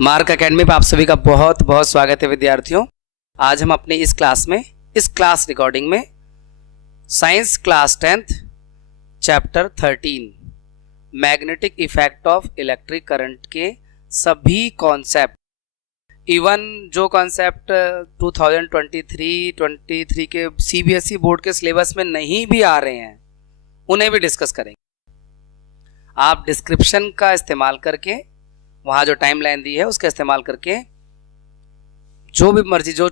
Mark academy पे आप सभी का बहुत बहुत स्वागत है विद्यार्थियों। आज हम अपने इस क्लास रिकॉर्डिंग में science class 10th chapter 13 magnetic effect of electric current के सभी कॉन्सेप्ट, इवन जो कॉन्सेप्ट 2023 के सीबीएसई बोर्ड के सिलेबस में नहीं भी आ रहे हैं उन्हें भी डिस्कस करेंगे। आप डिस्क्रिप्शन का इस्तेमाल करके, वहाँ जो टाइमलाइन दी है उसका इस्तेमाल करके जो भी मर्जी जो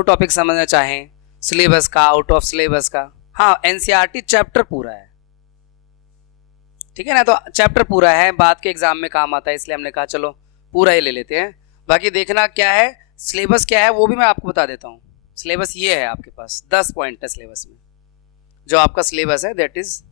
टॉपिक समझना चाहें, सिलेबस का, आउट ऑफ सिलेबस का, हाँ एनसीईआरटी चैप्टर पूरा है, ठीक है ना। तो चैप्टर पूरा है, बाद के एग्जाम में काम आता है, इसलिए हमने कहा चलो पूरा ही ले लेते हैं। बाकी देखना क्या है, सिलेबस क्या है वो भी मैं आपको बता देता हूँ। सिलेबस ये है, आपके पास 10 पॉइंट है सिलेबस में। जो आपका सिलेबस है that is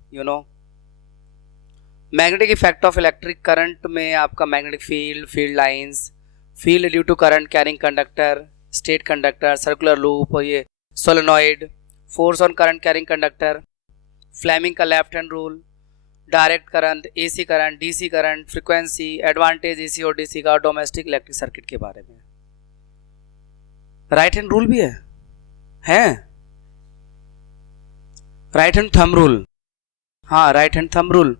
magnetic effect of electric current में आपका magnetic field lines, field due to current carrying conductor, state conductor, circular loop, और ये solenoid, force on current carrying conductor, Fleming का left hand rule, direct current, AC current, DC current, frequency, advantage AC और DC का, domestic electric circuit के बारे में। Right hand rule भी है राइट हैंड थंब रूल, हाँ राइट हैंड थंब रूल।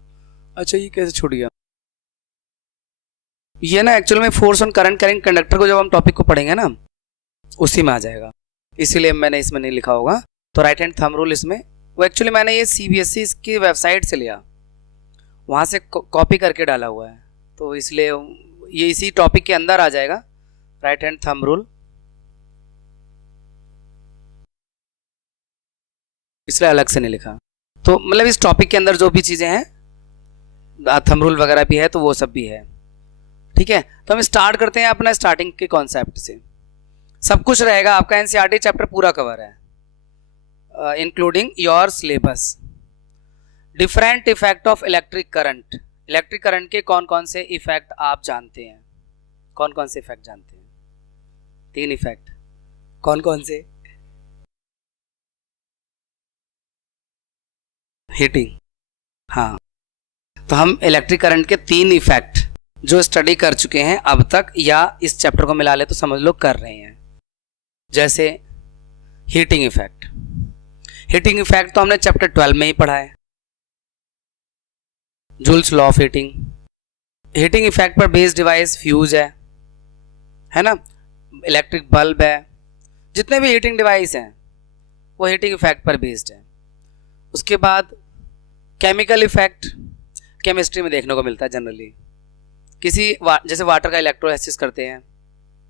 अच्छा ये कैसे छूट गया? ये ना एक्चुअल में force on current carrying conductor को जब हम टॉपिक को पढ़ेंगे ना उसी में आ जाएगा, इसीलिए मैंने इसमें नहीं लिखा होगा। तो राइट हैंड थंब रूल इसमें, वो एक्चुअली मैंने ये सीबीएसई की वेबसाइट से लिया, वहाँ से कॉपी करके डाला हुआ है, तो इसलिए ये इसी टॉपिक के अंदर आ जाएगा राइट हैंड थंब रूल, इसलिए अलग से नहीं लिखा। तो मतलब इस टॉपिक के अंदर जो भी चीज़ें हैं, थंब रूल वगैरह भी है, तो वो सब भी है, ठीक है। तो हम स्टार्ट करते हैं अपना स्टार्टिंग के कॉन्सेप्ट से। सब कुछ रहेगा, आपका एनसीईआरटी चैप्टर पूरा कवर है, including your syllabus. Different effect of electric current, electric current के कौन कौन से इफेक्ट आप जानते हैं? कौन कौन से इफेक्ट जानते हैं? 3 इफेक्ट, कौन कौन से? हीटिंग, हाँ। तो हम इलेक्ट्रिक करंट के 3 इफेक्ट जो स्टडी कर चुके हैं अब तक, या इस चैप्टर को मिला ले तो समझ लो कर रहे हैं। जैसे हीटिंग इफेक्ट, हीटिंग इफेक्ट तो हमने चैप्टर 12 में ही पढ़ा है, joules law of heating. Heating effect पर बेस्ड डिवाइस फ्यूज है ना, इलेक्ट्रिक बल्ब है, जितने भी हीटिंग डिवाइस हैं वो हीटिंग इफेक्ट पर बेस्ड है। उसके बाद केमिकल इफेक्ट, केमिस्ट्री में देखने को मिलता है जनरली, जैसे वाटर का इलेक्ट्रोलाइसिस करते हैं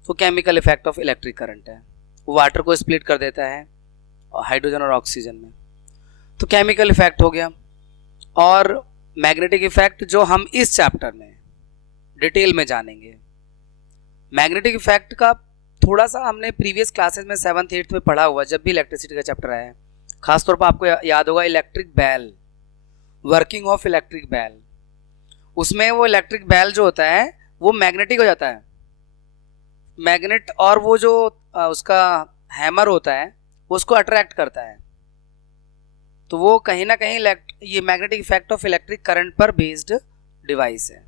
तो chemical effect of electric current है, वो वाटर को स्प्लिट कर देता है हाइड्रोजन और ऑक्सीजन में, तो केमिकल इफेक्ट हो गया। और मैग्नेटिक इफेक्ट जो हम इस चैप्टर में डिटेल में जानेंगे। मैग्नेटिक इफेक्ट का थोड़ा सा हमने प्रीवियस क्लासेस में 7th 8th में पढ़ा हुआ, जब भी इलेक्ट्रिसिटी का चैप्टर आया है। खासतौर पर आपको याद होगा electric bell, working of electric bell, उसमें वो इलेक्ट्रिक बेल जो होता है वो मैग्नेटिक हो जाता है, मैग्नेट, और वो जो उसका हैमर होता है वो उसको अट्रैक्ट करता है, तो वो कहीं ना कहीं ये magnetic effect of electric current पर बेस्ड डिवाइस है।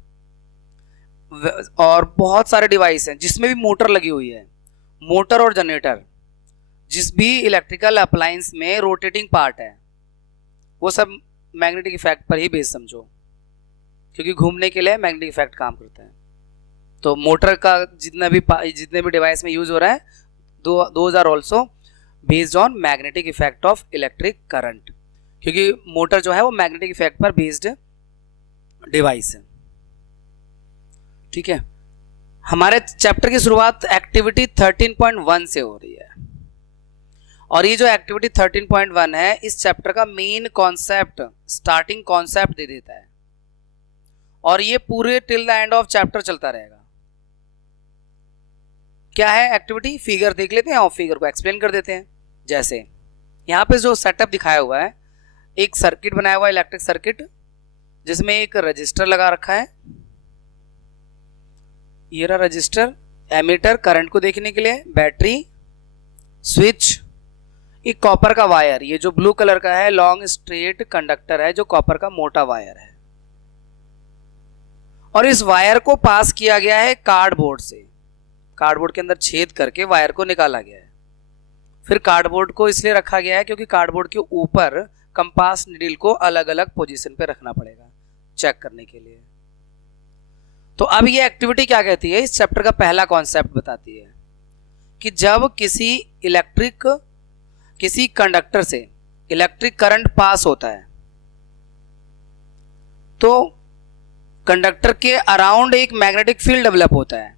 और बहुत सारे डिवाइस हैं जिसमें भी मोटर लगी हुई है, मोटर और जनरेटर, जिस भी इलेक्ट्रिकल अप्लायंस में रोटेटिंग पार्ट है वो सब मैग्नेटिक इफेक्ट पर ही बेस समझो, क्योंकि घूमने के लिए मैग्नेटिक इफेक्ट काम करता है। तो मोटर का जितने भी डिवाइस में यूज हो रहा है, those are also based on magnetic effect of electric current, क्योंकि मोटर जो है वो मैग्नेटिक इफेक्ट पर बेस्ड डिवाइस है, ठीक है। हमारे चैप्टर की शुरुआत एक्टिविटी 13.1 से हो रही है, और ये जो एक्टिविटी 13.1 है इस चैप्टर का मेन कॉन्सेप्ट, स्टार्टिंग कॉन्सेप्ट दे देता है, और ये पूरे till the end of chapter चलता रहेगा। क्या है एक्टिविटी? फिगर देख लेते हैं और फिगर को एक्सप्लेन कर देते हैं। जैसे यहाँ पे जो सेटअप दिखाया हुआ है, एक सर्किट बनाया हुआ है, इलेक्ट्रिक सर्किट, जिसमें एक रजिस्टर लगा रखा है, ये रहा रजिस्टर, एमीटर करंट को देखने के लिए, बैटरी, स्विच, एक कॉपर का वायर, ये जो ब्लू कलर का है लॉन्ग स्ट्रेट कंडक्टर है जो कॉपर का मोटा वायर है, और इस वायर को पास किया गया है कार्डबोर्ड से। कार्डबोर्ड के अंदर छेद करके वायर को निकाला गया है। फिर कार्डबोर्ड को इसलिए रखा गया है क्योंकि कार्डबोर्ड के ऊपर कंपास नीडल को अलग अलग पोजीशन पे रखना पड़ेगा चेक करने के लिए। तो अब ये एक्टिविटी क्या कहती है, इस चैप्टर का पहला कॉन्सेप्ट बताती है कि जब किसी कंडक्टर से इलेक्ट्रिक करंट पास होता है तो कंडक्टर के अराउंड एक मैग्नेटिक फील्ड डेवलप होता है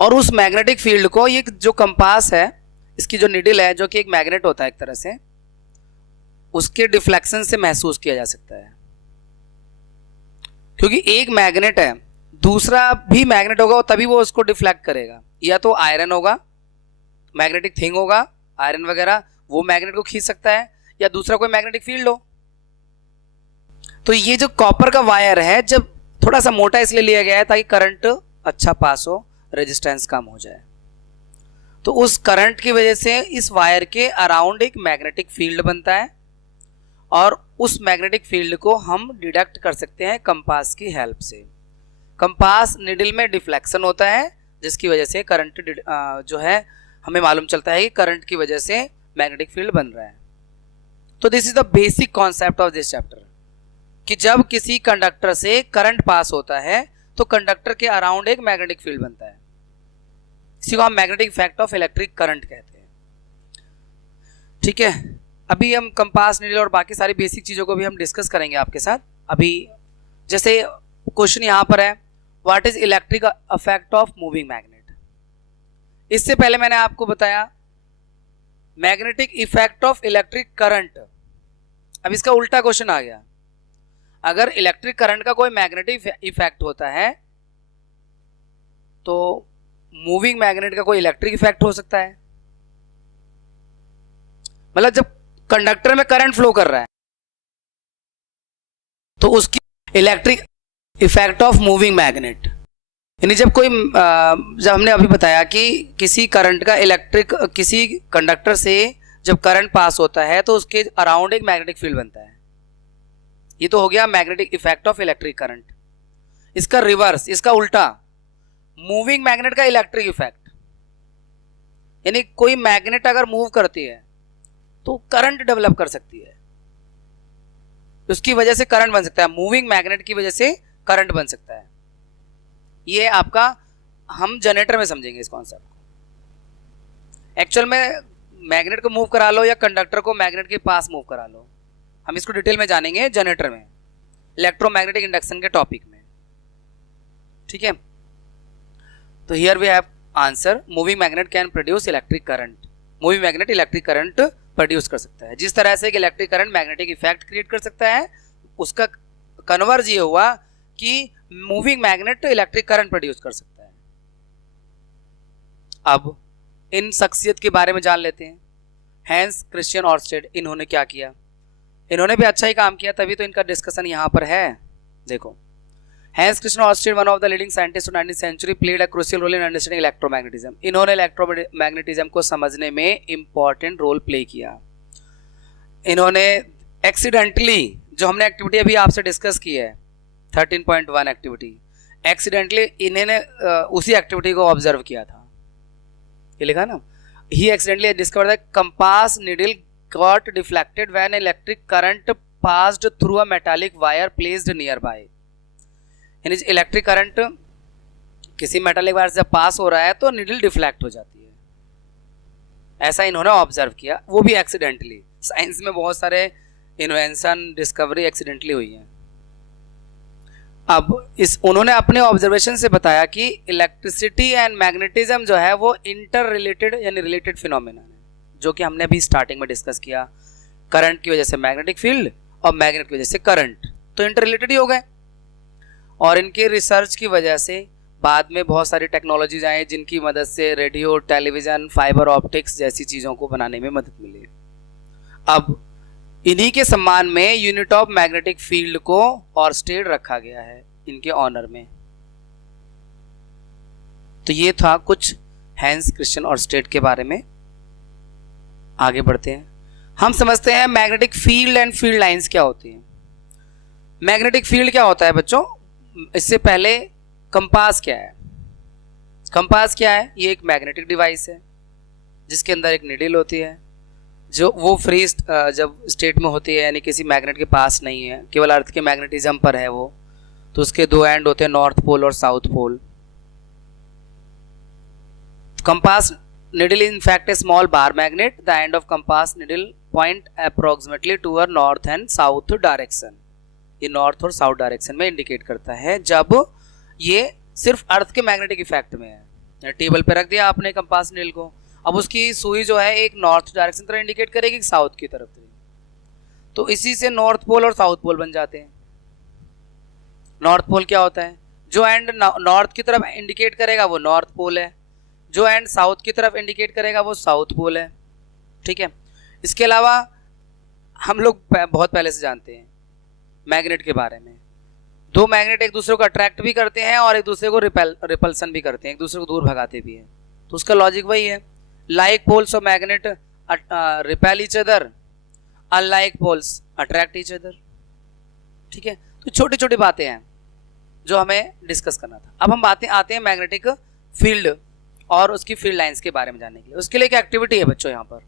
और उस मैग्नेटिक फील्ड को ये जो कंपास है, इसकी जो निडल है जो कि एक मैग्नेट होता है एक तरह से, उसके डिफ्लेक्शन से महसूस किया जा सकता है। क्योंकि एक मैग्नेट है, दूसरा भी मैग्नेट होगा तभी वो उसको डिफ्लेक्ट करेगा। या तो आयरन होगा, मैग्नेटिक थिंग होगा, आयरन वगैरह, वो मैग्नेट को खींच सकता है, या दूसरा कोई मैग्नेटिक फील्ड हो। तो ये जो कॉपर का वायर है जब थोड़ा सा मोटा इसलिए लिया गया है ताकि करंट अच्छा पास हो, रेजिस्टेंस कम हो जाए। तो उस करंट की वजह से इस वायर के अराउंड एक मैग्नेटिक फील्ड बनता है और उस मैग्नेटिक फील्ड को हम डिडक्ट कर सकते हैं कंपास की हेल्प से। कंपास निडल में डिफ्लेक्शन होता है जिसकी वजह से करंट जो है हमें मालूम चलता है कि करंट की वजह से मैग्नेटिक फील्ड बन रहा है। तो this is the basic concept of this chapter कि जब किसी कंडक्टर से करंट पास होता है तो कंडक्टर के अराउंड एक मैग्नेटिक फील्ड बनता है। इसी को हम magnetic effect of electric current कहते हैं। ठीक है, अभी हम कंपास नीडल और बाकी सारी बेसिक चीज़ों को भी हम डिस्कस करेंगे आपके साथ। अभी जैसे क्वेश्चन यहाँ पर है, what is electric effect of moving magnet. इससे पहले मैंने आपको बताया magnetic effect of electric current. अब इसका उल्टा क्वेश्चन आ गया, अगर इलेक्ट्रिक करंट का कोई मैग्नेटिक इफेक्ट होता है तो मूविंग मैग्नेट का कोई इलेक्ट्रिक इफेक्ट हो सकता है। मतलब जब कंडक्टर में करंट फ्लो कर रहा है तो उसकी electric effect of moving magnet, यानी जब हमने अभी बताया कि किसी करंट का किसी कंडक्टर से जब करंट पास होता है तो उसके अराउंड एक मैग्नेटिक फील्ड बनता है। ये तो हो गया magnetic effect of electric current. इसका रिवर्स, इसका उल्टा, मूविंग मैग्नेट का इलेक्ट्रिक इफेक्ट, यानी कोई मैग्नेट अगर मूव करती है तो करंट डेवलप कर सकती है, उसकी वजह से करंट बन सकता है। मूविंग मैग्नेट की वजह से करंट बन सकता है। ये आपका हम जनरेटर में समझेंगे इस कॉन्सेप्ट को। एक्चुअल में मैग्नेट को मूव करा लो या कंडक्टर को मैग्नेट के पास मूव करा लो, हम इसको डिटेल में जानेंगे जनरेटर में, इलेक्ट्रोमैग्नेटिक इंडक्शन के टॉपिक में। ठीक है, तो here we have answer, moving magnet can produce electric current. Moving magnet electric current produce कर सकता है। जिस तरह से एक electric current magnetic effect create कर सकता है, उसका कन्वर्ज ये हुआ कि moving magnet electric current produce कर सकता है। अब इन शख्सियत के बारे में जान लेते हैं। हैंस क्रिश्चियन ऑर्स्टेड, इन्होंने क्या किया, इन्होंने भी अच्छा ही काम किया, तभी तो इनका डिस्कशन यहाँ पर है। देखो, Hans Christian Oersted, one of the leading scientist of 19th century, played a crucial role in understanding electromagnetism. इन्होंने इलेक्ट्रोमैग्नेटिज्म को समझने में इंपॉर्टेंट रोल प्ले किया। इन्होंने एक्सीडेंटली, जो हमने एक्टिविटी अभी आपसे डिस्कस की है 13.1 एक्टिविटी, एक्सीडेंटली इन्होंने उसी एक्टिविटी को ऑब्जर्व किया था। ये लिखा ना, he accidentally discovered that compass needle got deflected when electric current passed through a metallic wire placed nearby। यानी इलेक्ट्रिक करंट किसी मेटालिक वायर से पास हो रहा है तो नीडल डिफ्लेक्ट हो जाती है, ऐसा इन्होंने ऑब्जर्व किया, वो भी एक्सीडेंटली। साइंस में बहुत सारे इन्वेंशन डिस्कवरी एक्सीडेंटली हुई हैं। अब उन्होंने अपने ऑब्जर्वेशन से बताया कि इलेक्ट्रिसिटी एंड मैग्नेटिज्म जो है वो इंटर रिलेटेड यानी रिलेटेड फिनोमेना है, जो कि हमने अभी स्टार्टिंग में डिस्कस किया। करंट की वजह से मैग्नेटिक फील्ड और मैग्नेट की वजह से करंट तो इंटर रिलेटेड ही हो गए। और इनके रिसर्च की वजह से बाद में बहुत सारी टेक्नोलॉजीज आए जिनकी मदद से रेडियो, टेलीविज़न, फाइबर ऑप्टिक्स जैसी चीज़ों को बनाने में मदद मिली। अब इन्हीं के सम्मान में यूनिट ऑफ मैग्नेटिक फील्ड को ऑर्स्टेड रखा गया है इनके ऑनर में। तो ये था कुछ हैंस क्रिश्चियन ऑर्स्टेड के बारे में। आगे बढ़ते हैं, हम समझते हैं magnetic field and field lines क्या होती हैं। मैग्नेटिक फील्ड क्या होता है बच्चों, इससे पहले कंपास क्या है। कंपास क्या है? ये एक मैग्नेटिक डिवाइस है जिसके अंदर एक निडल होती है, जो वो फ्री जब स्टेट में होती है, यानी किसी मैग्नेट के पास नहीं है, केवल अर्थ के मैग्नेटिज्म पर है वो, तो उसके दो एंड होते हैं, नॉर्थ पोल और south pole. Compass needle in fact a small bar magnet. The end of compass needle point approximately toward north and south direction. ये नॉर्थ और साउथ डायरेक्शन में इंडिकेट करता है जब ये सिर्फ अर्थ के मैग्नेटिक इफेक्ट में है। टेबल पे रख दिया आपने कंपास नीडल को, अब उसकी सुई जो है एक नॉर्थ डायरेक्शन तरफ इंडिकेट करेगी, साउथ की तरफ, तो इसी से नॉर्थ पोल और साउथ पोल बन जाते हैं। नॉर्थ पोल क्या होता है? जो एंड नॉर्थ की तरफ इंडिकेट करेगा वो नॉर्थ पोल है, जो एंड साउथ की तरफ इंडिकेट करेगा वो साउथ पोल है। ठीक है, इसके अलावा हम लोग बहुत पहले से जानते हैं मैग्नेट के बारे में, दो मैग्नेट एक दूसरे को अट्रैक्ट भी करते हैं और एक दूसरे को रिपल्सन भी करते हैं, एक दूसरे को दूर भगाते भी हैं। तो उसका लॉजिक वही है, like poles of magnet repel each other, unlike poles attract each other. ठीक है, तो छोटी छोटी बातें हैं जो हमें डिस्कस करना था। अब हम बातें आते हैं मैग्नेटिक फील्ड और उसकी फील्ड लाइंस के बारे में जानने के लिए। उसके लिए एक एक्टिविटी है बच्चों, यहाँ पर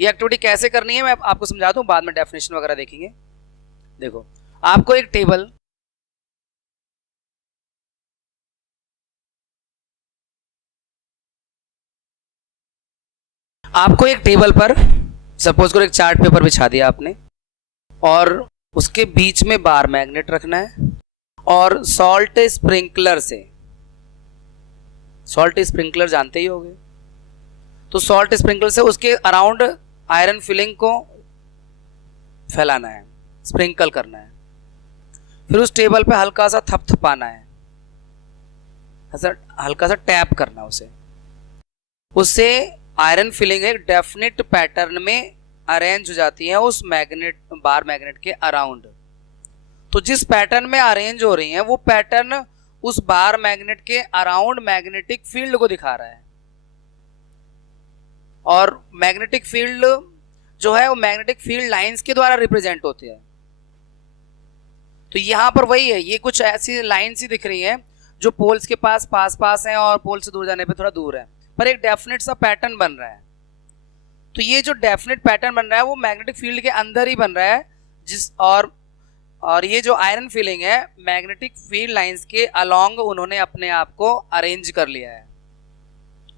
ये एक्टिविटी कैसे करनी है मैं आपको समझा दूं, बाद में डेफिनेशन वगैरह देखेंगे। देखो, आपको एक टेबल पर सपोज करो एक चार्ट पेपर बिछा दिया आपने और उसके बीच में बार मैग्नेट रखना है और सॉल्ट स्प्रिंकलर से, सॉल्ट स्प्रिंकलर जानते ही होंगे, तो सॉल्ट स्प्रिंकलर से उसके अराउंड आयरन फिलिंग को फैलाना है, स्प्रिंकल करना है। फिर उस टेबल पे हल्का सा थपथपाना है, हल्का सा टैप करना है उसे, उससे आयरन फिलिंग एक डेफिनेट पैटर्न में अरेंज हो जाती है उस मैग्नेट, बार मैग्नेट के अराउंड। तो जिस पैटर्न में अरेंज हो रही है वो पैटर्न उस बार मैग्नेट के अराउंड मैग्नेटिक फील्ड को दिखा रहा है, और मैग्नेटिक फील्ड जो है वो मैग्नेटिक फील्ड लाइंस के द्वारा रिप्रेजेंट होती है। तो यहां पर वही है, ये कुछ ऐसी लाइंस ही दिख रही हैं जो पोल्स के पास पास हैं और पोल से दूर जाने पे थोड़ा दूर है, पर एक डेफिनेट सा पैटर्न बन रहा है। तो ये जो डेफिनेट पैटर्न बन रहा है वो मैग्नेटिक फील्ड के अंदर ही बन रहा है, जिस और ये जो आयरन फीलिंग है मैग्नेटिक फील्ड लाइंस के अलोंग उन्होंने अपने आप को अरेंज कर लिया है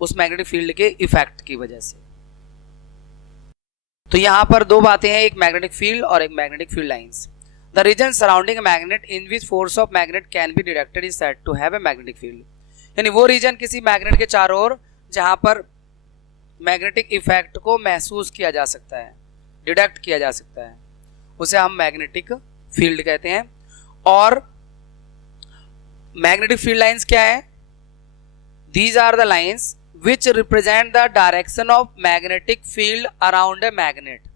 उस मैग्नेटिक फील्ड के इफेक्ट की वजह से। तो यहां पर दो बातें हैं, एक मैग्नेटिक फील्ड और एक magnetic field lines. The region surrounding magnet in which force of magnet can be detected is said to have a magnetic field. यानी वो रीजन किसी मैग्नेट के चारों ओर जहां पर मैग्नेटिक इफेक्ट को महसूस किया जा सकता है, डिटेक्ट किया जा सकता है, उसे हम मैग्नेटिक फील्ड कहते हैं। और मैग्नेटिक फील्ड लाइंस क्या है? These are the lines which represent the direction of magnetic field around a magnet.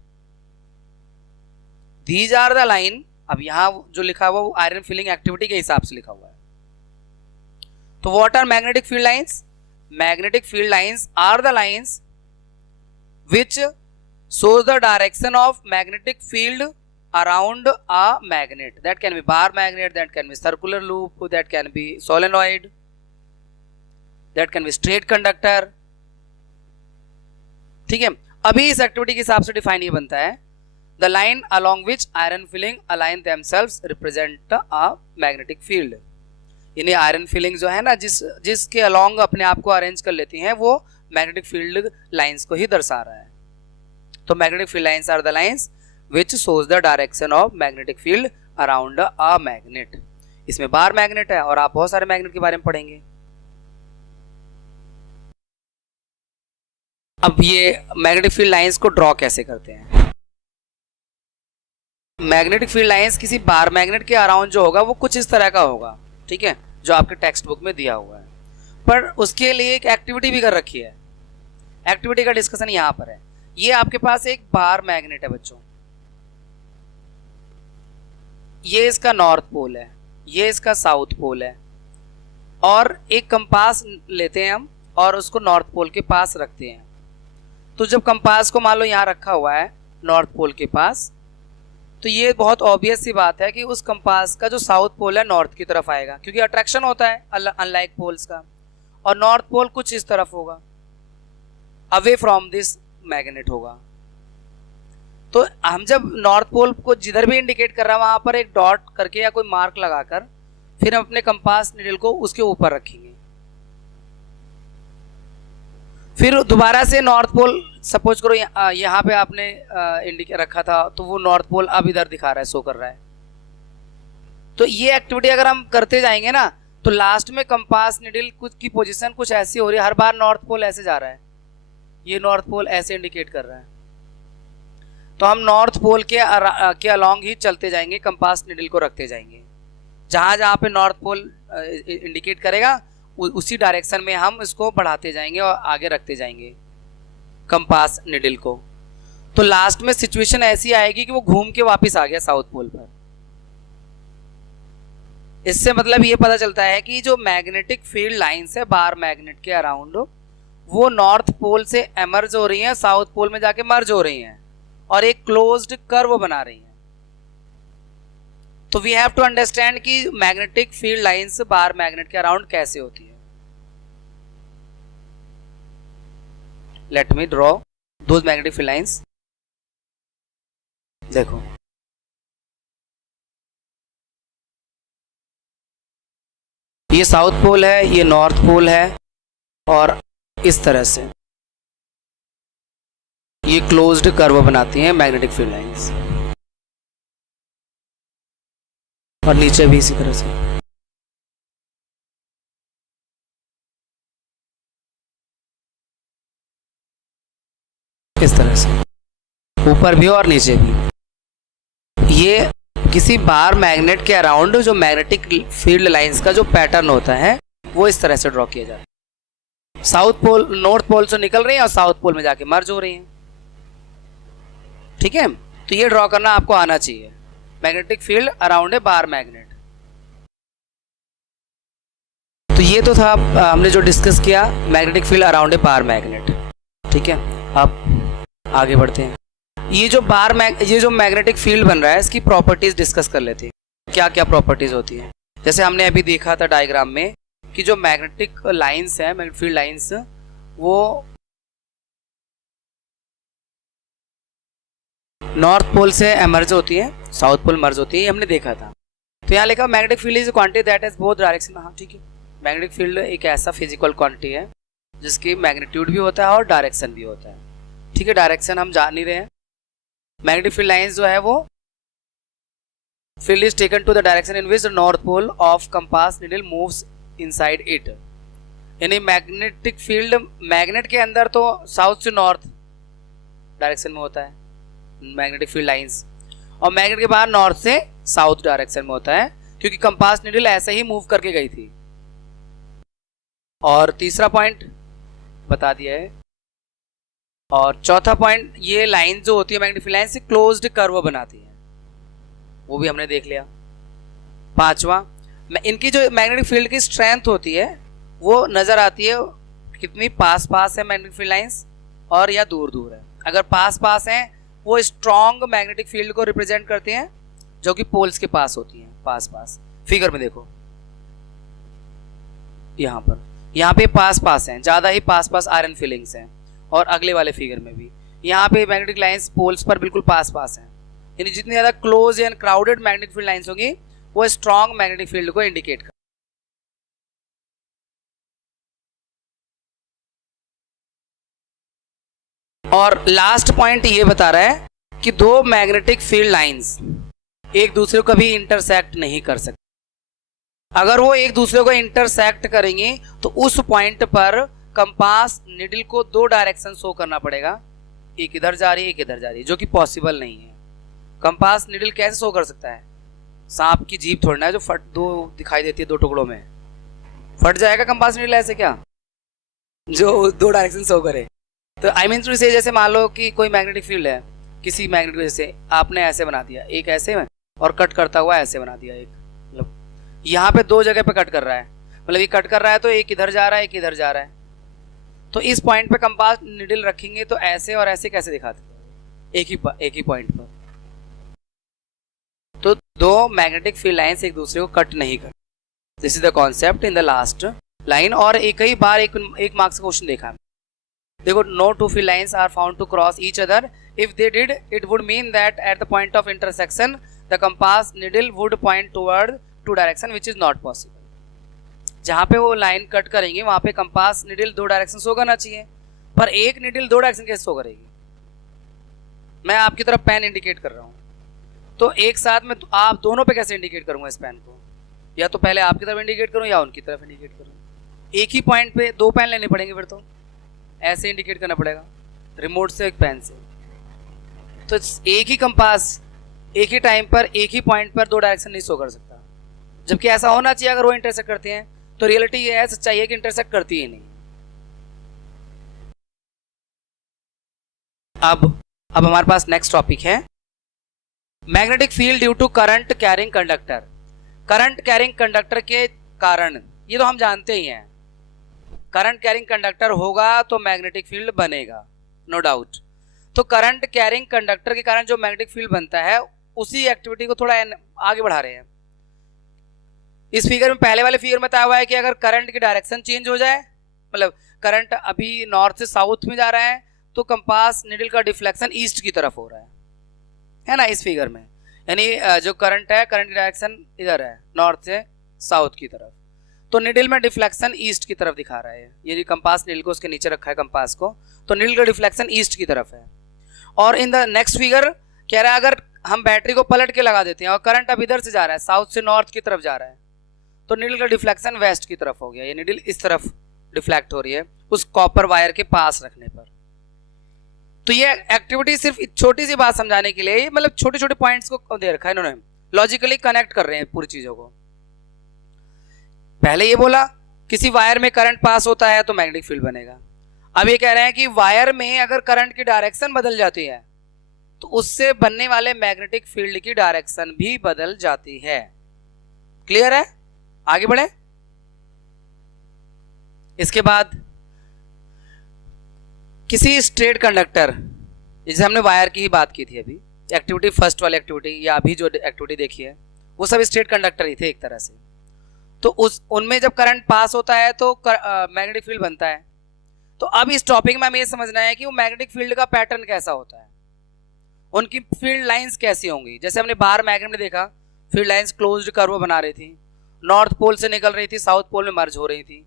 These are the line, अब यहां जो लिखा हुआ वो आयरन फिलिंग एक्टिविटी के हिसाब से लिखा हुआ है। तो what are magnetic field lines? Magnetic field lines are the lines which shows the direction of magnetic field around a magnet. That can be bar magnet, that can be circular loop, that can be solenoid, that can be straight conductor. ठीक है, अभी इस activity के हिसाब से define ये बनता है, the line along which iron filling align themselves represent a magnetic field. यानी आयरन फिलिंग जो है ना, जिसके अलोंग अपने आप को अरेंज कर लेती हैं, वो मैग्नेटिक फील्ड लाइंस को ही दर्शा रहा है। तो magnetic field lines are the lines which shows the direction of magnetic field around a magnet. इसमें बार मैग्नेट है और आप बहुत सारे मैग्नेट के बारे में पढ़ेंगे। अब ये मैग्नेटिक फील्ड लाइंस को ड्रॉ कैसे करते हैं? मैग्नेटिक फील्ड लाइंस किसी बार मैग्नेट के अराउंड जो होगा वो कुछ इस तरह का होगा, ठीक है, जो आपके टेक्स्ट बुक में दिया हुआ है। पर उसके लिए एक एक्टिविटी भी कर रखी है, एक्टिविटी का डिस्कशन यहाँ पर है। ये आपके पास एक बार मैग्नेट है बच्चों, ये इसका नॉर्थ पोल है, ये इसका साउथ पोल है, और एक कंपास लेते हैं हम और उसको नॉर्थ पोल के पास रखते हैं। तो जब कंपास को मान लो यहाँ रखा हुआ है नॉर्थ पोल के पास, तो ये बहुत ऑब्वियस सी बात है कि उस कंपास का जो साउथ पोल है नॉर्थ की तरफ आएगा, क्योंकि अट्रैक्शन होता है अनलाइक पोल्स का। और नॉर्थ पोल कुछ इस तरफ होगा, अवे फ्रॉम दिस मैग्नेट होगा। तो हम जब नॉर्थ पोल को जिधर भी इंडिकेट कर रहा है वहां पर एक डॉट करके या कोई मार्क लगाकर फिर हम अपने कंपास नीडल को उसके ऊपर रखेंगे। फिर दोबारा से नॉर्थ पोल, सपोज करो यहाँ पे आपने इंडिकेट रखा था तो वो नॉर्थ पोल अब इधर दिखा रहा है, शो कर रहा है। तो ये एक्टिविटी अगर हम करते जाएंगे ना तो लास्ट में कंपास नीडल कुछ की पोजीशन कुछ ऐसी हो रही है, हर बार नॉर्थ पोल ऐसे जा रहा है, ये नॉर्थ पोल ऐसे इंडिकेट कर रहा है। तो हम नॉर्थ पोल के अलोंग ही चलते जाएंगे, कंपास नीडल को रखते जाएंगे। जहाँ जहाँ पे नॉर्थ पोल इंडिकेट करेगा उसी डायरेक्शन में हम इसको बढ़ाते जाएंगे और आगे रखते जाएंगे कंपास नीडल को। तो लास्ट में सिचुएशन ऐसी आएगी कि वो घूम के वापस आ गया साउथ पोल पर। इससे मतलब ये पता चलता है कि जो मैग्नेटिक फील्ड लाइंस है बार मैग्नेट के अराउंड, वो नॉर्थ पोल से एमर्ज हो रही हैं, साउथ पोल में जाके मर्ज हो रही हैं और एक क्लोज्ड कर्व बना रही हैं। तो वी हैव टू अंडरस्टैंड कि magnetic field lines bar magnet के अराउंड कैसे होती है। Let me draw those magnetic field lines. देखो ये साउथ पोल है, ये नॉर्थ पोल है और इस तरह से ये क्लोज्ड कर्व बनाती हैं मैग्नेटिक फील्ड लाइंस, और नीचे भी इसी तरह से। इस तरह से ऊपर भी और नीचे भी। ये किसी बार मैग्नेट के अराउंड जो मैग्नेटिक फील्ड लाइंस का जो पैटर्न होता है वो इस तरह से ड्रॉ किया जाता है। साउथ पोल नॉर्थ पोल से निकल रही है और साउथ पोल में जाके मर्ज हो रही है। ठीक है, तो ये ड्रॉ करना आपको आना चाहिए, magnetic field around a bar magnet. तो ये तो था हमने जो डिस्कस किया magnetic field around a bar magnet. ठीक है, अब आगे बढ़ते हैं। ये जो मैग्नेटिक फील्ड बन रहा है इसकी प्रॉपर्टीज डिस्कस कर लेते हैं, क्या क्या प्रॉपर्टीज होती है। जैसे हमने अभी देखा था डायग्राम में कि जो मैग्नेटिक लाइंस है, मैग्नेटिक फील्ड लाइंस, वो नॉर्थ पोल से एमर्ज होती है, साउथ पोल मर्ज होती है, ये हमने देखा था। तो यहाँ लिखा magnetic field is quantity that has both direction. हाँ ठीक है, मैग्नेटिक फील्ड एक ऐसा फिजिकल क्वांटिटी है जिसकी मैग्नीट्यूड भी होता है और डायरेक्शन भी होता है। ठीक है, डायरेक्शन हम जान नहीं रहे हैं। मैग्नेटिक फील्ड लाइंस जो है वो field is taken to the direction in which the north pole of compass needle moves inside it. यानी मैग्नेटिक फील्ड मैग्नेट के अंदर तो साउथ से नॉर्थ डायरेक्शन में होता है मैग्नेटिक फील्ड लाइंस, और मैग्नेट के बाहर नॉर्थ से साउथ डायरेक्शन में होता है, क्योंकि कंपास नीडल ऐसे ही मूव करके गई थी। और तीसरा पॉइंट बता दिया है। और चौथा पॉइंट, ये लाइन जो होती है मैग्नेटिक फील्ड लाइन से क्लोज्ड कर्व बनाती है, वो भी हमने देख लिया। पांचवा, इनकी जो मैग्नेटिक फील्ड की स्ट्रेंथ होती है वो नजर आती है कितनी पास पास है मैग्नेटिक फील्ड लाइंस और या दूर दूर है। अगर पास पास हैं वो स्ट्रॉन्ग मैग्नेटिक फील्ड को रिप्रेजेंट करते हैं, जो कि पोल्स के पास होती हैं, पास पास। फिगर में देखो यहाँ पे पास पास हैं, ज्यादा ही पास पास आयरन फीलिंग्स हैं, और अगले वाले फिगर में भी यहाँ पे मैग्नेटिक लाइंस पोल्स पर बिल्कुल पास पास हैं। यानी जितनी ज्यादा close and crowded magnetic field lines होंगी वो स्ट्रॉन्ग मैग्नेटिक फील्ड को इंडिकेट कर। और लास्ट पॉइंट ये बता रहा है कि दो मैग्नेटिक फील्ड लाइंस एक दूसरे को कभी इंटरसेक्ट नहीं कर सकते। अगर वो एक दूसरे को इंटरसेक्ट करेंगे तो उस पॉइंट पर कंपास नीडल को दो डायरेक्शन शो करना पड़ेगा, एक इधर जा रही है एक इधर जा रही है, जो कि पॉसिबल नहीं है। कंपास नीडल कैसे शो कर सकता है? सांप की जीभ थोड़ना है जो फट दो दिखाई देती है दो टुकड़ों में, फट जाएगा कंपास नीडल ऐसे क्या जो दो डायरेक्शन शो करे? तो आई मीन टू से, जैसे मान लो कि कोई मैग्नेटिक फील्ड है, किसी मैग्नेटिक वजह से आपने ऐसे बना दिया, एक ऐसे में और कट करता हुआ ऐसे बना दिया, एक मतलब यहाँ पे दो जगह पे कट कर रहा है, मतलब ये कट कर रहा है तो एक इधर जा रहा है एक इधर जा रहा है। तो इस पॉइंट पे कंपास नीडल रखेंगे तो ऐसे और ऐसे कैसे दिखाते? एक ही पॉइंट पर। तो दो मैग्नेटिक फील्ड लाइंस एक दूसरे को कट नहीं कर। This is the concept in the last line, और एक ही बार एक मार्क्स का क्वेश्चन देखा है। देखो, no two field lines are found to cross each other, if they did it would mean that at the point of intersection the compass needle would point toward two direction which is not possible. जहाँ पे वो line cut करेंगे वहाँ पे compass needle दो direction show करना चाहिए, पर एक निडल दो डायरेक्शन कैसे शो करेगी? मैं आपकी तरफ पेन इंडिकेट कर रहा हूँ, तो एक साथ में आप दोनों पे कैसे इंडिकेट करूंगा इस पेन को? या तो पहले आपकी तरफ इंडिकेट करूं या उनकी तरफ इंडिकेट करूं। एक ही पॉइंट पे दो पेन लेने पड़ेंगे, फिर तो ऐसे इंडिकेट करना पड़ेगा रिमोट से, एक पेन से। तो एक ही कंपास एक ही टाइम पर एक ही पॉइंट पर दो डायरेक्शन नहीं शो कर सकता, जबकि ऐसा होना चाहिए। अगर वो इंटरसेक्ट करते हैं तो रियलिटी ये है, सच्चाई है कि इंटरसेक्ट करती ही नहीं। अब हमारे पास नेक्स्ट टॉपिक है magnetic field due to current carrying conductor. Current carrying conductor के कारण, ये तो हम जानते ही हैं, करंट कैरिंग कंडक्टर होगा तो मैग्नेटिक फील्ड बनेगा, नो डाउट। तो करंट कैरिंग कंडक्टर के कारण जो मैग्नेटिक फील्ड बनता है, उसी एक्टिविटी को थोड़ा आगे बढ़ा रहे हैं। इस फिगर में, पहले वाले फिगर में बताया हुआ है कि अगर करंट की डायरेक्शन चेंज हो जाए, मतलब करंट अभी नॉर्थ से साउथ में जा रहा है, तो कंपास निडल का डिफ्लेक्शन ईस्ट की तरफ हो रहा है ना, इस फिगर में। यानी जो करंट है, करंट की डायरेक्शन इधर है, नॉर्थ से साउथ की तरफ, तो निडल में डिफ्लेक्शन ईस्ट की तरफ दिखा रहा है। ये जो कंपास निडल को उसके नीचे रखा है कंपास को, तो निडल का डिफ्लेक्शन ईस्ट की तरफ है। और इन द नेक्स्ट फिगर कह रहा है अगर हम बैटरी को पलट के लगा देते हैं और करंट अब इधर से जा रहा है, साउथ से नॉर्थ की तरफ जा रहा है, तो निडल का डिफ्लेक्शन वेस्ट की तरफ हो गया। ये निडल इस तरफ डिफ्लेक्ट हो रही है उस कॉपर वायर के पास रखने पर। तो ये एक्टिविटी सिर्फ छोटी सी बात समझाने के लिए, मतलब छोटे छोटे पॉइंट्स को दे रखा है इन्होंने, लॉजिकली कनेक्ट कर रहे हैं पूरी चीजों को। पहले ये बोला किसी वायर में करंट पास होता है तो मैग्नेटिक फील्ड बनेगा। अब ये कह रहे हैं कि वायर में अगर करंट की डायरेक्शन बदल जाती है तो उससे बनने वाले मैग्नेटिक फील्ड की डायरेक्शन भी बदल जाती है। क्लियर है? आगे बढ़े। इसके बाद किसी स्ट्रेट कंडक्टर, जैसे हमने वायर की ही बात की थी अभी, एक्टिविटी फर्स्ट वाली एक्टिविटी या अभी जो एक्टिविटी देखी है, वो सब स्ट्रेट कंडक्टर ही थे एक तरह से। तो उनमें जब करंट पास होता है तो मैग्नेटिक फील्ड बनता है। तो अब इस टॉपिक में हमें ये समझना है कि वो मैग्नेटिक फील्ड का पैटर्न कैसा होता है, उनकी फील्ड लाइंस कैसी होंगी। जैसे हमने बाहर मैग्नेट में देखा, फील्ड लाइंस क्लोज्ड कर्व बना रही थी, नॉर्थ पोल से निकल रही थी, साउथ पोल में मर्ज हो रही थी।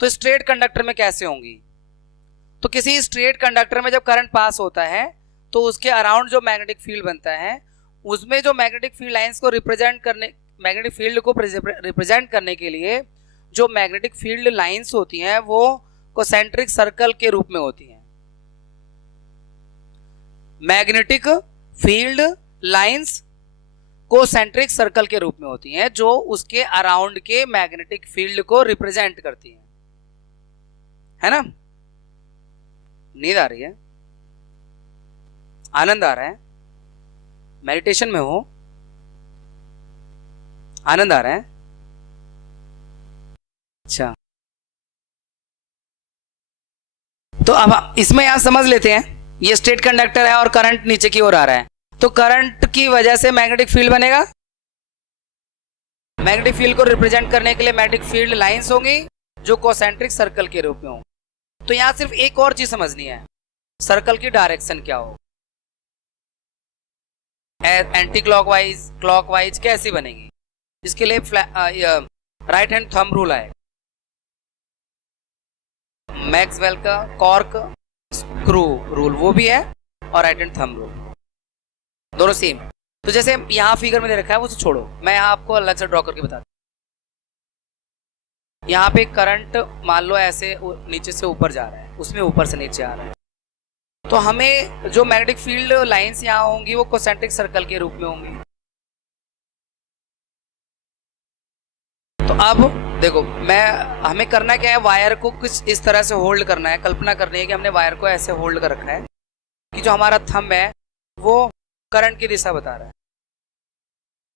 तो स्ट्रेट कंडक्टर में कैसे होंगी? तो किसी स्ट्रेट कंडक्टर में जब करंट पास होता है तो उसके अराउंड जो मैग्नेटिक फील्ड बनता है, उसमें जो मैग्नेटिक फील्ड लाइंस को रिप्रेजेंट करने, मैग्नेटिक फील्ड को रिप्रेजेंट करने के लिए जो मैग्नेटिक फील्ड लाइंस होती हैं वो कोसेंट्रिक सर्कल के रूप में होती हैं। Magnetic field lines concentric circle के रूप में होती हैं, जो उसके अराउंड के मैग्नेटिक फील्ड को रिप्रेजेंट करती हैं, है ना। नींद आ रही है? आनंद आ रहा है? मेडिटेशन में हो? आनंद आ रहा है? अच्छा, तो अब इसमें यहां समझ लेते हैं, ये स्ट्रेट कंडक्टर है और करंट नीचे की ओर आ रहा है, तो करंट की वजह से मैग्नेटिक फील्ड बनेगा। मैग्नेटिक फील्ड को रिप्रेजेंट करने के लिए मैग्नेटिक फील्ड लाइंस होंगी जो कोसेंट्रिक सर्कल के रूप में होंगी। तो यहां सिर्फ एक और चीज समझनी है, सर्कल की डायरेक्शन क्या हो, एंटी क्लॉकवाइज, क्लॉकवाइज कैसी बनेगी। इसके लिए राइट हैंड थंब रूल है, मैक्सवेल का कॉर्क स्क्रू रूल वो भी है, और राइट हैंड थंब रूल, दोनों सेम। तो जैसे यहां फिगर में दे रखा है वो तो छोड़ो, मैं यहां आपको अलग से ड्रॉ करके बता दूं। यहाँ पे करंट मान लो ऐसे नीचे से ऊपर जा रहा है, उसमें ऊपर से नीचे आ रहा है, तो हमें जो मैग्नेटिक फील्ड लाइंस यहाँ होंगी वो कोसेंट्रिक सर्कल के रूप में होंगी। तो अब देखो, हमें करना क्या है, वायर को कुछ इस तरह से होल्ड करना है। कल्पना करनी है कि हमने वायर को ऐसे होल्ड कर रखा है कि जो हमारा थंब है वो करंट की दिशा बता रहा है।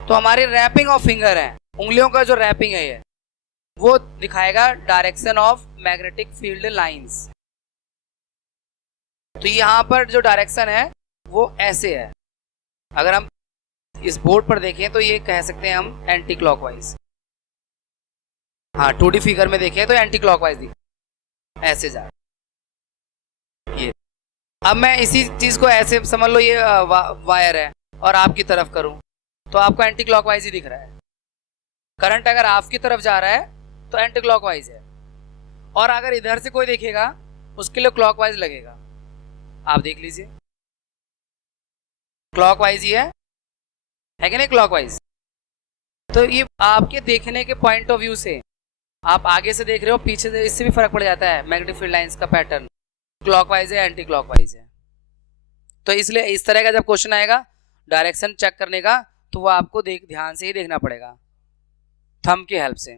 तो हमारी रैपिंग ऑफ फिंगर है, उंगलियों का जो रैपिंग है ये, वो दिखाएगा direction of magnetic field lines. तो यहां पर जो डायरेक्शन है वो ऐसे है, अगर हम इस बोर्ड पर देखें तो ये कह सकते हैं हम एंटी क्लॉकवाइज। हाँ 2D फिगर में देखें तो एंटी क्लॉकवाइज दिख, ऐसे जा ये। अब मैं इसी चीज को ऐसे समझ लो, ये वायर है और आपकी तरफ करूं तो आपको एंटी क्लॉकवाइज ही दिख रहा है। करंट अगर आपकी तरफ जा रहा है तो एंटी क्लॉकवाइज है, और अगर इधर से कोई देखेगा उसके लिए क्लॉकवाइज लगेगा। आप देख लीजिए, क्लॉकवाइज ही है कि नहीं क्लॉकवाइज। तो ये आपके देखने के पॉइंट ऑफ व्यू से, आप आगे से देख रहे हो पीछे से, इससे भी फर्क पड़ जाता है मैग्नेटिक फील्ड लाइंस का पैटर्न, क्लॉकवाइज है एंटी क्लॉकवाइज है। तो इसलिए इस तरह का जब क्वेश्चन आएगा डायरेक्शन चेक करने का, तो वो आपको ध्यान से ही देखना पड़ेगा थंब की हेल्प से।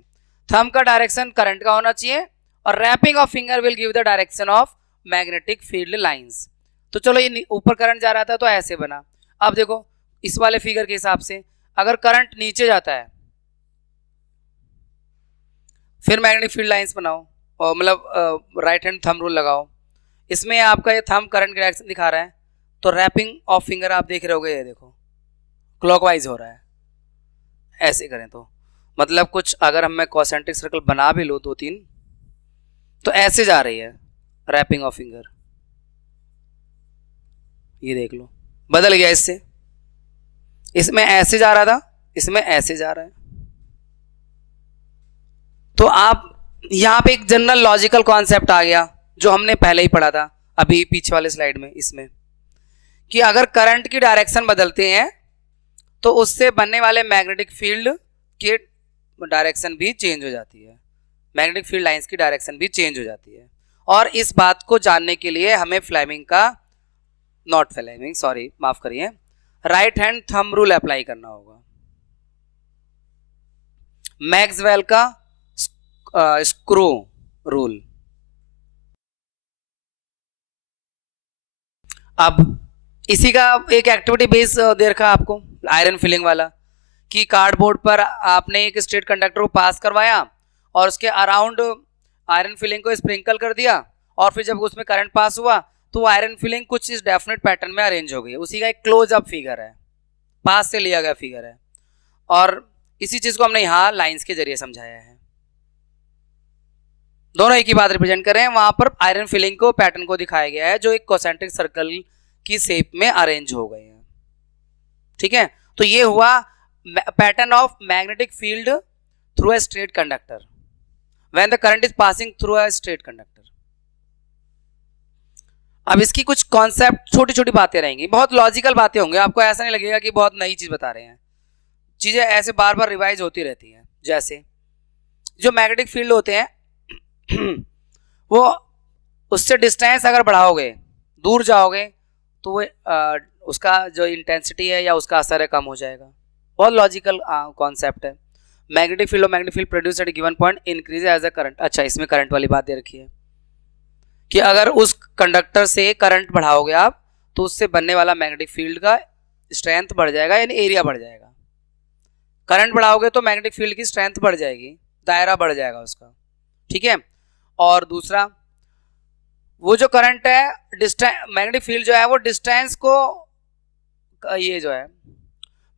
थंब का डायरेक्शन करंट का होना चाहिए, और wrapping of finger will give the direction of magnetic field lines. तो चलो ये ऊपर करंट जा रहा था तो ऐसे बना। अब देखो इस वाले फिगर के हिसाब से अगर करंट नीचे जाता है फिर मैग्नेटिक फील्ड लाइंस बनाओ, और मतलब राइट हैंड थंब रूल लगाओ। इसमें आपका ये थंब करंट की डायरेक्शन दिखा रहा है, तो रैपिंग ऑफ फिंगर आप देख रहे होगे, ये देखो क्लॉकवाइज हो रहा है। ऐसे करें तो मतलब कुछ अगर हम मैं कॉन्सेंट्रिक सर्कल बना भी लूँ 2-3, तो ऐसे जा रही है रैपिंग ऑफ फिंगर। ये देख लो बदल गया, इससे इसमें ऐसे जा रहा था, इसमें ऐसे जा रहा है। तो आप यहां पे एक जनरल लॉजिकल कॉन्सेप्ट आ गया जो हमने पहले ही पढ़ा था अभी पीछे वाले स्लाइड में, इसमें कि अगर करंट की डायरेक्शन बदलते हैं तो उससे बनने वाले मैग्नेटिक फील्ड की डायरेक्शन भी चेंज हो जाती है, मैग्नेटिक फील्ड लाइंस की डायरेक्शन भी चेंज हो जाती है। और इस बात को जानने के लिए हमें माफ करिए, right hand thumb rule apply करना होगा, मैक्सवेल का स्क्रू रूल। अब इसी का एक एक्टिविटी बेस दे रखा आपको आयरन फिलिंग वाला, कि कार्डबोर्ड पर आपने एक स्ट्रेट कंडक्टर को पास करवाया और उसके अराउंड आयरन फिलिंग को स्प्रिंकल कर दिया, और फिर जब उसमें करंट पास हुआ तो आयरन फिलिंग कुछ इस डेफिनेट पैटर्न में अरेंज हो गई। उसी का एक क्लोज अप फिगर है, पास से लिया गया फिगर है, और इसी चीज को हमने यहाँ लाइंस के जरिए समझाया है। दोनों एक ही बात रिप्रेजेंट कर रहे हैं। वहां पर आयरन फिलिंग को पैटर्न को दिखाया गया है जो एक कॉन्सेंट्रिक सर्कल की शेप में अरेंज हो गए हैं। ठीक है, तो ये हुआ pattern of magnetic field through a straight conductor when the current is passing through a straight conductor. अब इसकी कुछ कॉन्सेप्ट छोटी छोटी बातें रहेंगी, बहुत लॉजिकल बातें होंगी, आपको ऐसा नहीं लगेगा कि बहुत नई चीज बता रहे हैं। चीजें ऐसे बार बार रिवाइज होती रहती हैं। जैसे जो मैग्नेटिक फील्ड होते हैं वो उससे डिस्टेंस अगर बढ़ाओगे, दूर जाओगे, तो वो उसका जो इंटेंसिटी है या उसका असर है कम हो जाएगा। बहुत लॉजिकल कॉन्सेप्ट है। Magnetic field produce at given point increase as a current. अच्छा, इसमें करंट वाली बात दे रखी है कि अगर उस कंडक्टर से करंट बढ़ाओगे आप तो उससे बनने वाला मैग्नेटिक फील्ड का स्ट्रेंथ बढ़ जाएगा, यानी एरिया बढ़ जाएगा। करंट बढ़ाओगे तो मैग्नेटिक फील्ड की स्ट्रेंथ बढ़ जाएगी, दायरा बढ़ जाएगा उसका। ठीक है, और दूसरा वो जो करंट है, मैग्नेटिक फील्ड जो है वो डिस्टेंस को, ये जो है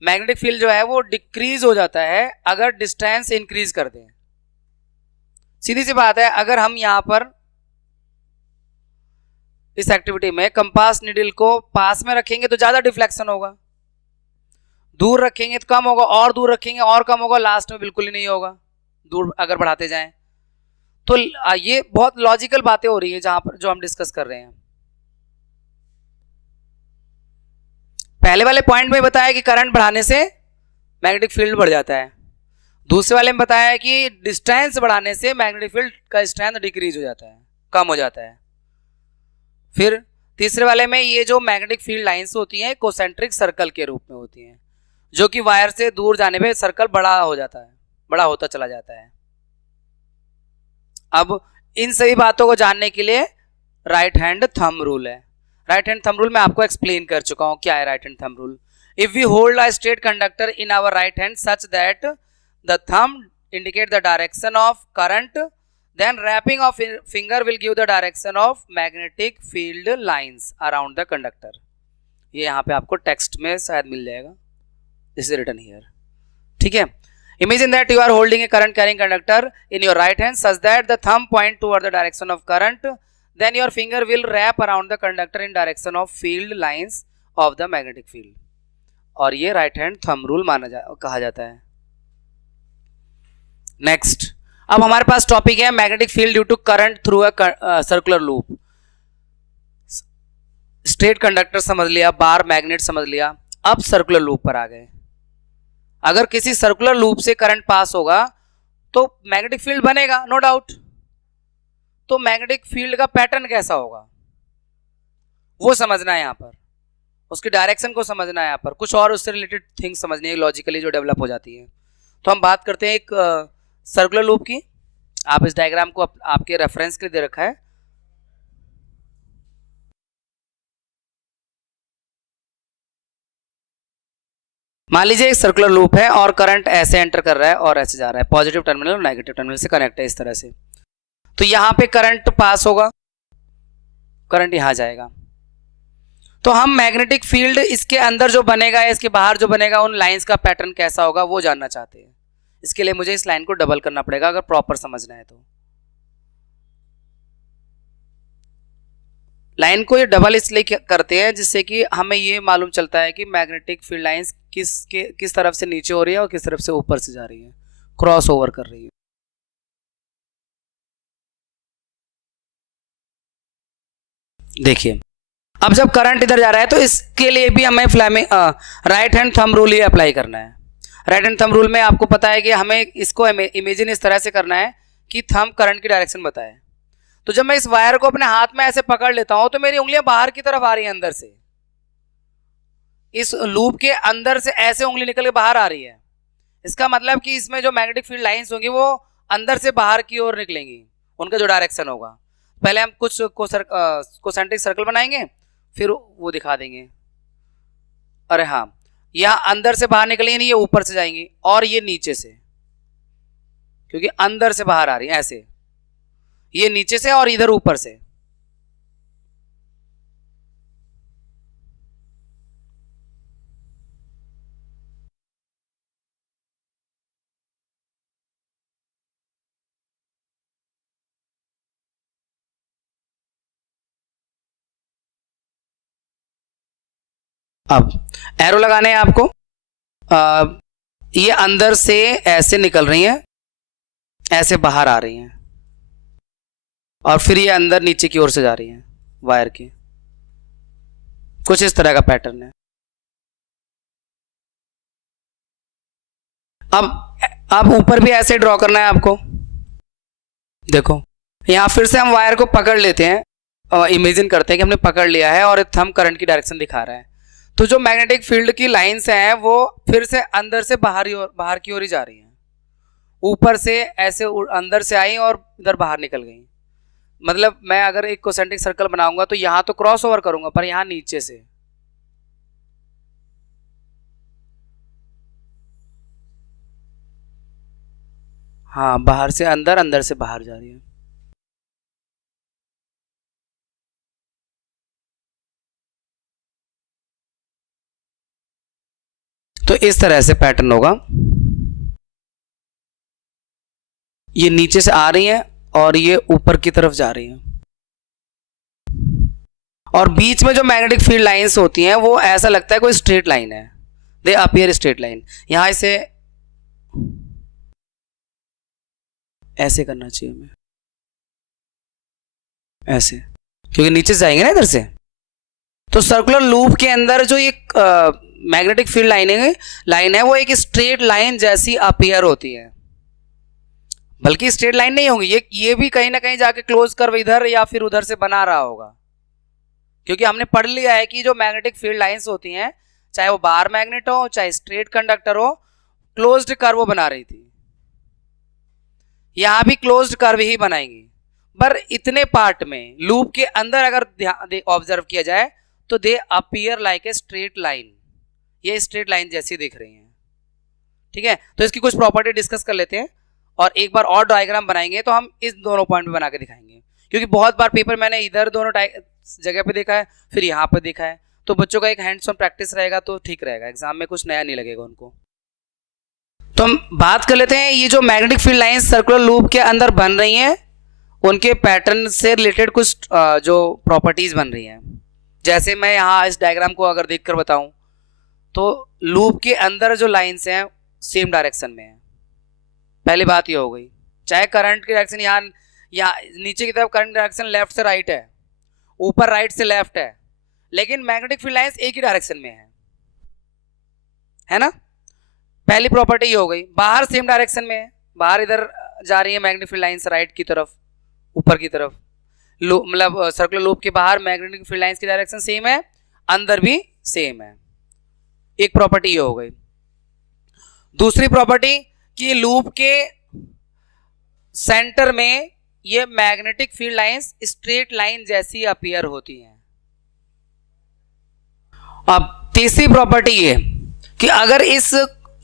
मैग्नेटिक फील्ड जो है वो डिक्रीज हो जाता है अगर डिस्टेंस इंक्रीज कर दें। सीधी सी बात है, अगर हम यहां पर इस एक्टिविटी में कंपास नीडल को पास में रखेंगे तो ज्यादा डिफ्लेक्शन होगा, दूर रखेंगे तो कम होगा, और दूर रखेंगे और कम होगा, लास्ट में बिल्कुल ही नहीं होगा दूर अगर बढ़ाते जाएं। तो ये बहुत लॉजिकल बातें हो रही है जहां पर जो हम डिस्कस कर रहे हैं। पहले वाले पॉइंट में बताया कि करंट बढ़ाने से मैग्नेटिक फील्ड बढ़ जाता है, दूसरे वाले में बताया कि डिस्टेंस बढ़ाने से मैग्नेटिक फील्ड का स्ट्रेंथ डिक्रीज हो जाता है, कम हो जाता है। फिर तीसरे वाले में ये जो मैग्नेटिक फील्ड लाइंस होती हैं कोसेंट्रिक सर्कल के रूप में होती हैं, जो कि वायर से दूर जाने पे सर्कल बड़ा हो जाता है, बड़ा होता चला जाता है। अब इन सभी बातों को जानने के लिए राइट हैंड थंब रूल है। राइट हैंड थंब रूल मैं आपको एक्सप्लेन कर चुका हूं क्या है right hand thumb rule. If we hold a straight conductor in our right hand such that the thumb indicate the direction of current, then wrapping of finger will give the direction of magnetic field lines around the conductor। ये यहाँ पे आपको text में शायद मिल जाएगा, this is written here. ठीक है, Imagine that you are holding a current carrying conductor in your right hand such that the thumb point toward the direction of current, then your finger will wrap around the conductor in direction of field lines of the magnetic field. और ये right hand thumb rule कहा जाता है. Next, अब हमारे पास topic है magnetic field due to current through a circular loop. Straight conductor समझ लिया, बार मैग्नेट समझ लिया, अब सर्कुलर लूप पर आ गए. अगर किसी सर्कुलर लूप से करंट पास होगा तो मैग्नेटिक फील्ड बनेगा, नो डाउट. तो मैग्नेटिक फील्ड का पैटर्न कैसा होगा वो समझना है, यहां पर उसकी डायरेक्शन को समझना है, यहां पर कुछ और उससे रिलेटेड थिंग्स समझनी है लॉजिकली जो डेवलप हो जाती है. तो हम बात करते हैं एक सर्कुलर लूप की. आप इस डायग्राम को आपके रेफरेंस के लिए दे रखा है. मान लीजिए एक सर्कुलर लूप है और करंट ऐसे एंटर कर रहा है और ऐसे जा रहा है, पॉजिटिव टर्मिनल और नेगेटिव टर्मिनल से कनेक्ट है इस तरह से. तो यहां पे करंट पास होगा, करंट यहां जाएगा. तो हम मैग्नेटिक फील्ड इसके अंदर जो बनेगा या इसके बाहर जो बनेगा उन लाइंस का पैटर्न कैसा होगा वो जानना चाहते हैं. इसके लिए मुझे इस लाइन को डबल करना पड़ेगा अगर प्रॉपर समझना है तो. लाइन को ये डबल इसलिए करते हैं जिससे कि हमें ये मालूम चलता है कि मैग्नेटिक फील्ड लाइंस किस तरफ से नीचे हो रही है और किस तरफ से ऊपर से जा रही है, क्रॉस ओवर कर रही है. देखिए, अब जब करंट इधर जा रहा है तो इसके लिए भी हमें राइट हैंड थंब रूल ही अप्लाई करना है. राइट हैंड थंब रूल में आपको पता है कि हमें इसको इमेजिन इस तरह से करना है कि थंब करंट की डायरेक्शन बताए. तो जब मैं इस वायर को अपने हाथ में ऐसे पकड़ लेता हूं तो मेरी उंगलियां बाहर की तरफ आ रही है, अंदर से इस लूप के अंदर से ऐसे उंगली निकल के बाहर आ रही है. इसका मतलब कि इसमें जो मैग्नेटिक फील्ड लाइंस होंगी वो अंदर से बाहर की ओर निकलेंगी, उनका जो डायरेक्शन होगा. पहले हम कुछ कोसेंट्रिक सर्कल बनाएंगे फिर वो दिखा देंगे. अरे हाँ, यहाँ अंदर से बाहर निकलेंगे नहीं, ये ऊपर से जाएंगी और ये नीचे से, क्योंकि अंदर से बाहर आ रही है ऐसे, ये नीचे से और इधर ऊपर से. अब एरो लगाने हैं आपको. ये अंदर से ऐसे निकल रही हैं, ऐसे बाहर आ रही हैं और फिर ये अंदर नीचे की ओर से जा रही हैं वायर की. कुछ इस तरह का पैटर्न है. अब ऊपर भी ऐसे ड्रॉ करना है आपको. देखो, यहां फिर से हम वायर को पकड़ लेते हैं और इमेजिन करते हैं कि हमने पकड़ लिया है और थंब करंट की डायरेक्शन दिखा रहा है. तो जो मैग्नेटिक फील्ड की लाइंस हैं वो फिर से अंदर से बाहर की ओर ही जा रही हैं. ऊपर से ऐसे अंदर से आई और इधर बाहर निकल गई. मतलब मैं अगर एक कोसेंट्रिक सर्कल बनाऊंगा तो यहां तो क्रॉस ओवर करूंगा पर यहां नीचे से. हाँ, बाहर से अंदर, अंदर से बाहर जा रही है. तो इस तरह से पैटर्न होगा. ये नीचे से आ रही है और ये ऊपर की तरफ जा रही है और बीच में जो मैग्नेटिक फील्ड लाइंस होती हैं वो ऐसा लगता है कोई स्ट्रेट लाइन है. दे अपीयर स्ट्रेट लाइन. यहां इसे ऐसे करना चाहिए हमें, ऐसे, क्योंकि नीचे से जाएंगे ना इधर से. तो सर्कुलर लूप के अंदर जो ये मैग्नेटिक फील्ड लाइन है वो एक स्ट्रेट लाइन जैसी अपीयर होती है. बल्कि स्ट्रेट लाइन नहीं होगी, ये भी कहीं ना कहीं जाके क्लोज कर्व इधर या फिर उधर से बना रहा होगा. क्योंकि हमने पढ़ लिया है कि जो मैग्नेटिक फील्ड लाइंस होती हैं, चाहे वो बार मैग्नेट हो चाहे स्ट्रेट कंडक्टर हो, क्लोज्ड कर्व बना रही थी. यहां भी क्लोज्ड कर्व ही बनाएंगी, पर इतने पार्ट में लूप के अंदर अगर ऑब्जर्व किया जाए तो दे appear like a straight line. ये स्ट्रेट लाइन जैसी दिख रही हैं. ठीक है, तो इसकी कुछ प्रॉपर्टी डिस्कस कर लेते हैं और एक बार और डायग्राम बनाएंगे तो हम इस दोनों पॉइंट पे बना के दिखाएंगे. क्योंकि बहुत बार पेपर मैंने इधर दोनों जगह पे देखा है, फिर यहाँ पे देखा है, तो बच्चों का एक हैंड्स ऑन प्रैक्टिस रहेगा तो ठीक रहेगा, एग्जाम में कुछ नया नहीं लगेगा उनको. तो हम बात कर लेते हैं ये जो magnetic field lines circular loop के अंदर बन रही हैं उनके पैटर्न से रिलेटेड कुछ जो प्रॉपर्टीज बन रही हैं। जैसे मैं यहाँ इस डायग्राम को अगर देखकर बताऊं तो लूप के अंदर जो लाइंस हैं सेम डायरेक्शन में है। पहली बात ये हो गई, चाहे करंट की डायरेक्शन यहाँ नीचे की तरफ करंट डायरेक्शन लेफ्ट से राइट है, ऊपर राइट से लेफ्ट है, लेकिन मैग्नेटिक फील्ड लाइंस एक ही डायरेक्शन में है ना। पहली प्रॉपर्टी ये हो गई। बाहर सेम डायरेक्शन में है, बाहर इधर जा रही है मैग्नेटिक फील्ड लाइंस राइट की तरफ, ऊपर की तरफ। मतलब सर्कुलर लूप के बाहर मैग्नेटिक फील्ड लाइंस की डायरेक्शन सेम है, अंदर भी सेम है। एक प्रॉपर्टी ये हो गई। दूसरी प्रॉपर्टी कि लूप के सेंटर में ये magnetic field lines straight line जैसी अपीयर होती हैं। अब तीसरी प्रॉपर्टी ये कि अगर इस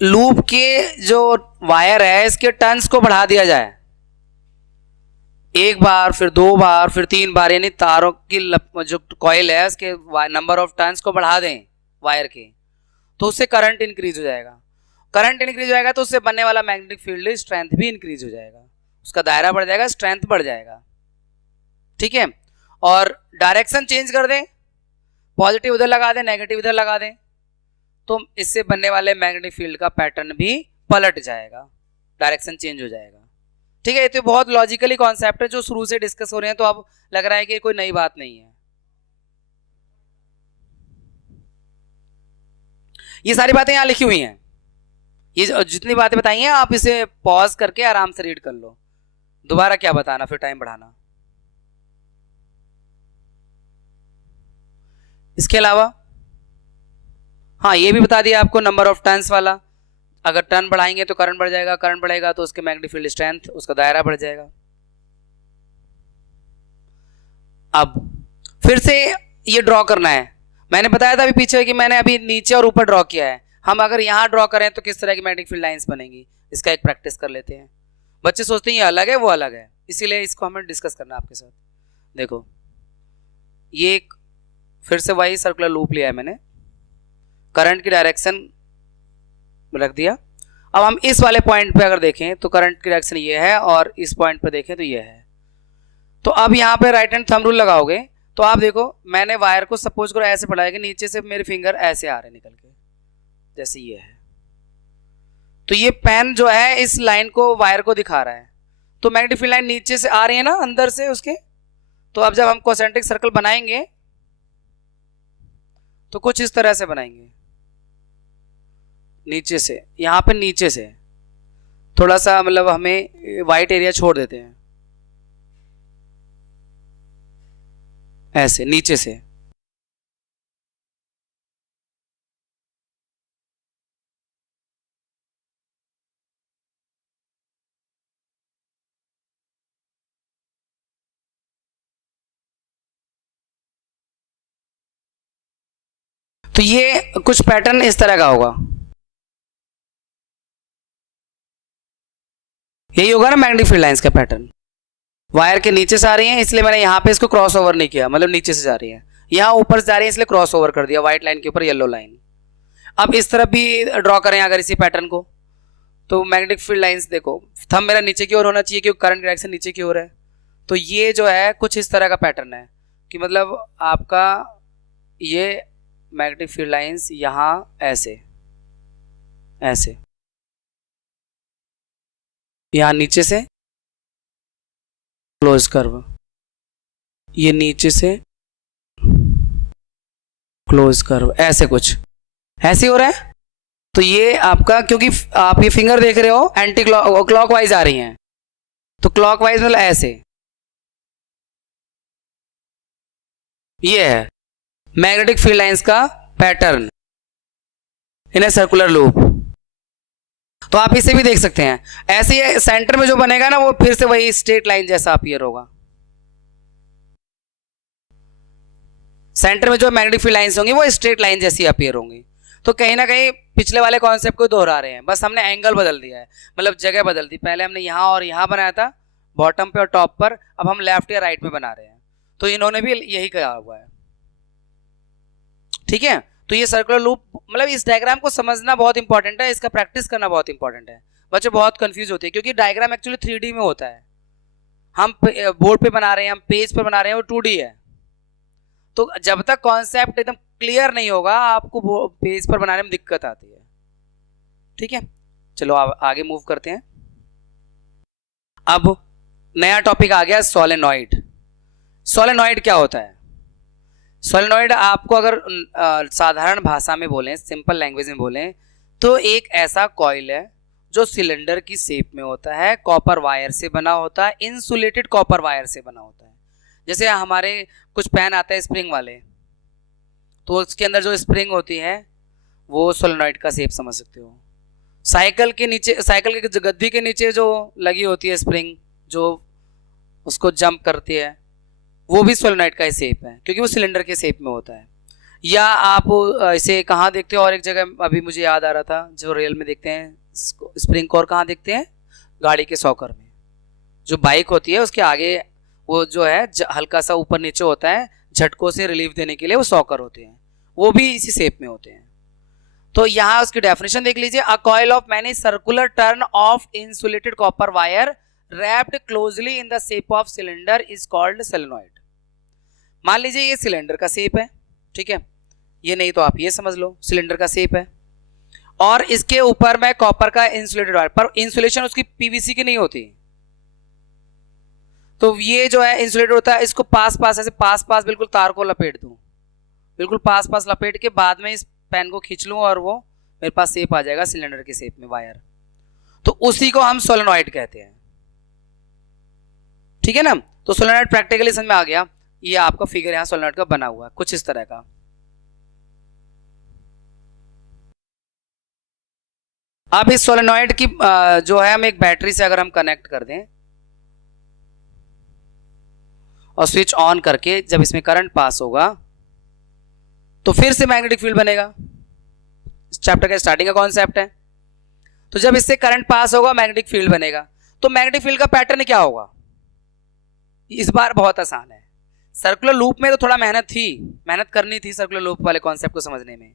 लूप के जो वायर है इसके टर्न्स को बढ़ा दिया जाए, एक बार फिर दो बार फिर तीन बार, यानी तारों की जो कॉइल है उसके नंबर ऑफ टर्न्स को बढ़ा दें वायर के, तो उससे करंट इंक्रीज हो जाएगा। करंट इंक्रीज हो जाएगा तो उससे बनने वाला मैग्नेटिक फील्ड स्ट्रेंथ भी इंक्रीज हो जाएगा, उसका दायरा बढ़ जाएगा, स्ट्रेंथ बढ़ जाएगा। ठीक है। और डायरेक्शन चेंज कर दें, पॉजिटिव उधर लगा दें, नेगेटिव इधर लगा दें, तो इससे बनने वाले मैग्नेटिक फील्ड का पैटर्न भी पलट जाएगा, डायरेक्शन चेंज हो जाएगा। ठीक है। ये तो बहुत लॉजिकली कॉन्सेप्ट है जो शुरू से डिस्कस हो रहे हैं, तो अब लग रहा है कि कोई नई बात नहीं है। ये सारी बातें यहां लिखी हुई हैं, ये जितनी बातें बताई हैं आप इसे पॉज करके आराम से रीड कर लो, दोबारा क्या बताना, फिर टाइम बढ़ाना। इसके अलावा हाँ ये भी बता दिया आपको नंबर ऑफ टर्न्स वाला, अगर टर्न बढ़ाएंगे तो करंट बढ़ जाएगा, करंट बढ़ेगा तो उसके मैग्नेटिक फील्ड स्ट्रेंथ, उसका दायरा बढ़ जाएगा। अब फिर से ये ड्रॉ करना है। मैंने बताया था अभी पीछे कि मैंने अभी नीचे और ऊपर ड्रॉ किया है, हम अगर यहाँ ड्रॉ करें तो किस तरह की मैग्नेटिक फील्ड लाइंस बनेंगी, इसका एक प्रैक्टिस कर लेते हैं। बच्चे सोचते हैं ये अलग है वो अलग है, इसीलिए इसको हमें डिस्कस करना आपके साथ। देखो ये एक फिर से वही सर्कुलर लूप लिया है मैंने, करंट की डायरेक्शन रख दिया। अब हम इस वाले पॉइंट पे अगर देखें तो करंट की डायरेक्शन ये है और इस पॉइंट पे देखें तो ये है। तो अब यहाँ पे राइट हैंड थंब रूल लगाओगे तो आप देखो मैंने वायर को सपोज करो ऐसे पढ़ा है कि नीचे से मेरे फिंगर ऐसे आ रहे निकल के, जैसे ये है। तो ये पेन जो है इस लाइन को वायर को दिखा रहा है, तो मैग्नेटिक फील्ड लाइन नीचे से आ रही है ना अंदर से उसके। तो अब जब हम कॉन्सेंट्रिक सर्कल बनाएंगे तो कुछ इस तरह से बनाएंगे, नीचे से, यहां पे नीचे से थोड़ा सा मतलब हमें वाइट एरिया छोड़ देते हैं, ऐसे नीचे से। तो ये कुछ पैटर्न इस तरह का होगा, यही होगा ना मैग्नेटिक फील्ड लाइंस का पैटर्न। वायर के नीचे से आ रही है इसलिए मैंने यहाँ पे इसको क्रॉस ओवर नहीं किया, मतलब नीचे से जा रही है, यहाँ ऊपर से जा रही है इसलिए क्रॉस ओवर कर दिया व्हाइट लाइन के ऊपर येलो लाइन। अब इस तरफ भी ड्रॉ करें अगर इसी पैटर्न को, तो मैग्नेटिक फील्ड लाइंस देखो, थंब मेरा नीचे की ओर होना चाहिए क्योंकि करंट डायरेक्शन नीचे की ओर है। तो ये जो है कुछ इस तरह का पैटर्न है कि मतलब आपका ये मैग्नेटिक फील्ड लाइंस यहाँ ऐसे ऐसे, यहाँ नीचे से क्लोज कर्व, ये नीचे से क्लोज कर्व, ऐसे कुछ ऐसे हो रहा है। तो ये आपका, क्योंकि आप ये फिंगर देख रहे हो एंटी क्लॉकवाइज आ रही हैं, तो क्लॉकवाइज मतलब ऐसे, ये है मैग्नेटिक फील्ड लाइंस का pattern in a circular loop. तो आप इसे भी देख सकते हैं, ऐसे ही सेंटर में जो बनेगा ना वो फिर से वही स्ट्रेट लाइन जैसा अपीयर होगा। सेंटर में जो मैग्नेटिक फील्ड लाइंस होंगी वो स्ट्रेट लाइन जैसी अपीयर होंगी। तो कहीं ना कहीं पिछले वाले कॉन्सेप्ट को दोहरा रहे हैं, बस हमने एंगल बदल दिया है, मतलब जगह बदल दी। पहले हमने यहाँ और यहाँ बनाया था बॉटम पे और टॉप पर, अब हम लेफ्ट या राइट में बना रहे हैं। तो इन्होंने भी यही कहा हुआ है, ठीक है। तो ये सर्कुलर लूप, मतलब इस डायग्राम को समझना बहुत इंपॉर्टेंट है, इसका प्रैक्टिस करना बहुत इंपॉर्टेंट है। बच्चे बहुत कंफ्यूज होते हैं क्योंकि डायग्राम एक्चुअली 3D में होता है, हम बोर्ड पे बना रहे हैं, हम पेज पर बना रहे हैं, वो 2D है। तो जब तक कॉन्सेप्ट एकदम क्लियर नहीं होगा आपको पेज पर बनाने में दिक्कत आती है। ठीक है, चलो आगे मूव करते हैं। अब नया टॉपिक आ गया सोलेनॉइड। सोलेनॉइड क्या होता है? सोलेनॉइड आपको अगर साधारण भाषा में बोलें, सिंपल लैंग्वेज में बोलें, तो एक ऐसा कॉइल है जो सिलेंडर की शेप में होता है, कॉपर वायर से बना होता है, इंसुलेटेड कॉपर वायर से बना होता है। जैसे हमारे कुछ पेन आते हैं स्प्रिंग वाले, तो उसके अंदर जो स्प्रिंग होती है वो सोलेनॉइड का शेप समझ सकते हो। साइकिल के नीचे, साइकिल के गद्दी के नीचे जो लगी होती है स्प्रिंग, जो उसको जंप करती है, वो भी सोलेनॉइड का शेप है क्योंकि वो सिलेंडर के शेप में होता है। या आप इसे कहाँ देखते हो, और एक जगह अभी मुझे याद आ रहा था, जो रेल में देखते हैं स्प्रिंग को, और कहाँ देखते हैं, गाड़ी के सॉकर में। जो बाइक होती है उसके आगे वो जो है हल्का सा ऊपर नीचे होता है, झटकों से रिलीफ देने के लिए वो सॉकर होते हैं, वो भी इसी शेप में होते हैं। तो यहाँ उसकी डेफिनेशन देख लीजिए, a coil of many circular turn off insulated copper wire wrapped closely in the shape of cylinder is called solenoid. मान लीजिए ये सिलेंडर का शेप है, ठीक है, ये नहीं तो आप ये समझ लो सिलेंडर का शेप है, और इसके ऊपर में कॉपर का इंसुलेटेड वायर, पर इंसुलेशन उसकी पीवीसी की नहीं होती, तो ये जो है इंसुलेटेड होता है, इसको पास पास ऐसे पास पास बिल्कुल तार को लपेट दूं, बिल्कुल पास पास लपेट के बाद में इस पेन को खींच लूं और वो मेरे पास शेप आ जाएगा सिलेंडर के शेप में वायर, तो उसी को हम सोलेनॉइड कहते हैं। ठीक है ना, तो सोलेनॉइड प्रैक्टिकली समझ में आ गया। ये आपका फिगर यहां सोलेनॉइड का बना हुआ है कुछ इस तरह का। अब इस सोलेनॉइड की जो है हम एक बैटरी से अगर हम कनेक्ट कर दें और स्विच ऑन करके जब इसमें करंट पास होगा तो फिर से मैग्नेटिक फील्ड बनेगा। इस चैप्टर का स्टार्टिंग का कॉन्सेप्ट है। तो जब इससे करंट पास होगा मैग्नेटिक फील्ड बनेगा। तो मैग्नेटिक फील्ड का पैटर्न क्या होगा? इस बार बहुत आसान है। सर्कुलर लूप में तो थोड़ा मेहनत करनी थी सर्कुलर लूप वाले कॉन्सेप्ट को समझने में,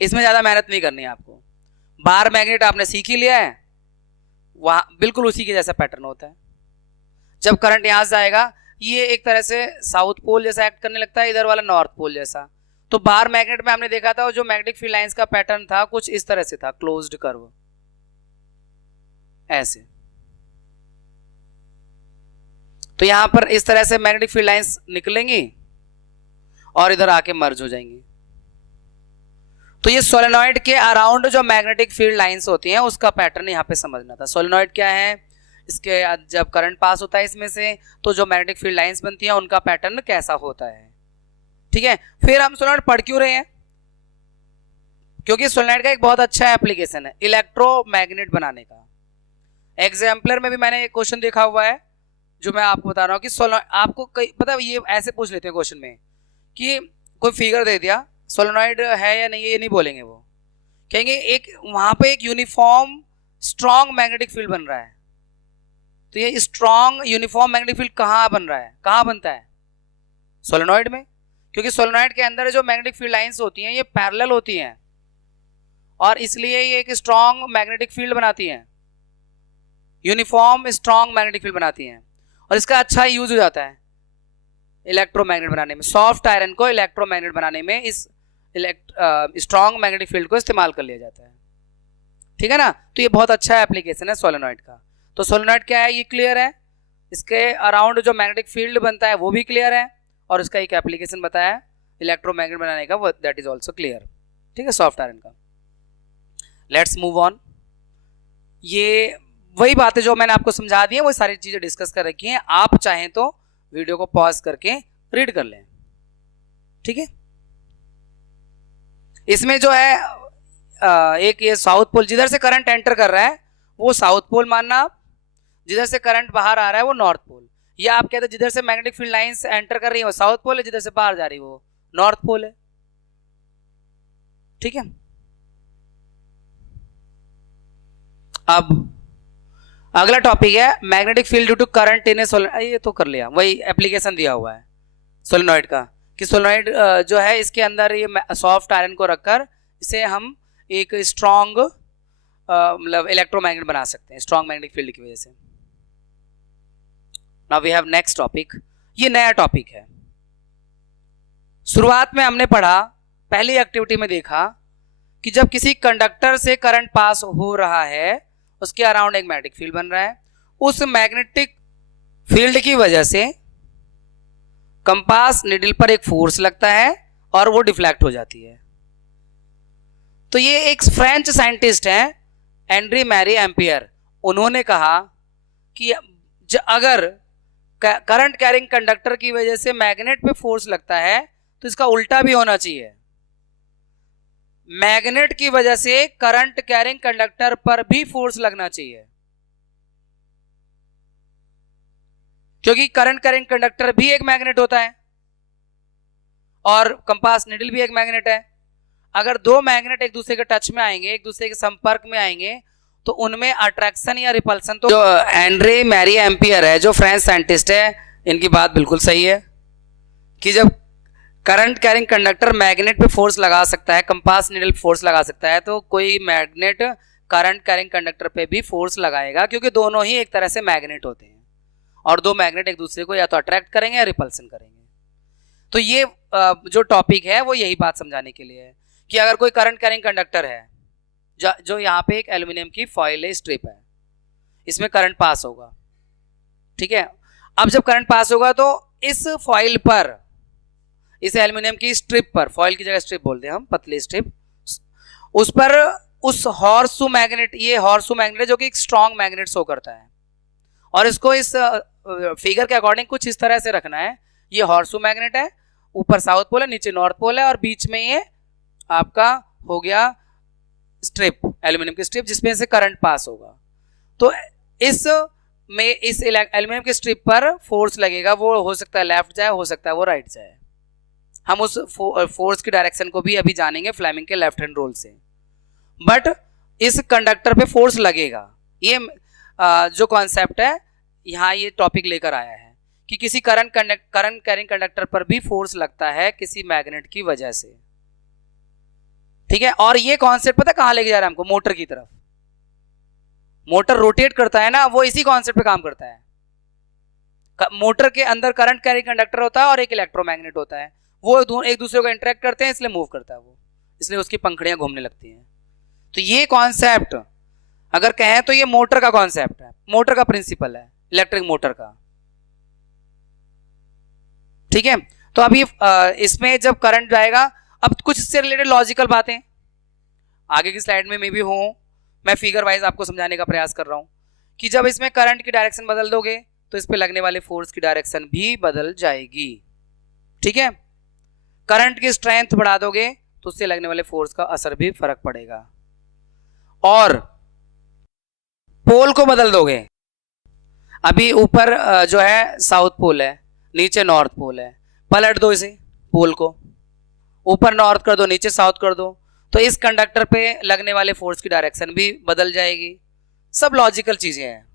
इसमें ज्यादा मेहनत नहीं करनी है आपको। बार मैग्नेट आपने सीख ही लिया है, वहां बिल्कुल उसी के जैसा पैटर्न होता है। जब करंट यहां से आएगा ये एक तरह से साउथ पोल जैसा एक्ट करने लगता है, इधर वाला नॉर्थ पोल जैसा। तो बार मैग्नेट में हमने देखा था जो मैग्नेटिक फील्ड लाइंस का पैटर्न था कुछ इस तरह से था, क्लोज्ड कर्व ऐसे। तो यहां पर इस तरह से मैग्नेटिक फील्ड लाइंस निकलेंगी और इधर आके मर्ज हो जाएंगी। तो ये सोलेनॉइड के अराउंड जो मैग्नेटिक फील्ड लाइंस होती हैं उसका पैटर्न यहां पे समझना था। सोलेनॉइड क्या है, इसके जब करंट पास होता है इसमें से तो जो मैग्नेटिक फील्ड लाइंस बनती हैं उनका पैटर्न कैसा होता है। ठीक है, फिर हम सोलेनॉइड पढ़ क्यों रहे हैं? क्योंकि सोलेनॉइड का एक बहुत अच्छा एप्लीकेशन है इलेक्ट्रोमैग्नेट बनाने का। एग्जाम्पलर में भी मैंने एक क्वेश्चन देखा हुआ है जो मैं आपको बता रहा हूं कि सोलेनॉइड आपको कई पता, ये ऐसे पूछ लेते हैं क्वेश्चन में कि कोई फिगर दे दिया, सोलेनॉइड है या नहीं, ये नहीं बोलेंगे, वो कहेंगे एक वहां पे एक यूनिफॉर्म स्ट्रॉन्ग मैग्नेटिक फील्ड बन रहा है। तो ये स्ट्रॉन्ग यूनिफॉर्म मैग्नेटिक फील्ड कहाँ बन रहा है, कहाँ बनता है? सोलेनॉइड में, क्योंकि सोलेनॉइड के अंदर जो मैग्नेटिक फील्ड लाइंस होती हैं ये पैरेलल होती हैं और इसलिए ये एक स्ट्रॉन्ग मैग्नेटिक फील्ड बनाती हैं, यूनिफॉर्म स्ट्रॉन्ग मैग्नेटिक फील्ड बनाती हैं। और इसका अच्छा यूज हो जाता है इलेक्ट्रोमैग्नेट बनाने में। सॉफ्ट आयरन को इलेक्ट्रोमैग्नेट बनाने में इस स्ट्रॉन्ग मैग्नेटिक फील्ड को इस्तेमाल कर लिया जाता है। ठीक है ना, तो ये बहुत अच्छा एप्लीकेशन है सोलेनॉइड का। तो सोलेनॉइड क्या है ये क्लियर है, इसके अराउंड जो मैग्नेटिक फील्ड बनता है वो भी क्लियर है, और इसका एक एप्लीकेशन बताया इलेक्ट्रोमैग्नेट बनाने का, दैट इज ऑल्सो क्लियर। ठीक है, सॉफ्ट आयरन का। Let's move on. ये वही बातें जो मैंने आपको समझा दी है वो सारी चीजें डिस्कस कर रखी हैं। आप चाहें तो वीडियो को पॉज करके रीड कर लें। ठीक है, इसमें जो है एक ये साउथ पोल, जिधर से करंट एंटर कर रहा है वो साउथ पोल मानना आप, जिधर से करंट बाहर आ रहा है वो नॉर्थ पोल। या आप कहते हैं जिधर से मैग्नेटिक फील्ड लाइंस एंटर कर रही है वो साउथ पोल है, जिधर से बाहर जा रही है वो नॉर्थ पोल है। ठीक है, अब अगला टॉपिक है magnetic field due to current in a solenoid. ये तो कर लिया, वही एप्लीकेशन दिया हुआ है सोलेनॉइड का कि सोलेनॉइड जो है इसके अंदर ये सॉफ्ट आयरन को रखकर इसे हम एक स्ट्रॉन्ग मतलब इलेक्ट्रोमैग्नेट बना सकते हैं स्ट्रॉन्ग मैग्नेटिक फील्ड की वजह से। Now we have next topic. ये नया टॉपिक है। शुरुआत में हमने पढ़ा, पहली एक्टिविटी में देखा कि जब किसी कंडक्टर से करंट पास हो रहा है उसके अराउंड एक मैग्नेटिक फील्ड बन रहा है, उस मैग्नेटिक फील्ड की वजह से कंपास निडल पर एक फोर्स लगता है और वो डिफ्लेक्ट हो जाती है। तो ये एक फ्रेंच साइंटिस्ट हैं एंड्री मैरी एम्पियर, उन्होंने कहा कि अगर करंट कैरिंग कंडक्टर की वजह से मैग्नेट पे फोर्स लगता है तो इसका उल्टा भी होना चाहिए, मैग्नेट की वजह से करंट कैरिंग कंडक्टर पर भी फोर्स लगना चाहिए, क्योंकि करंट कैरिंग कंडक्टर भी एक मैग्नेट होता है और कंपास निडल भी एक मैग्नेट है। अगर दो मैग्नेट एक दूसरे के टच में आएंगे, एक दूसरे के संपर्क में आएंगे, तो उनमें अट्रैक्शन या रिपल्सन, तो जो एंड्रे मैरी एम्पियर है जो फ्रेंच साइंटिस्ट है, इनकी बात बिल्कुल सही है कि जब करंट कैरिंग कंडक्टर मैग्नेट पे फोर्स लगा सकता है, कंपास निडल फोर्स लगा सकता है, तो कोई मैग्नेट करंट कैरिंग कंडक्टर पे भी फोर्स लगाएगा, क्योंकि दोनों ही एक तरह से मैग्नेट होते हैं और दो मैग्नेट एक दूसरे को या तो अट्रैक्ट करेंगे या रिपल्सन करेंगे। तो ये जो टॉपिक है वो यही बात समझाने के लिए है कि अगर कोई करंट कैरिंग कंडक्टर है, जो यहाँ पे एक एल्यूमिनियम की फॉइल है, स्ट्रिप है, इसमें करंट पास होगा, ठीक है। अब जब करंट पास होगा तो इस फॉइल पर, इस एल्यूमिनियम की स्ट्रिप पर, फॉइल की जगह स्ट्रिप बोलते हैं हम, पतली स्ट्रिप, उस पर उस हॉर्सशू मैग्नेट, ये हॉर्सशू मैग्नेट है जो कि एक स्ट्रॉन्ग मैग्नेट शो करता है, और इसको इस फिगर के अकॉर्डिंग कुछ इस तरह से रखना है। ये हॉर्सशू मैग्नेट है, ऊपर साउथ पोल है, नीचे नॉर्थ पोल है, और बीच में ये आपका हो गया स्ट्रिप, एल्यूमिनियम की स्ट्रिप, जिसमें से करंट पास होगा। तो इस एल्यूमिनियम की स्ट्रिप पर फोर्स लगेगा, वो हो सकता है लेफ्ट जाए, हो सकता है वो राइट जाए। हम उस फोर्स की डायरेक्शन को भी अभी जानेंगे फ्लेमिंग के लेफ्ट हैंड रूल से, बट इस कंडक्टर पे फोर्स लगेगा। ये जो कॉन्सेप्ट है यहाँ ये टॉपिक लेकर आया है कि किसी करंट कैरिंग कंडक्टर पर भी फोर्स लगता है किसी मैग्नेट की वजह से, ठीक है। और ये कॉन्सेप्ट पता कहां लेके जा रहा है हमको? मोटर की तरफ। मोटर रोटेट करता है ना, वो इसी कॉन्सेप्ट पे काम करता है। मोटर के अंदर करंट कैरिंग कंडक्टर होता है और एक इलेक्ट्रोमैग्नेट होता है, वो एक दूसरे को इंटरेक्ट करते हैं, इसलिए मूव करता है वो, इसलिए उसकी पंखड़ियां घूमने लगती हैं। तो ये कॉन्सेप्ट अगर कहें तो ये मोटर का कॉन्सेप्ट है, मोटर का प्रिंसिपल है, इलेक्ट्रिक मोटर का, ठीक है। तो अभी इसमें जब करंट जाएगा, अब कुछ इससे रिलेटेड लॉजिकल बातें आगे की स्लाइड में भी हो, मैं फिगर वाइज आपको समझाने का प्रयास कर रहा हूं कि जब इसमें करंट की डायरेक्शन बदल दोगे तो इस पे लगने वाले फोर्स की डायरेक्शन भी बदल जाएगी, ठीक है। करंट की स्ट्रेंथ बढ़ा दोगे तो उससे लगने वाले फोर्स का असर भी फर्क पड़ेगा, और पोल को बदल दोगे, अभी ऊपर जो है साउथ पोल है, नीचे नॉर्थ पोल है, पलट दो इसे पोल को, ऊपर नॉर्थ कर दो, नीचे साउथ कर दो, तो इस कंडक्टर पे लगने वाले फोर्स की डायरेक्शन भी बदल जाएगी। सब लॉजिकल चीजें हैं,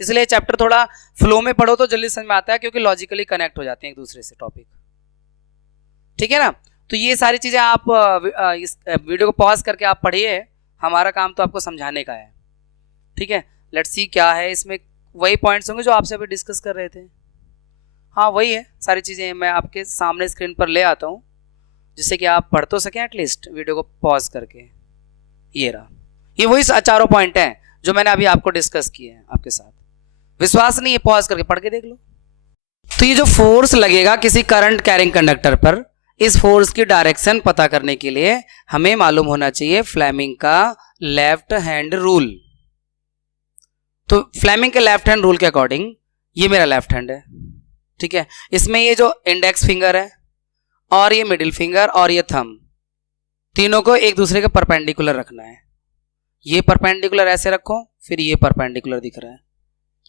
इसलिए चैप्टर थोड़ा फ्लो में पढ़ो तो जल्दी समझ में आता है, क्योंकि लॉजिकली कनेक्ट हो जाते हैं एक दूसरे से टॉपिक, ठीक है ना। तो ये सारी चीजें आप इस वीडियो को पॉज करके आप पढ़िए, हमारा काम तो आपको समझाने का है, ठीक है। लेट्स सी क्या है इसमें, वही पॉइंट्स होंगे जो आपसे अभी डिस्कस कर रहे थे, हाँ वही है, सारी चीजें मैं आपके सामने स्क्रीन पर ले आता हूँ जिससे कि आप पढ़ तो सकें एटलीस्ट वीडियो को पॉज करके। ये रहा, ये वही चारों पॉइंट हैं जो मैंने अभी आपको डिस्कस किए हैं आपके साथ। विश्वास नहीं है, पॉज करके पढ़ के देख लो। तो ये जो फोर्स लगेगा किसी करंट कैरिंग कंडक्टर पर, इस फोर्स की डायरेक्शन पता करने के लिए हमें मालूम होना चाहिए फ्लेमिंग का लेफ्ट हैंड रूल। तो फ्लेमिंग के लेफ्ट हैंड रूल के अकॉर्डिंग ये मेरा लेफ्ट हैंड है, ठीक है। इसमें ये जो इंडेक्स फिंगर है और ये मिडिल फिंगर और ये थंब, तीनों को एक दूसरे के परपेंडिकुलर रखना है। ये परपेंडिकुलर ऐसे रखो, फिर ये परपेंडिकुलर दिख रहा है,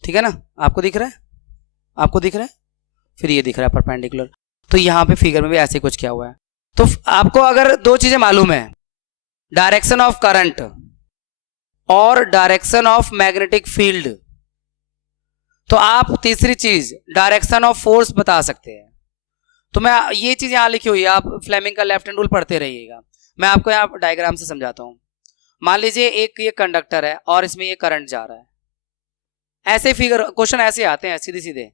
ठीक है ना, आपको दिख रहा है, आपको दिख रहा है, फिर ये दिख रहा है परपेंडिकुलर। तो यहाँ पे फिगर में भी ऐसे कुछ किया हुआ है। तो आपको अगर दो चीजें मालूम है, डायरेक्शन ऑफ करंट और डायरेक्शन ऑफ मैग्नेटिक फील्ड, तो आप तीसरी चीज डायरेक्शन ऑफ फोर्स बता सकते हैं। तो मैं ये चीज़ यहाँ लिखी हुई है, आप फ्लेमिंग का लेफ्ट हैंड रूल पढ़ते रहिएगा। मैं आपको यहाँ डायग्राम से समझाता हूँ। मान लीजिए एक ये कंडक्टर है और इसमें ये करंट जा रहा है। ऐसे फिगर क्वेश्चन ऐसे आते हैं सीधे सीधे,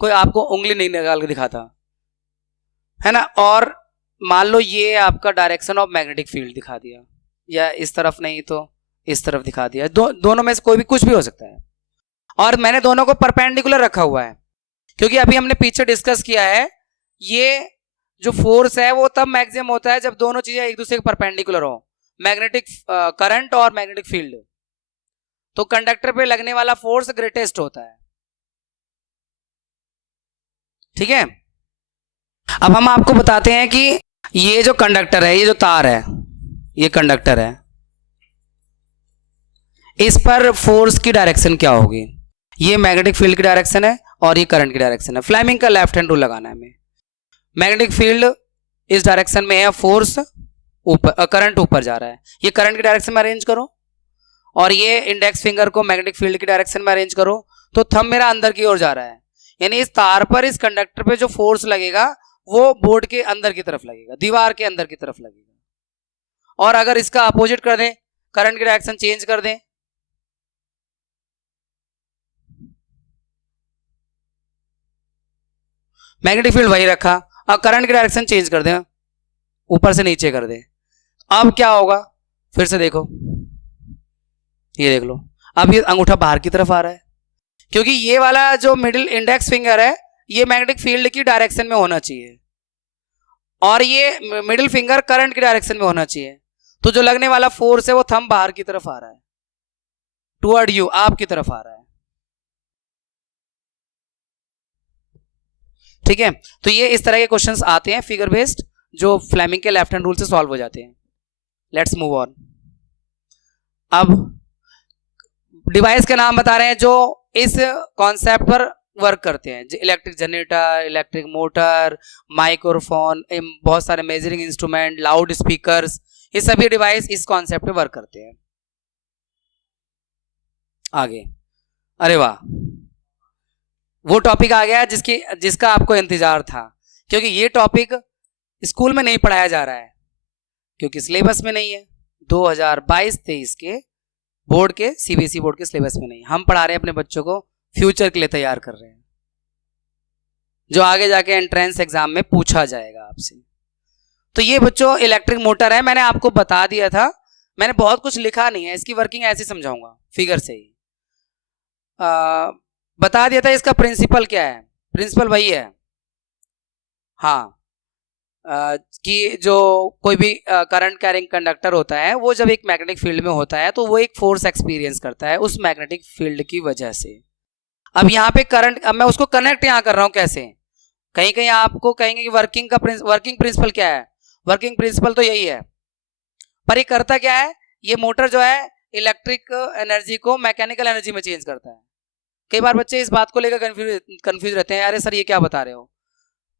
कोई आपको उंगली नहीं निकाल के दिखाता है ना। और मान लो ये आपका डायरेक्शन ऑफ मैग्नेटिक फील्ड दिखा दिया, या इस तरफ नहीं तो इस तरफ दिखा दिया। दोनों में से कोई भी कुछ भी हो सकता है। और मैंने दोनों को परपेंडिकुलर रखा हुआ है, क्योंकि अभी हमने पीछे डिस्कस किया है ये जो फोर्स है वो तब मैक्सिमम होता है जब दोनों चीजें एक दूसरे के परपेंडिकुलर हो, मैग्नेटिक करंट और मैग्नेटिक फील्ड। तो कंडक्टर पे लगने वाला फोर्स ग्रेटेस्ट होता है, ठीक है। अब हम आपको बताते हैं कि ये जो कंडक्टर है, ये जो तार है, ये कंडक्टर है, इस पर फोर्स की डायरेक्शन क्या होगी। ये मैग्नेटिक फील्ड की डायरेक्शन है और ये करंट की डायरेक्शन है। फ्लेमिंग का लेफ्ट हैंड रूल लगाना है हमें। मैग्नेटिक फील्ड इस डायरेक्शन में है, फोर्स ऊपर, करंट ऊपर जा रहा है। ये करंट की डायरेक्शन में अरेंज करो और ये इंडेक्स फिंगर को मैग्नेटिक फील्ड की डायरेक्शन में अरेंज करो, तो थंब मेरा अंदर की ओर जा रहा है। यानी इस तार पर, इस कंडक्टर पे जो फोर्स लगेगा वो बोर्ड के अंदर की तरफ लगेगा, दीवार के अंदर की तरफ लगेगा। और अगर इसका अपोजिट कर दें, करंट की डायरेक्शन चेंज कर दें, मैग्नेटिक फील्ड वही रखा, अब करंट की डायरेक्शन चेंज कर दें, ऊपर से नीचे कर दें, अब क्या होगा, फिर से देखो, ये देख लो, अब ये अंगूठा बाहर की तरफ आ रहा है, क्योंकि ये वाला जो मिडिल इंडेक्स फिंगर है ये मैग्नेटिक फील्ड की डायरेक्शन में होना चाहिए और ये मिडिल फिंगर करंट की डायरेक्शन में होना चाहिए। तो जो लगने वाला फोर्स है वो थंब बाहर की तरफ आ रहा है, टुवर्ड यू, आपकी तरफ आ रहा है, ठीक है। तो ये इस तरह के क्वेश्चंस आते हैं फिगर बेस्ड, जो फ्लेमिंग के लेफ्ट हैंड रूल से सॉल्व हो जाते हैं। Let's move on. अब डिवाइस के नाम बता रहे हैं जो इस कॉन्सेप्ट पर वर्क करते हैं। Electric generator, electric motor, microphone, बहुत सारे मेजरिंग इंस्ट्रूमेंट, लाउड स्पीकर्स, ये सभी डिवाइस इस कॉन्सेप्ट पे वर्क करते हैं। आगे, अरे वाह, वो टॉपिक आ गया जिसका आपको इंतजार था, क्योंकि ये टॉपिक स्कूल में नहीं पढ़ाया जा रहा है, क्योंकि सिलेबस में नहीं है। 2022-23 के बोर्ड के, सीबीएसई बोर्ड के सिलेबस में नहीं। हम पढ़ा रहे हैं अपने बच्चों को, फ्यूचर के लिए तैयार कर रहे हैं, जो आगे जाके एंट्रेंस एग्जाम में पूछा जाएगा आपसे। तो ये बच्चों इलेक्ट्रिक मोटर है, मैंने आपको बता दिया था, मैंने बहुत कुछ लिखा नहीं है, इसकी वर्किंग ऐसे समझाऊंगा फिगर से ही। बता दिया था इसका प्रिंसिपल क्या है, प्रिंसिपल वही है, हाँ, कि जो कोई भी करंट कैरिंग कंडक्टर होता है वो जब एक मैग्नेटिक फील्ड में होता है तो वो एक फोर्स एक्सपीरियंस करता है उस मैग्नेटिक फील्ड की वजह से। अब यहाँ पे करंट, अब मैं उसको कनेक्ट यहाँ कर रहा हूँ कैसे, कहीं कहीं आपको कहेंगे कि वर्किंग प्रिंसिपल क्या है। वर्किंग प्रिंसिपल तो यही है, पर ये करता क्या है, ये मोटर जो है इलेक्ट्रिक एनर्जी को मैकेनिकल एनर्जी में चेंज करता है। कई बार बच्चे इस बात को लेकर कंफ्यूज रहते हैं, अरे सर ये क्या बता रहे हो,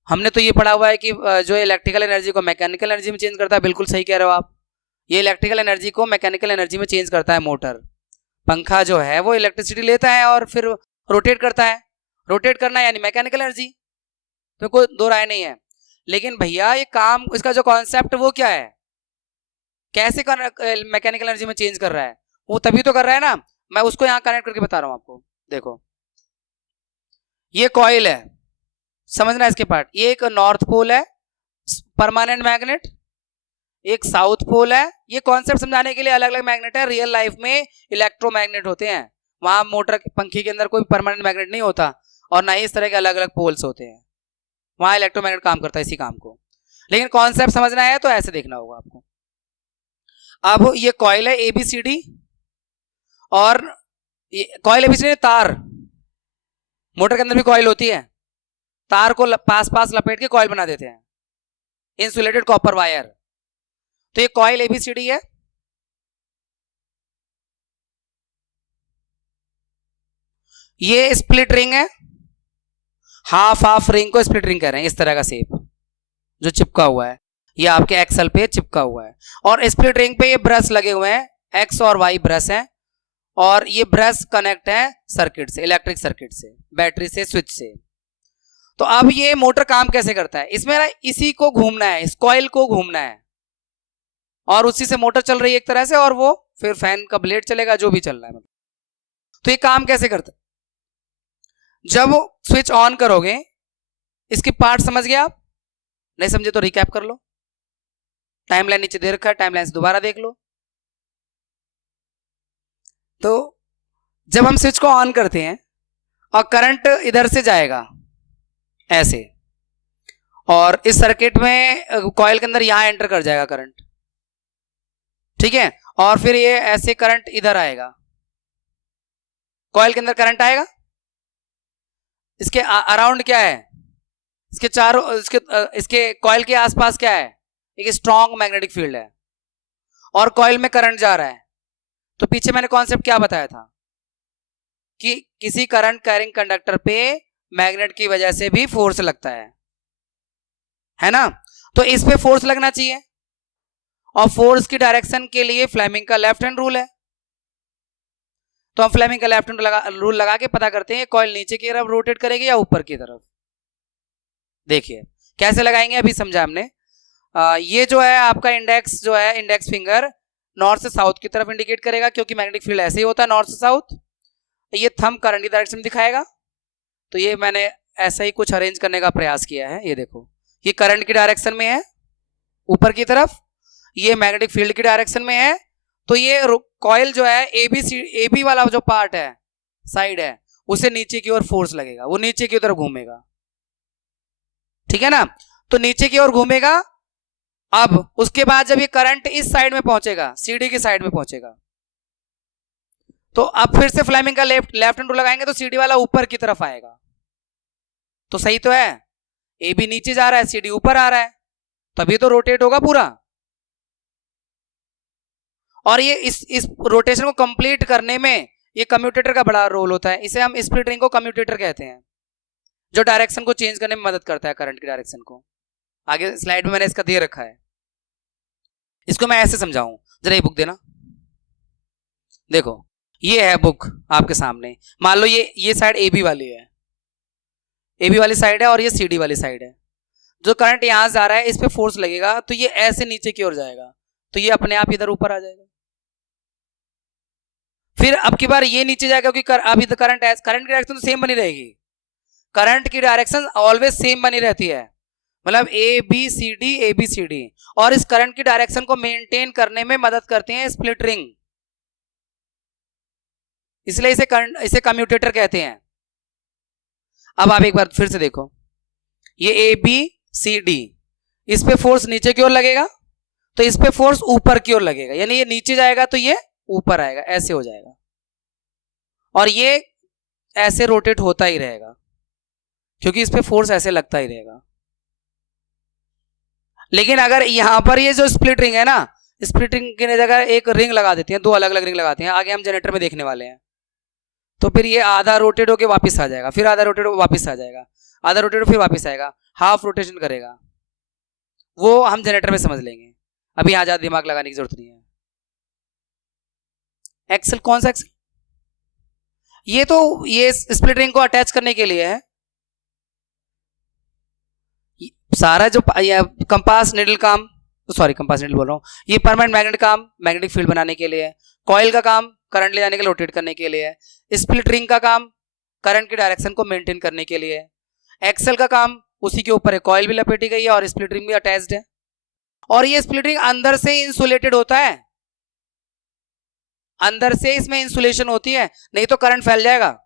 हमने तो ये पढ़ा हुआ है कि जो इलेक्ट्रिकल एनर्जी को मैकेनिकल एनर्जी में चेंज करता है। बिल्कुल सही कह रहे हो आप, ये इलेक्ट्रिकल एनर्जी को मैकेनिकल एनर्जी में चेंज करता है मोटर। पंखा जो है वो इलेक्ट्रिसिटी लेता है और फिर रोटेट करता है, रोटेट करना यानी मैकेनिकल एनर्जी, तो कोई दो राय नहीं है। लेकिन भैया ये काम, इसका जो कॉन्सेप्ट वो क्या है, कैसे मैकेनिकल एनर्जी में चेंज कर रहा है, वो तभी तो कर रहा है ना, मैं उसको यहाँ कनेक्ट करके बता रहा हूँ आपको। देखो ये कॉइल है, समझना इसके पार्ट, ये एक नॉर्थ पोल है परमानेंट मैग्नेट, एक साउथ पोल है। ये कॉन्सेप्ट समझाने के लिए अलग अलग मैग्नेट है, रियल लाइफ में इलेक्ट्रोमैग्नेट होते हैं, वहां मोटर पंखे के अंदर कोई परमानेंट मैग्नेट नहीं होता और ना ही इस तरह के अलग अलग पोल्स होते हैं, वहां इलेक्ट्रोमैग्नेट काम करता है इसी काम को। लेकिन कॉन्सेप्ट समझना है तो ऐसे देखना होगा आपको। अब ये कॉइल है ABCD, और कॉइल ABCD तार, मोटर के अंदर भी कॉइल होती है, तार को पास पास लपेट के कॉइल बना देते हैं, इंसुलेटेड कॉपर वायर। तो ये कॉइल ABCD है, ये स्प्लिट रिंग है, हाफ हाफ रिंग को स्प्लिट रिंग कह रहे हैं, इस तरह का शेप जो चिपका हुआ है, ये आपके एक्सल पे चिपका हुआ है। और स्प्लिट रिंग पे ये ब्रश लगे हुए हैं, X और Y ब्रश हैं, और ये ब्रश कनेक्ट है सर्किट से, इलेक्ट्रिक सर्किट से, बैटरी से, स्विच से। तो अब ये मोटर काम कैसे करता है, इसमें ना इसी को घूमना है, इस कॉइल को घूमना है, और उसी से मोटर चल रही है एक तरह से, और वो फिर फैन का ब्लेड चलेगा, जो भी चल रहा है मतलब। तो ये काम कैसे करता है, जब स्विच ऑन करोगे, इसके पार्ट समझ गए आप? नहीं समझे तो रिकैप कर लो, टाइमलाइन नीचे दे रखा है, टाइमलाइन से दोबारा देख लो। तो जब हम स्विच को ऑन करते हैं और करंट इधर से जाएगा ऐसे, और इस सर्किट में कॉइल के अंदर यहां एंटर कर जाएगा करंट, ठीक है, और फिर ये ऐसे करंट इधर आएगा, कॉइल के अंदर करंट आएगा, इसके अराउंड क्या है, इसके चारों, इसके कॉइल के आसपास क्या है, एक स्ट्रॉन्ग मैग्नेटिक फील्ड है, और कॉइल में करंट जा रहा है। तो पीछे मैंने कॉन्सेप्ट क्या बताया था कि किसी करंट कैरिंग कंडक्टर पे मैग्नेट की वजह से भी फोर्स लगता है ना। तो इस पे फोर्स लगना चाहिए, और फोर्स की डायरेक्शन के लिए फ्लेमिंग का लेफ्ट हैंड रूल है। तो हम फ्लेमिंग का लेफ्ट हैंड रूल लगा के पता करते हैं कॉइल नीचे की तरफ रोटेट करेगी या ऊपर की तरफ। देखिए कैसे लगाएंगे, अभी समझा हमने। ये जो है आपका इंडेक्स, जो है इंडेक्स फिंगर नॉर्थ से साउथ की तरफ इंडिकेट करेगा, क्योंकि मैग्नेटिक फील्ड ऐसे ही होता है नॉर्थ से साउथ। ये थंब करंट की डायरेक्शन दिखाएगा। तो ये मैंने ऐसा ही कुछ अरेंज करने का प्रयास किया है। ये देखो, ये करंट की डायरेक्शन में है ऊपर की तरफ, ये मैग्नेटिक फील्ड की डायरेक्शन में है। तो ये कॉइल जो है एबी वाला जो पार्ट है, साइड है, उसे नीचे की ओर फोर्स लगेगा, वो नीचे की तरफ घूमेगा, ठीक है ना। तो नीचे की ओर घूमेगा। अब उसके बाद जब ये करंट इस साइड में पहुंचेगा, सीडी की साइड में पहुंचेगा, तो अब फिर से फ्लेमिंग का लेफ्ट हैंड रूल लगाएंगे, तो सीडी वाला ऊपर की तरफ आएगा। तो सही तो है, ए बी नीचे जा रहा है, सीडी ऊपर आ रहा है, तभी तो रोटेट होगा पूरा। और ये इस रोटेशन को कंप्लीट करने में ये कम्यूटेटर का बड़ा रोल होता है। इसे हम स्प्लिट रिंग को कम्यूटेटर कहते हैं, जो डायरेक्शन को चेंज करने में मदद करता है, करंट की डायरेक्शन को। आगे स्लाइड में मैंने इसका दे रखा है, इसको मैं ऐसे समझाऊं, जरा ये बुक देना। देखो ये है बुक आपके सामने, मान लो ये साइड ए बी वाली है, ए बी वाली साइड है, और ये सी डी वाली साइड है। जो करंट यहां से आ रहा है, इस पे फोर्स लगेगा, तो ये ऐसे नीचे की ओर जाएगा, तो ये अपने आप इधर ऊपर आ जाएगा। फिर अब की बार ये नीचे जाएगा, क्योंकि अभी तो करंट की डायरेक्शन तो सेम बनी रहेगी, करंट की डायरेक्शन ऑलवेज सेम बनी रहती है, मतलब ए बी सी डी। और इस करंट की डायरेक्शन को मेंटेन करने में मदद करते हैं स्प्लिट रिंग, इसलिए इसे कम्यूटेटर कहते हैं। अब आप एक बार फिर से देखो, ये ए बी सी डी, इस पे फोर्स नीचे की ओर लगेगा, तो इस पे फोर्स ऊपर की ओर लगेगा, यानी ये नीचे जाएगा तो ये ऊपर आएगा, ऐसे हो जाएगा, और ये ऐसे रोटेट होता ही रहेगा, क्योंकि इस पे फोर्स ऐसे लगता ही रहेगा। लेकिन अगर यहां पर ये जो स्प्लिट रिंग है ना, स्प्लिट रिंग की जगह एक रिंग लगा देते हैं, दो अलग अलग रिंग लगाते हैं, आगे हम जनरेटर में देखने वाले हैं। तो फिर ये आधा रोटेट होकर वापस आ जाएगा, फिर आधा रोटेट होकर वापस आ जाएगा, आधा रोटेट फिर वापस आएगा, हाफ रोटेशन करेगा। वो हम जनरेटर में समझ लेंगे, अभी यहां ज्यादा दिमाग लगाने की जरूरत नहीं है। एक्सल, कौन सा एक्सल? ये तो ये स्प्लिट रिंग को अटैच करने के लिए है। सारा जो कंपास निडल काम, सॉरी कंपास निडल बोल रहा हूँ, ये परमानेंट मैग्नेट काम मैग्नेटिक फील्ड बनाने के लिए है। कॉइल का काम करंट ले जाने के लिए, रोटेट करने के लिए है। स्प्लिट रिंग का काम करंट की डायरेक्शन को मेंटेन करने के लिए है। एक्सल का काम उसी के ऊपर है, कॉइल भी लपेटी गई है और स्प्लिट रिंग भी अटैच्ड है। और ये स्प्लिट रिंग अंदर से इंसुलेटेड होता है, अंदर से इसमें इंसुलेशन होती है, नहीं तो करंट फैल जाएगा,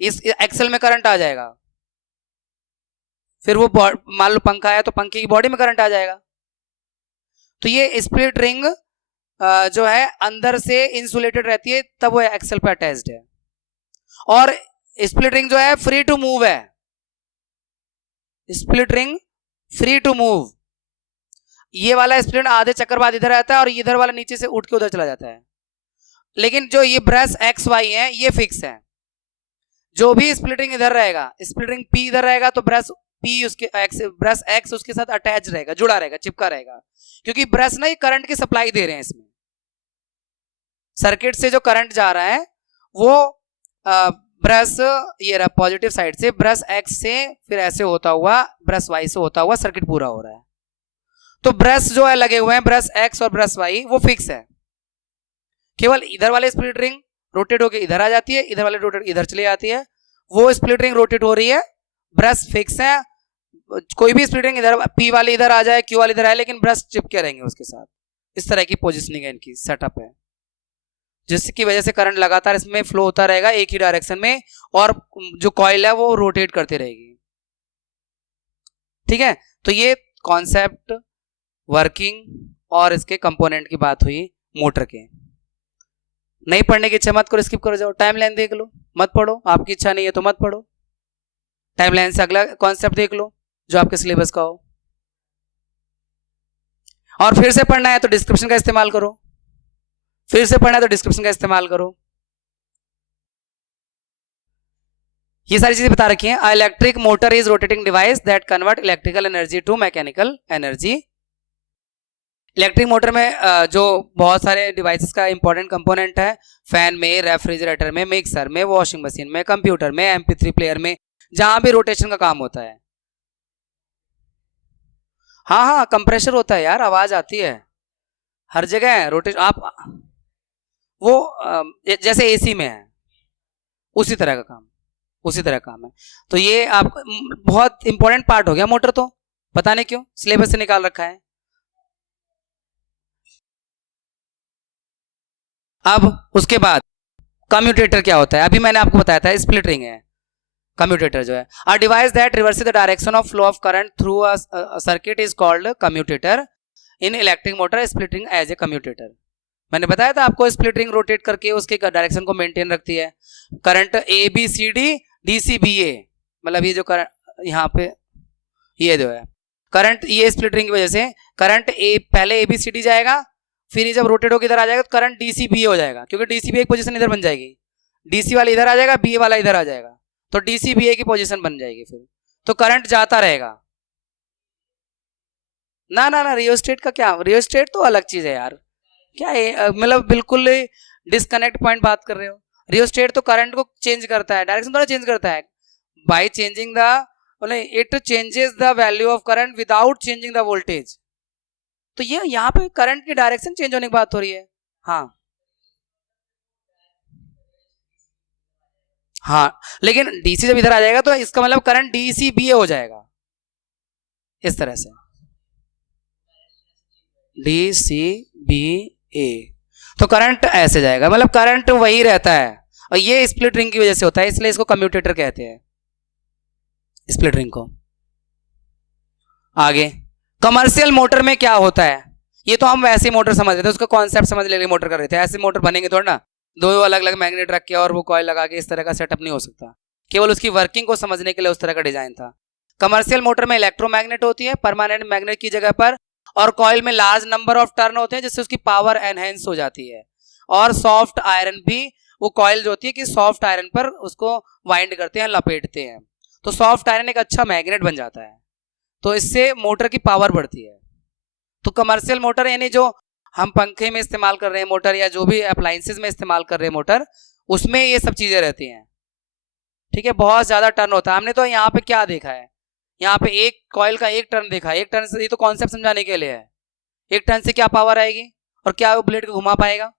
इस एक्सल में करंट आ जाएगा, फिर वो मान लो पंखा है तो पंखे की बॉडी में करंट आ जाएगा। तो ये स्प्लिट रिंग जो है अंदर से इंसुलेटेड रहती है, तब वो एक्सल पे अटैच्ड है। और स्प्लिट रिंग जो है फ्री टू मूव है, split ring free to move. ये वाला स्प्लिट आधे चक्कर बाद इधर आता है, और इधर वाला नीचे से उठ के उधर चला जाता है। लेकिन जो ये ब्रश एक्स वाई है, ये फिक्स है। जो भी स्प्लिट रिंग इधर रहेगा, स्प्लिट रिंग पी इधर रहेगा, तो ब्रश पी उसके ब्रश एक्स उसके साथ अटैच रहेगा, जुड़ा रहेगा, चिपका रहेगा, क्योंकि ब्रश ना ये करंट की सप्लाई दे रहे हैं। इसमें सर्किट से जो करंट जा रहा है वो ब्रश ये रहा पॉजिटिव साइड से, ब्रश एक्स से फिर ऐसे होता हुआ ब्रश वाई से होता हुआ सर्किट पूरा हो रहा है। तो ब्रश जो है लगे हुए हैं, ब्रश एक्स और ब्रश वाई, वो फिक्स है। केवल इधर वाले स्प्लिट रिंग रोटेट होकर इधर आ जाती है, इधर वाले रोटेट इधर चली जाती है। वो स्प्लिट रिंग रोटेट हो रही है, ब्रश फिक्स है। कोई भी स्प्लिट रिंग इधर, पी वाले इधर आ जाए, क्यू वाले इधर आए, लेकिन ब्रश चिपके रहेंगे उसके साथ। इस तरह की पोजिशनिंग है इनकी, सेटअप है, जिसकी वजह से करंट लगातार इसमें फ्लो होता रहेगा एक ही डायरेक्शन में, और जो कॉइल है वो रोटेट करती रहेगी। ठीक है, तो ये कॉन्सेप्ट, वर्किंग और इसके कंपोनेंट की बात हुई मोटर के। नहीं पढ़ने की इच्छा मत करो, स्किप करो, जाओ टाइम लाइन देख लो, मत पढ़ो। आपकी इच्छा नहीं है तो मत पढ़ो, टाइम लाइन से अगला कॉन्सेप्ट देख लो जो आपके सिलेबस का हो। और फिर से पढ़ना है तो डिस्क्रिप्शन का इस्तेमाल करो, फिर से पढ़ना है तो डिस्क्रिप्शन का इस्तेमाल करो। ये सारी चीजें बता रखी हैं। Electric motor is rotating device that convert electrical energy to mechanical energy. Electric motor में जो बहुत सारे डिवाइसेस का इंपॉर्टेंट कंपोनेंट है, फैन में, रेफ्रिजरेटर में, मिक्सर में, वॉशिंग मशीन में, कंप्यूटर में, MP3 प्लेयर में, जहां भी रोटेशन का काम होता है। हाँ हाँ, कंप्रेशर होता है यार, आवाज आती है हर जगह है रोटेशन। आप वो जैसे AC में है उसी तरह का काम, उसी तरह काम है। तो ये आप बहुत इंपॉर्टेंट पार्ट हो गया मोटर, तो पता नहीं क्यों सिलेबस से निकाल रखा है। अब उसके बाद कम्यूटेटर क्या होता है, अभी मैंने आपको बताया था स्प्लिट रिंग है। कम्यूटेटर जो है, a device that reverses the direction of flow of current through a circuit is called commutator. In electric motor split ring as a commutator. मैंने बताया था आपको, स्प्लिट रिंग रोटेट करके उसके डायरेक्शन को मेंटेन रखती है। करंट ABCD DCBA, मतलब ये जो करंट यहाँ पे ये जो है करंट, ये स्प्लिट रिंग की वजह से करंट पहले ABCD जाएगा, फिर ये जब रोटेट होकर इधर आ जाएगा तो करंट DCBA हो जाएगा, क्योंकि DCBA की पोजीशन इधर बन जाएगी। DC वाला इधर आ जाएगा, BA वाला इधर आ जाएगा, तो DCBA की पोजीशन बन जाएगी। फिर तो करंट जाता रहेगा। ना ना ना, रियोस्टेट का क्या, रियोस्टेट तो अलग चीज है यार, क्या है, मतलब बिल्कुल डिस्कनेक्ट पॉइंट बात कर रहे हो। रियोस्टेट तो करंट को चेंज करता है, डायरेक्शन थोड़ा चेंज करता है by changing the, it changes the value of current without changing the voltage. तो ये यहाँ पे करंट की डायरेक्शन चेंज होने की बात हो रही है। हाँ हाँ, लेकिन DC जब इधर आ जाएगा तो इसका मतलब करंट DCBA हो जाएगा, इस तरह से DCBA। तो करंट ऐसे जाएगा, मतलब करंट वही रहता है, और ये स्प्लिट रिंग की वजह से होता है, इसलिए इसको कम्यूटेटर कहते हैं, स्प्लिट रिंग को। आगे कमर्शियल मोटर में क्या होता है, ये तो हम वैसे मोटर समझ रहे थे, उसका कॉन्सेप्ट समझ ले मोटर कर रहे थे। ऐसे मोटर बनेंगे थोड़ा ना, दो अलग अलग मैग्नेट रख के और वो कॉइल लगा के, इस तरह का सेटअप नहीं हो सकता। केवल उसकी वर्किंग को समझने के लिए उस तरह का डिजाइन था। कमर्शियल मोटर में इलेक्ट्रोमैग्नेट होती है परमानेंट मैग्नेट की जगह पर, और कॉइल में लार्ज नंबर ऑफ टर्न होते हैं जिससे उसकी पावर एनहेंस हो जाती है। और सॉफ्ट आयरन भी, वो कॉइल जो होती है कि सॉफ्ट आयरन पर उसको वाइंड करते हैं, लपेटते हैं, तो सॉफ्ट आयरन एक अच्छा मैग्नेट बन जाता है, तो इससे मोटर की पावर बढ़ती है। तो कमर्शियल मोटर यानी जो हम पंखे में इस्तेमाल कर रहे हैं मोटर, या जो भी अप्लायंसेस में इस्तेमाल कर रहे हैं मोटर, उसमें ये सब चीजें रहती हैं। ठीक है, बहुत ज्यादा टर्न होता है। हमने तो यहाँ पे क्या देखा है, यहाँ पे एक कॉइल का एक टर्न देखा है। एक टर्न से, ये तो कॉन्सेप्ट समझाने के लिए है, एक टर्न से क्या पावर आएगी और क्या वो ब्लेड को घुमा पाएगा,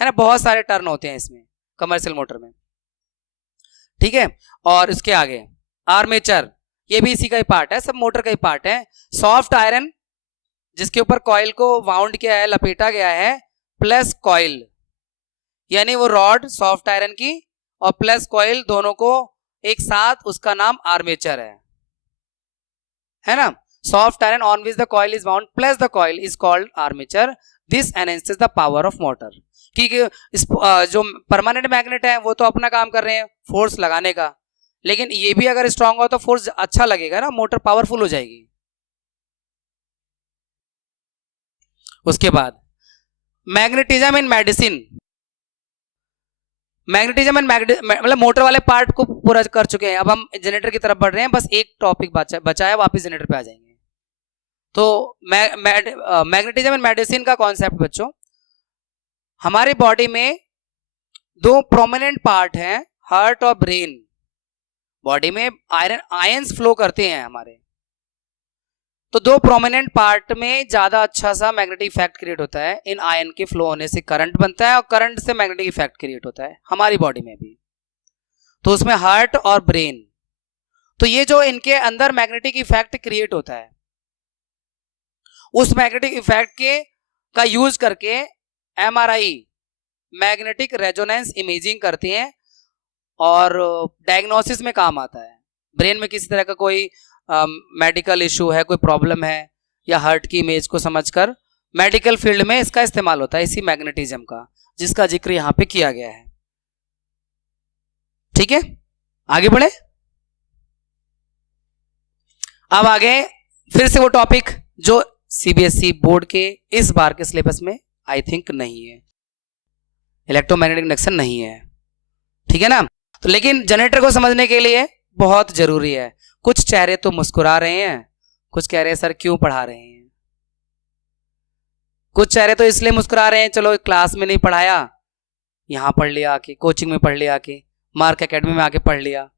है ना। बहुत सारे टर्न होते हैं इसमें कमर्शियल मोटर में। ठीक है, और इसके आगे आर्मेचर, ये भी इसी का ही पार्ट है, सब मोटर का ही पार्ट है। सॉफ्ट आयरन जिसके ऊपर कॉइल को वाउंड किया है, लपेटा गया है, प्लस कॉइल, यानी वो रॉड सॉफ्ट आयरन की और प्लस कॉइल दोनों को एक साथ, उसका नाम आर्मेचर है ना। Soft iron on which the coil is bound plus the coil is called armature. This enhances the power of motor. कि जो परमानेंट मैग्नेट है वो तो अपना काम कर रहे हैं फोर्स लगाने का, लेकिन ये भी अगर स्ट्रांग हो तो फोर्स अच्छा लगेगा ना, मोटर पावरफुल हो जाएगी। उसके बाद magnetism in medicine. Magnetism and मतलब मोटर वाले पार्ट को पूरा कर चुके हैं, अब हम जनरेटर की तरफ बढ़ रहे हैं। बस एक टॉपिक बचा है, वापस जनरेटर पे आ जाएंगे। तो मैग्नेटिज्म एंड मेडिसिन का कॉन्सेप्ट बच्चों, हमारी बॉडी में दो प्रोमिनेंट पार्ट हैं हार्ट और ब्रेन, बॉडी में आयंस फ्लो करते हैं हमारे, तो दो प्रोमिनेंट पार्ट में ज्यादा अच्छा सा मैग्नेटिक इफेक्ट क्रिएट होता है। इन आयन के फ्लो होने से करंट बनता है और करंट से मैग्नेटिक इफेक्ट क्रिएट होता है हमारी बॉडी में भी। तो उसमें हार्ट और ब्रेन, तो ये जो इनके अंदर मैग्नेटिक इफेक्ट क्रिएट होता है, उस मैग्नेटिक इफेक्ट के का यूज करके एमआरआई, मैग्नेटिक रेजोनेंस इमेजिंग करते हैं और डायग्नोसिस में काम आता है। ब्रेन में किसी तरह का कोई मेडिकल इशू है, कोई प्रॉब्लम है, या हार्ट की इमेज को समझकर मेडिकल फील्ड में इसका इस्तेमाल होता है, इसी मैग्नेटिज्म का, जिसका जिक्र यहां पे किया गया है। ठीक है, आगे बढ़े। अब आगे फिर से वो टॉपिक जो सीबीएसई बोर्ड के इस बार के सिलेबस में आई थिंक नहीं है, इलेक्ट्रोमैग्नेटिक इंडक्शन नहीं है, ठीक है ना। तो लेकिन जनरेटर को समझने के लिए बहुत जरूरी है। कुछ चेहरे तो मुस्कुरा रहे हैं, कुछ कह रहे हैं सर क्यों पढ़ा रहे हैं, कुछ चेहरे तो इसलिए मुस्कुरा रहे हैं चलो क्लास में नहीं पढ़ाया, यहां पढ़ लिया आके, कोचिंग में पढ़ लिया आके, मार्क एकेडमी में आके पढ़ लिया।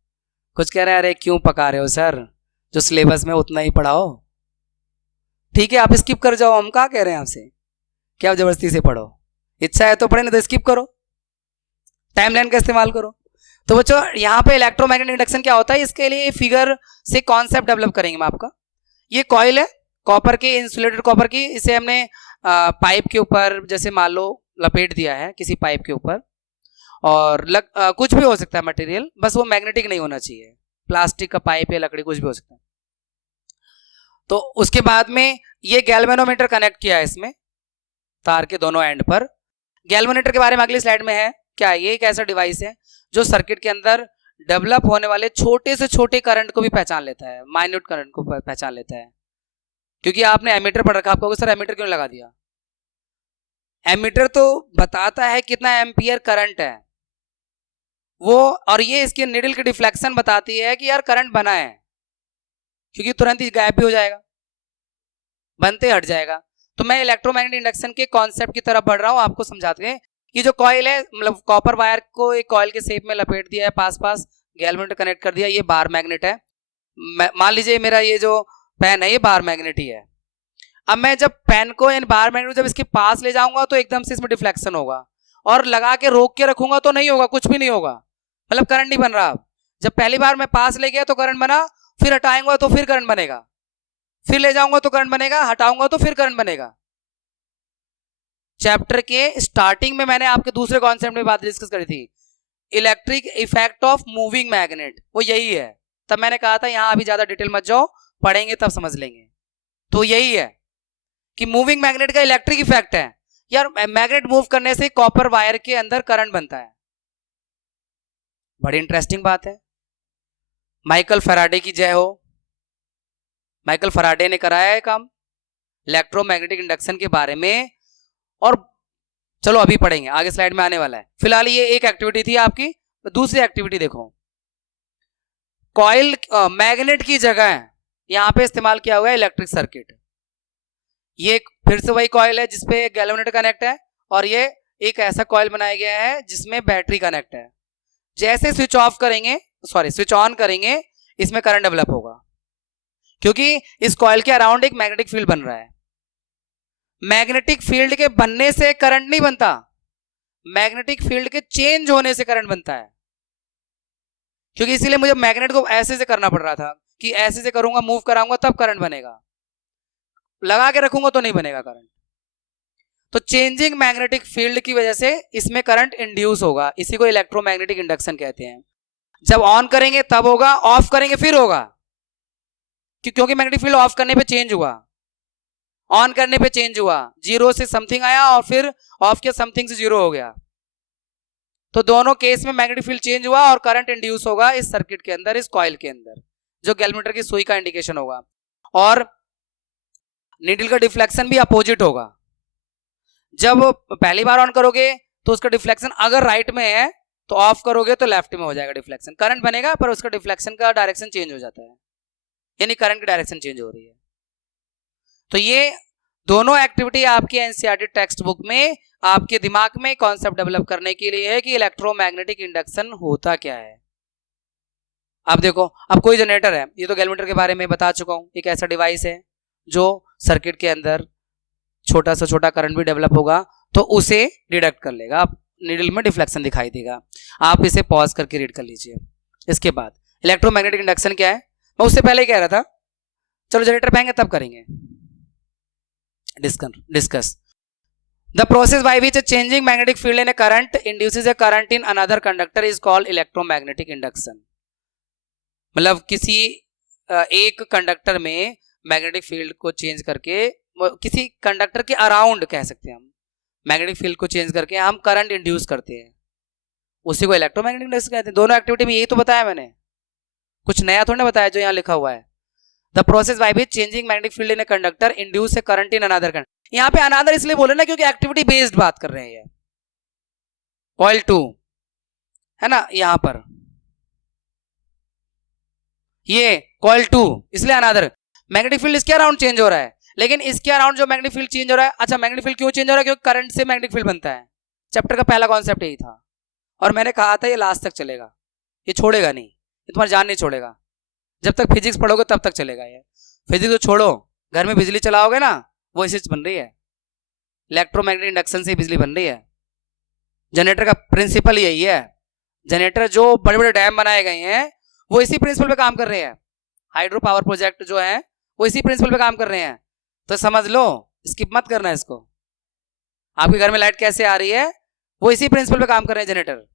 कुछ कह रहे हैं अरे क्यों पका रहे हो सर, जो सिलेबस में उतना ही पढ़ाओ। ठीक है, आप स्किप कर जाओ, हम क्या कह रहे हैं आपसे कि आप जबरदस्ती से पढ़ो, इच्छा है तो पढ़े, नहीं तो स्किप करो, टाइमलाइन का इस्तेमाल करो। तो बच्चों यहाँ पे इलेक्ट्रोमैग्नेटिक इंडक्शन क्या होता है, इसके लिए फिगर से कॉन्सेप्ट डेवलप करेंगे मैं आपका। ये कॉइल है कॉपर की, इंसुलेटेड कॉपर की, इसे हमने पाइप के ऊपर जैसे मान लो लपेट दिया है किसी पाइप के ऊपर, और कुछ भी हो सकता है मटेरियल, बस वो मैग्नेटिक नहीं होना चाहिए, प्लास्टिक का पाइप या लकड़ी कुछ भी हो सकता है। तो उसके बाद में ये गैल्वेनोमीटर कनेक्ट किया है इसमें तार के दोनों एंड पर। गैल्वेनोमीटर के बारे में अगली स्लाइड में है। क्या ये एक ऐसा डिवाइस है जो सर्किट के अंदर डेवलप होने वाले छोटे से छोटे करंट को भी पहचान लेता है, माइन्यूट करंट को पहचान लेता है। क्योंकि आपने एमीटर पढ़ रखा, आपको सर एमीटर क्यों लगा दिया, एमीटर तो बताता है कितना एम्पियर करंट है वो, और ये इसके नीडल की डिफ्लेक्शन बताती है कि यार करंट बना है, क्योंकि तुरंत ही गायब भी हो जाएगा, बनते हट जाएगा। तो मैं इलेक्ट्रोमैग्नेटिक इंडक्शन के कॉन्सेप्ट की तरफ बढ़ रहा हूं आपको समझाते हैं। कि जो कॉइल है, मतलब कॉपर वायर को एक कॉइल के शेप में लपेट दिया है, पास पास गैल्वेनोमीटर कनेक्ट कर दिया, ये बार मैग्नेट है। मान लीजिए मेरा ये जो पेन है ये बार मैग्नेट ही है। अब मैं जब पेन को इन बार मैग्नेट जब इसके पास ले जाऊंगा तो एकदम से इसमें डिफ्लेक्शन होगा, और लगा के रोक के रखूंगा तो नहीं होगा, कुछ भी नहीं होगा, मतलब करंट नहीं बन रहा। जब पहली बार मैं पास ले गया तो करंट बना, फिर हटाऊंगा तो फिर करंट बनेगा, फिर ले जाऊंगा तो करंट बनेगा, हटाऊंगा तो फिर करंट बनेगा। चैप्टर के स्टार्टिंग में मैंने आपके दूसरे कॉन्सेप्ट में बात डिस्कस करी थी, electric effect of moving magnet, वो यही है। तब मैंने कहा था यहां अभी ज्यादा डिटेल मत जाओ, पढ़ेंगे तब समझ लेंगे। तो यही है कि मूविंग मैग्नेट का इलेक्ट्रिक इफेक्ट है यार, मैग्नेट मूव करने से कॉपर वायर के अंदर करंट बनता है। बड़ी इंटरेस्टिंग बात है। माइकल फैराडे की जय हो। माइकल फैराडे ने कराया है काम इलेक्ट्रोमैग्नेटिक इंडक्शन के बारे में, और चलो अभी पढ़ेंगे, आगे स्लाइड में आने वाला है। फिलहाल ये एक एक्टिविटी थी आपकी। दूसरी एक्टिविटी देखो, कॉइल मैग्नेट की जगह यहां पे इस्तेमाल किया हुआ है इलेक्ट्रिक सर्किट। ये फिर से वही कॉइल है जिसपे गैल्वेनोमीटर कनेक्ट है, और ये एक ऐसा कॉइल बनाया गया है जिसमें बैटरी कनेक्ट है। जैसे स्विच ऑफ करेंगे, सॉरी स्विच ऑन करेंगे, इसमें करंट डेवलप होगा, क्योंकि इस कॉइल के अराउंड एक मैग्नेटिक फील्ड बन रहा है। मैग्नेटिक फील्ड के बनने से करंट नहीं बनता, मैग्नेटिक फील्ड के चेंज होने से करंट बनता है। क्योंकि इसीलिए मुझे मैग्नेट को ऐसे से करना पड़ रहा था कि ऐसे से करूंगा, मूव कराऊंगा तब करंट बनेगा, लगा के रखूंगा तो नहीं बनेगा करंट। तो चेंजिंग मैग्नेटिक फील्ड की वजह से इसमें करंट इंड्यूस होगा, इसी को इलेक्ट्रोमैग्नेटिक इंडक्शन कहते हैं। जब ऑन करेंगे तब होगा, ऑफ करेंगे फिर होगा, क्योंकि मैग्नेटिक फील्ड ऑफ करने पे चेंज हुआ, ऑन करने पे चेंज हुआ, जीरो से समथिंग आया और फिर ऑफ किया समथिंग से जीरो हो गया। तो दोनों केस में मैग्नेटिक फील्ड चेंज हुआ और करंट इंड्यूस होगा इस सर्किट के अंदर, इस कॉइल के अंदर, जो गैल्वेनोमीटर की सुई का इंडिकेशन होगा। और नीडल का डिफ्लेक्शन भी अपोजिट होगा। जब पहली बार ऑन करोगे तो उसका डिफ्लेक्शन अगर राइट में है तो ऑफ करोगे तो लेफ्ट में हो जाएगा डिफ्लेक्शन, करंट बनेगा पर उसका डिफ्लेक्शन का डायरेक्शन चेंज हो जाता है, यानी करंट की डायरेक्शन चेंज हो रही है। तो ये दोनों एक्टिविटी आपकी एनसीईआरटी टेक्स्ट बुक में आपके दिमाग में कॉन्सेप्ट डेवलप करने के लिए है कि इलेक्ट्रोमैग्नेटिक इंडक्शन होता क्या है। अब देखो, अब कोई जनरेटर है, ये तो गैल्वेमीटर के बारे में बता चुका हूं, एक ऐसा डिवाइस है जो सर्किट के अंदर छोटा से छोटा करंट भी डेवलप होगा तो उसे डिडक्ट कर लेगा, आप नीडल में डिफ्लेक्शन दिखाई देगा। आप इसे पॉज करके रीड कर लीजिए। इसके बाद इलेक्ट्रोमैग्नेटिक इंडक्शन क्या है, मैं उससे पहले ही कह रहा था, चलो जनरेटर पाएंगे तब करेंगे discuss. The process by which a changing magnetic field in a current induces a current in another conductor is called electromagnetic induction। मतलब किसी एक कंडक्टर में मैग्नेटिक फील्ड को चेंज करके, किसी कंडक्टर के अराउंड कह सकते हैं हम, मैग्नेटिक फील्ड को चेंज करके हम करंट इंड्यूस करते हैं, उसी को इलेक्ट्रोमैग्नेटिक इंडक्शन कहते हैं। दोनों एक्टिविटी में यही तो बताया मैंने, कुछ नया थोड़ा ना बताया जो यहाँ लिखा हुआ है। The process by which changing magnetic field in a conductor induce a current in another conductor। यहां पे अनादर इसलिए बोले ना क्योंकि एक्टिविटी बेस्ड बात कर रहे हैं। कॉइल 2 है ना, यहां पर ये कॉइल 2, इसलिए अनादर मैग्नेटिक फील्ड इसके अराउंड चेंज हो रहा है, लेकिन इसके अराउंड जो मैग्नेटिक फील्ड चेंज हो रहा है, अच्छा मैग्नेटिक फील्ड क्यों चेंज हो रहा है, क्योंकि करंट से मैग्नेटिक फील्ड बनता है। चैप्टर का पहला कॉन्सेप्ट यही था और मैंने कहा था ये लास्ट तक चलेगा, ये छोड़ेगा नहीं, ये तुम्हारी जान नहीं छोड़ेगा, जब तक फिजिक्स पढ़ोगे तब तक चलेगा ये। फिजिक्स तो छोड़ो, घर में बिजली चलाओगे ना, वो इसी से बन रही है, इलेक्ट्रोमैग्नेटिक इंडक्शन से बिजली बन रही है। जनरेटर का प्रिंसिपल यही है, जनरेटर जो बड़े बड़े डैम बनाए गए हैं वो इसी प्रिंसिपल पे काम कर रहे हैं, हाइड्रो पावर प्रोजेक्ट जो है वो इसी प्रिंसिपल पे काम कर रहे हैं। तो समझ लो, स्किप मत करना इसको। आपके घर में लाइट कैसे आ रही है, वो इसी प्रिंसिपल पे काम कर रहे हैं जनरेटर।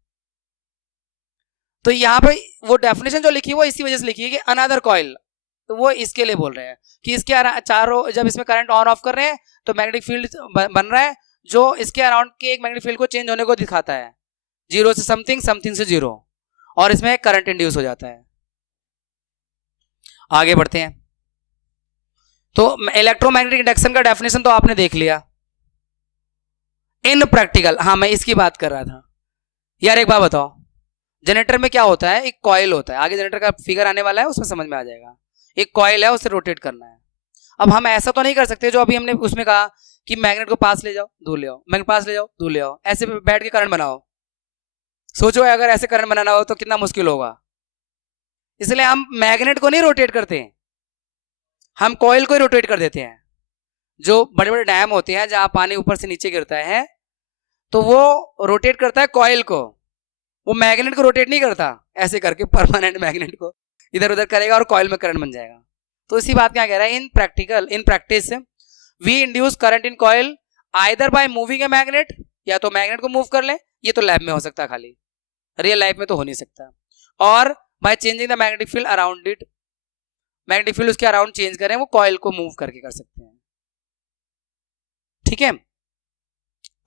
तो यहाँ पे वो डेफिनेशन जो लिखी है वो इसी वजह से लिखी है कि अनदर कॉइल, तो वो इसके लिए बोल रहे हैं कि इसके चारों, जब इसमें करंट ऑन ऑफ कर रहे हैं तो मैग्नेटिक फील्ड बन रहा है जो इसके अराउंड के एक मैग्नेटिक फील्ड को चेंज होने को दिखाता है, जीरो से समथिंग, समथिंग से जीरो, और इसमें करंट इंड्यूस हो जाता है। आगे बढ़ते हैं। तो इलेक्ट्रोमैग्नेटिक इंडक्शन का डेफिनेशन तो आपने देख लिया। इन प्रैक्टिकल, हाँ मैं इसकी बात कर रहा था यार। एक बात बताओ, जनरेटर में क्या होता है, एक कॉइल होता है, आगे जनरेटर का फिगर आने वाला है उसमें समझ में आ जाएगा। एक कॉइल है, उसे रोटेट करना है। अब हम ऐसा तो नहीं कर सकते जो अभी हमने उसमें कहा कि मैग्नेट को पास ले जाओ दूर ले आओ, मैग्नेट पास ले जाओ दूर ले आओ, ऐसे बैठ के करंट बनाओ। सोचो अगर ऐसे करंट बनाना हो तो कितना मुश्किल होगा। इसलिए हम मैग्नेट को नहीं रोटेट करते, हम कॉइल को ही रोटेट कर देते हैं। जो बड़े बड़े डैम होते हैं जहां पानी ऊपर से नीचे गिरता है तो वो रोटेट करता है कॉइल को, वो मैग्नेट को रोटेट नहीं करता ऐसे करके, परमानेंट मैग्नेट को इधर उधर करेगा और कॉइल में करंट बन जाएगा। तो इसी बात क्या कह रहा है, in practice we induce current in coil either by moving a magnet, या तो मैग्नेट को मूव कर ले, ये तो लैब में हो सकता है खाली, रियल लाइफ में तो हो नहीं सकता, और by changing the magnetic field around it, magnetic field उसके अराउंड चेंज करें, वो कॉइल को मूव करके कर सकते हैं। ठीक है,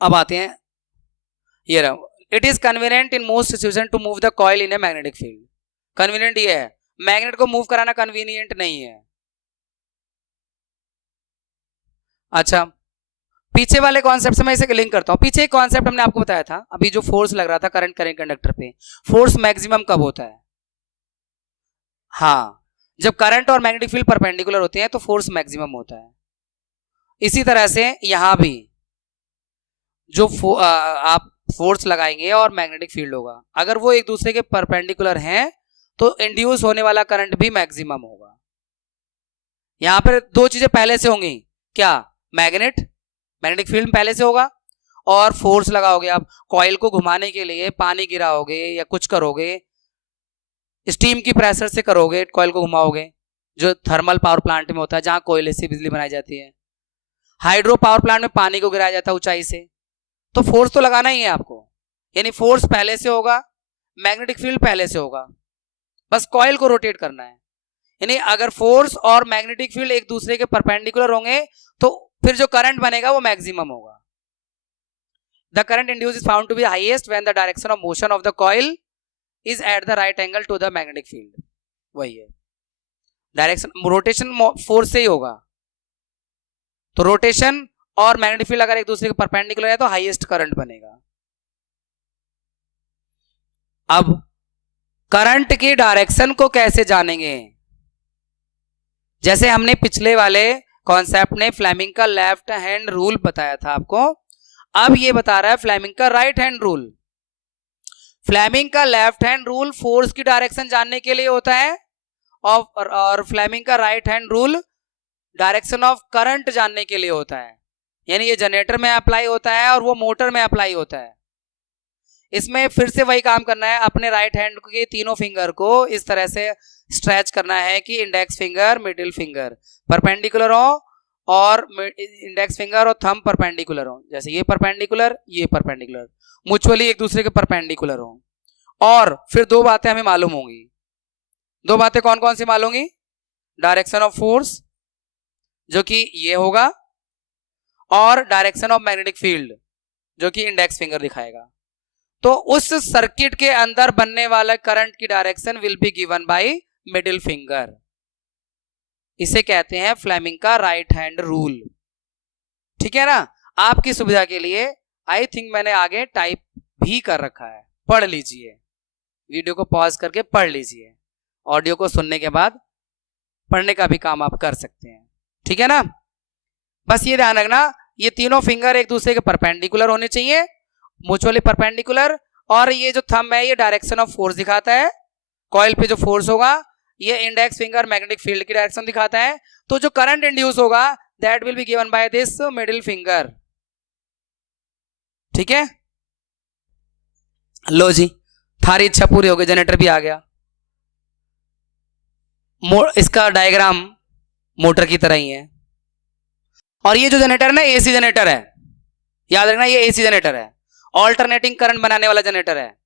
अब आते हैं, ये रहा, it is convenient in most situation to move the coil in a magnetic field. Convenient ये है, मैग्नेट को मूव कराना कन्वीनियंट नहीं है। अच्छा, पीछे वाले कॉन्सेप्ट से मैं इसे लिंक करता हूं। पीछे एक कॉन्सेप्ट हमने आपको बताया था, अभी जो फोर्स लग रहा था करंट करेंट कंडक्टर पे, फोर्स मैक्सिमम कब होता है? हाँ, जब करंट और मैग्नेटिक फील्ड परपेंडिकुलर होते हैं तो फोर्स मैक्सिमम होता है। इसी तरह से यहां भी जो आप फोर्स लगाएंगे और मैग्नेटिक फील्ड होगा, अगर वो एक दूसरे के परपेंडिकुलर हैं तो इंड्यूस होने वाला करंट भी मैक्सिमम होगा। यहां पर दो चीजें पहले से होंगी, क्या? मैग्नेटिक फील्ड पहले से होगा, और फोर्स लगाओगे आप कॉइल को घुमाने के लिए, पानी गिराओगे या कुछ करोगे, स्टीम की प्रेशर से करोगे, कॉइल को घुमाओगे, जो थर्मल पावर प्लांट में होता है जहां कोयले से बिजली बनाई जाती है। हाइड्रो पावर प्लांट में पानी को गिराया जाता है ऊंचाई से, तो फोर्स तो लगाना ही है आपको, यानी फोर्स पहले से होगा, मैग्नेटिक फील्ड पहले से होगा, बस कॉइल को रोटेट करना है। यानी अगर फोर्स और मैग्नेटिक फील्ड एक दूसरे के परपेंडिकुलर होंगे तो फिर जो करंट बनेगा वो मैक्सिमम होगा। The current induce is found to be highest when the direction of motion of the coil is at the right angle to the magnetic field. वही है डायरेक्शन, रोटेशन फोर्स से ही होगा, तो रोटेशन और magnetic field अगर एक दूसरे के परपेंडिकुलर है तो हाईएस्ट करंट बनेगा। अब करंट की डायरेक्शन को कैसे जानेंगे? जैसे हमने पिछले वाले कॉन्सेप्ट ने फ्लेमिंग का लेफ्ट हैंड रूल बताया था आपको, अब ये बता रहा है फ्लेमिंग का राइट हैंड रूल। फ्लेमिंग का लेफ्ट हैंड रूल फोर्स की डायरेक्शन जानने के लिए होता है, और फ्लेमिंग का right hand rule direction of current जानने के लिए होता है। यानी ये जनरेटर में अप्लाई होता है और वो मोटर में अप्लाई होता है। इसमें फिर से वही काम करना है, अपने राइट हैंड के तीनों फिंगर को इस तरह से स्ट्रेच करना है कि index finger middle finger perpendicular हो और इंडेक्स फिंगर और थंब परपेंडिकुलर हो। जैसे ये परपेंडिकुलर, ये परपेंडिकुलर, म्यूचुअली एक दूसरे के परपेंडिकुलर हो। और फिर दो बातें हमें मालूम होंगी। दो बातें कौन कौन सी मालूम होंगी? डायरेक्शन ऑफ फोर्स जो कि ये होगा, और डायरेक्शन ऑफ मैग्नेटिक फील्ड जो कि इंडेक्स फिंगर दिखाएगा। तो उस सर्किट के अंदर बनने वाला करंट की direction will be given by middle finger. इसे कहते हैं फ्लेमिंग का राइट हैंड रूल। ठीक है ना? आपकी सुविधा के लिए आई थिंक मैंने आगे टाइप भी कर रखा है, पढ़ लीजिए, वीडियो को पॉज करके पढ़ लीजिए, ऑडियो को सुनने के बाद पढ़ने का भी काम आप कर सकते हैं। ठीक है ना? बस ये ध्यान रखना, ये तीनों फिंगर एक दूसरे के परपेंडिकुलर होने चाहिए, म्यूचुअली परपेंडिकुलर, और ये जो थंब है ये डायरेक्शन ऑफ फोर्स दिखाता है, कॉइल पे जो फोर्स होगा, ये इंडेक्स फिंगर मैग्नेटिक फील्ड की डायरेक्शन दिखाता है। तो जो करंट इंड्यूस होगा that will be given by this middle finger. ठीक है? लो जी, थारी इच्छा पूरी हो गई, जनरेटर भी आ गया। इसका डायग्राम मोटर की तरह ही है, और ये जो जनरेटर है ना एसी जनरेटर है, याद रखना ये एसी जनरेटर है, ऑल्टरनेटिंग करंट बनाने वाला जनरेटर है।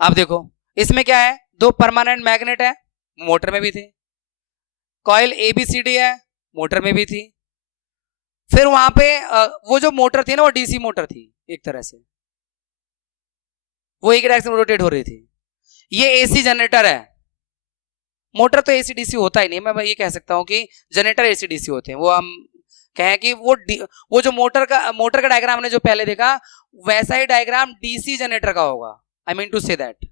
अब देखो इसमें क्या है, दो परमानेंट मैग्नेट है, मोटर में भी थे, कॉइल ABCD है, मोटर में भी थी। फिर वहां पे वो जो मोटर थी ना वो डीसी मोटर थी, एक तरह से वो एक डायरेक्शन में रोटेट हो रही थी। ये एसी जनरेटर है, मोटर तो एसी डीसी होता ही नहीं, मैं ये कह सकता हूं कि जनरेटर एसी डीसी होते हैं। वो हम कहें कि वो जो मोटर का डायग्राम हमने जो पहले देखा वैसा ही डायग्राम डीसी जनरेटर का होगा, I mean to say that.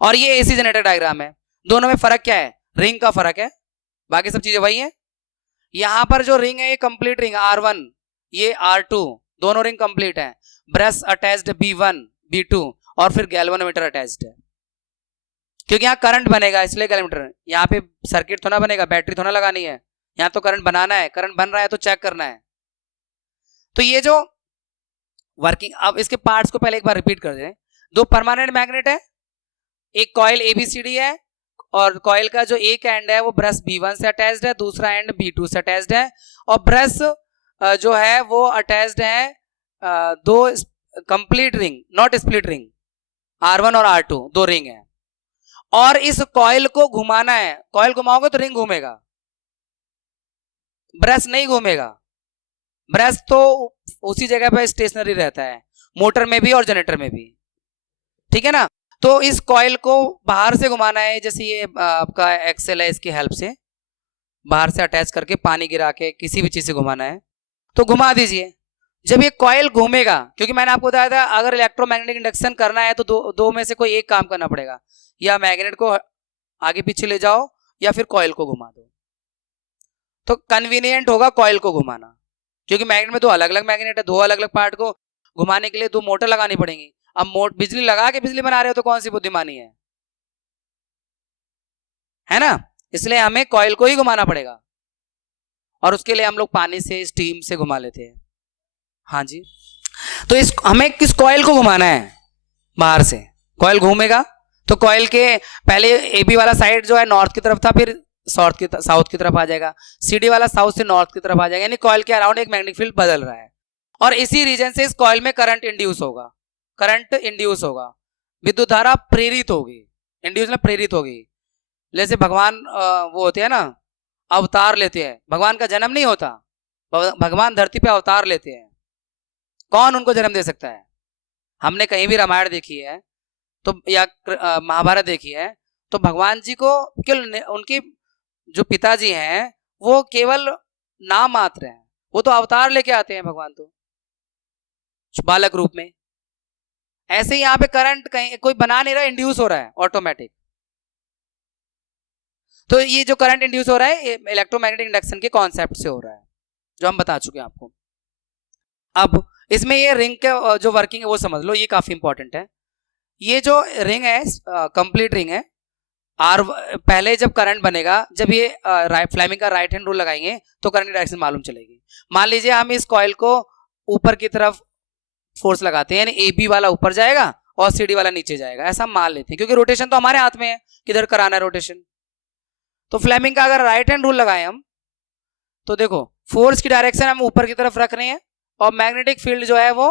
और ये एसी जनरेटर डायग्राम है। दोनों में फर्क क्या है? रिंग का फर्क है, बाकी सब चीजें वही है। यहां पर जो रिंग है ये कंप्लीट रिंग R1, ये R2, दोनों रिंग कंप्लीट है। ब्रश अटैच्ड B1 B2 और फिर गैल्वेनोमीटर अटैच्ड है, क्योंकि यहाँ करंट बनेगा इसलिए गैल्वेनोमीटर। यहाँ पे सर्किट थोड़ा बनेगा, बैटरी थोड़ा लगानी है, यहाँ तो करंट बनाना है, करंट बन रहा है तो चेक करना है। तो ये जो वर्किंग, अब इसके पार्ट्स को पहले एक बार रिपीट कर दें। दो परमानेंट मैग्नेट है, एक कॉइल ABCD है, और कॉइल का जो एक एंड है वो ब्रश B1 से अटैच्ड है, दूसरा एंड B2 से अटैच्ड है, और ब्रश जो है वो अटैच्ड है दो complete ring, not split ring, R1 और R2 दो रिंग है। और इस कॉइल को घुमाना है, कॉइल घुमाओगे तो रिंग घूमेगा, ब्रश नहीं घूमेगा। ब्रश तो उसी जगह पर स्टेशनरी रहता है, मोटर में भी और जनरेटर में भी। ठीक है ना? तो इस कॉइल को बाहर से घुमाना है, जैसे ये आपका एक्सेल है, इसकी हेल्प से बाहर से अटैच करके पानी गिरा के किसी भी चीज से घुमाना है, तो घुमा दीजिए। जब ये कॉइल घूमेगा, क्योंकि मैंने आपको बताया था अगर इलेक्ट्रोमैग्नेटिक इंडक्शन करना है तो दो में से कोई एक काम करना पड़ेगा, या मैग्नेट को आगे पीछे ले जाओ या फिर कॉइल को घुमा दो। तो कन्वीनियंट होगा कॉइल को घुमाना, क्योंकि मैग्नेट में दो अलग अलग मैग्नेट है, दो अलग अलग पार्ट को घुमाने के लिए दो मोटर लगानी पड़ेंगी। अब बिजली लगा के बिजली बना रहे हो तो कौन सी बुद्धिमानी है ना? इसलिए हमें कॉइल को ही घुमाना पड़ेगा, और उसके लिए हम लोग पानी से, स्टीम से घुमा लेते हैं। हाँ जी, तो हमें किस कॉइल को घुमाना है? बाहर से कॉइल घूमेगा तो कॉइल के पहले AB वाला साइड जो है नॉर्थ की तरफ था, फिर साउथ की तरफ आ जाएगा, CD वाला साउथ से नॉर्थ की तरफ आ जाएगा, यानी कॉइल के अराउंड एक मैग्नेटिक फील्ड बदल रहा है, और इसी रीजन से इस कॉइल में करंट इंड्यूस होगा, विद्युत धारा प्रेरित होगी, इंड्यूस में प्रेरित होगी। जैसे भगवान वो होते हैं ना, अवतार लेते हैं, भगवान का जन्म नहीं होता, भगवान धरती पे अवतार लेते हैं। कौन उनको जन्म दे सकता है? हमने कहीं भी रामायण देखी है तो, या महाभारत देखी है तो भगवान जी को केवल उनके जो पिताजी हैं वो केवल नाम मात्र हैं, वो तो अवतार लेके आते हैं भगवान तो बालक रूप में। ऐसे ही यहाँ पे करंट कहीं कोई बना नहीं रहा, इंड्यूस हो रहा है ऑटोमेटिक। तो ये जो करंट इंड्यूस हो रहा है ये इलेक्ट्रोमैग्नेटिक इंडक्शन के कॉन्सेप्ट से हो रहा है, जो हम बता चुके हैं आपको। अब इसमें ये रिंग के जो वर्किंग है वो समझ लो, ये काफी इंपॉर्टेंट है। ये जो रिंग है कंप्लीट रिंग है, आर पहले जब करंट बनेगा, जब ये फ्लेमिंग का राइट हैंड रूल लगाएंगे तो करंट की डायरेक्शन मालूम चलेगी। मान लीजिए हम इस कॉइल को ऊपर की तरफ फोर्स लगाते हैं, यानी ए बी वाला ऊपर जाएगा और सी डी वाला नीचे जाएगा, ऐसा मान लेते हैं, क्योंकि रोटेशन तो हमारे हाथ में है, किधर कराना है रोटेशन। तो फ्लेमिंग का अगर राइट हैंड रूल लगाए हम, तो देखो फोर्स की डायरेक्शन हम ऊपर की तरफ रख रहे हैं और मैग्नेटिक फील्ड जो है वो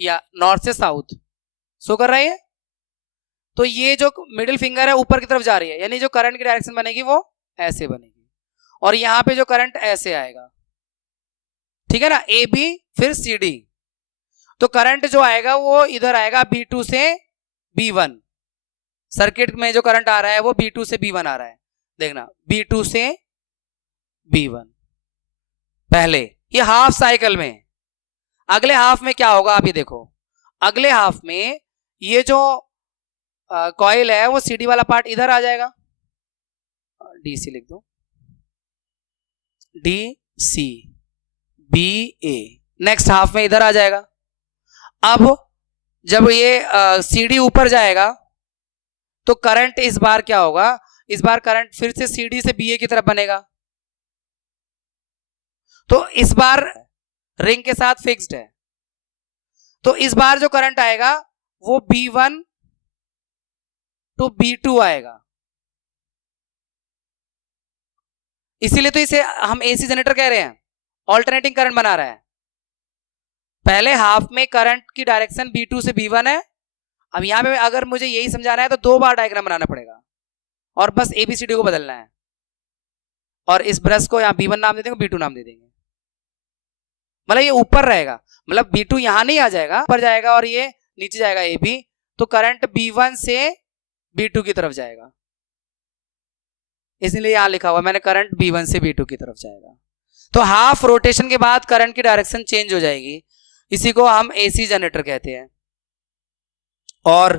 या नॉर्थ से साउथ शो कर रही है। तो ये जो मिडिल फिंगर है ऊपर की तरफ जा रही है, यानी जो करंट की डायरेक्शन बनेगी वो ऐसे बनेगी, और यहां पे जो करंट ऐसे आएगा, ठीक है ना, ए बी फिर सी डी। तो करंट जो आएगा वो इधर आएगा B2 से B1। सर्किट में जो करंट आ रहा है वो B2 से B1 आ रहा है, देखना B2 से B1 पहले, ये हाफ साइकिल में। अगले हाफ में क्या होगा आप ये देखो, अगले हाफ में ये जो कॉइल है वो CD वाला पार्ट इधर आ जाएगा, DC लिख दो, DC BA। नेक्स्ट हाफ में इधर आ जाएगा। अब जब ये CD ऊपर जाएगा तो करंट इस बार क्या होगा, इस बार करंट फिर से CD से BA की तरफ बनेगा। तो इस बार रिंग के साथ फिक्स्ड है, तो इस बार जो करंट आएगा वो B1 टू B2 आएगा। इसीलिए तो इसे हम AC जनरेटर कह रहे हैं, ऑल्टरनेटिंग करंट बना रहा है। पहले हाफ में करंट की डायरेक्शन B2 से B1 है। अब यहां पे अगर मुझे यही समझाना है तो 2 बार डायग्राम बनाना पड़ेगा और बस ABCD को बदलना है, और इस ब्रश को यहां B1 नाम दे देंगे, B2 नाम दे देंगे। मतलब ये ऊपर रहेगा, मतलब B2 यहां नहीं आ जाएगा, ऊपर जाएगा और ये नीचे जाएगा AB, तो करंट B1 से B2 की तरफ जाएगा, इसलिए यहां लिखा हुआ मैंने करंट B1 से B2 की तरफ जाएगा। तो हाफ रोटेशन के बाद करंट की डायरेक्शन चेंज हो जाएगी, इसी को हम AC जनरेटर कहते हैं। और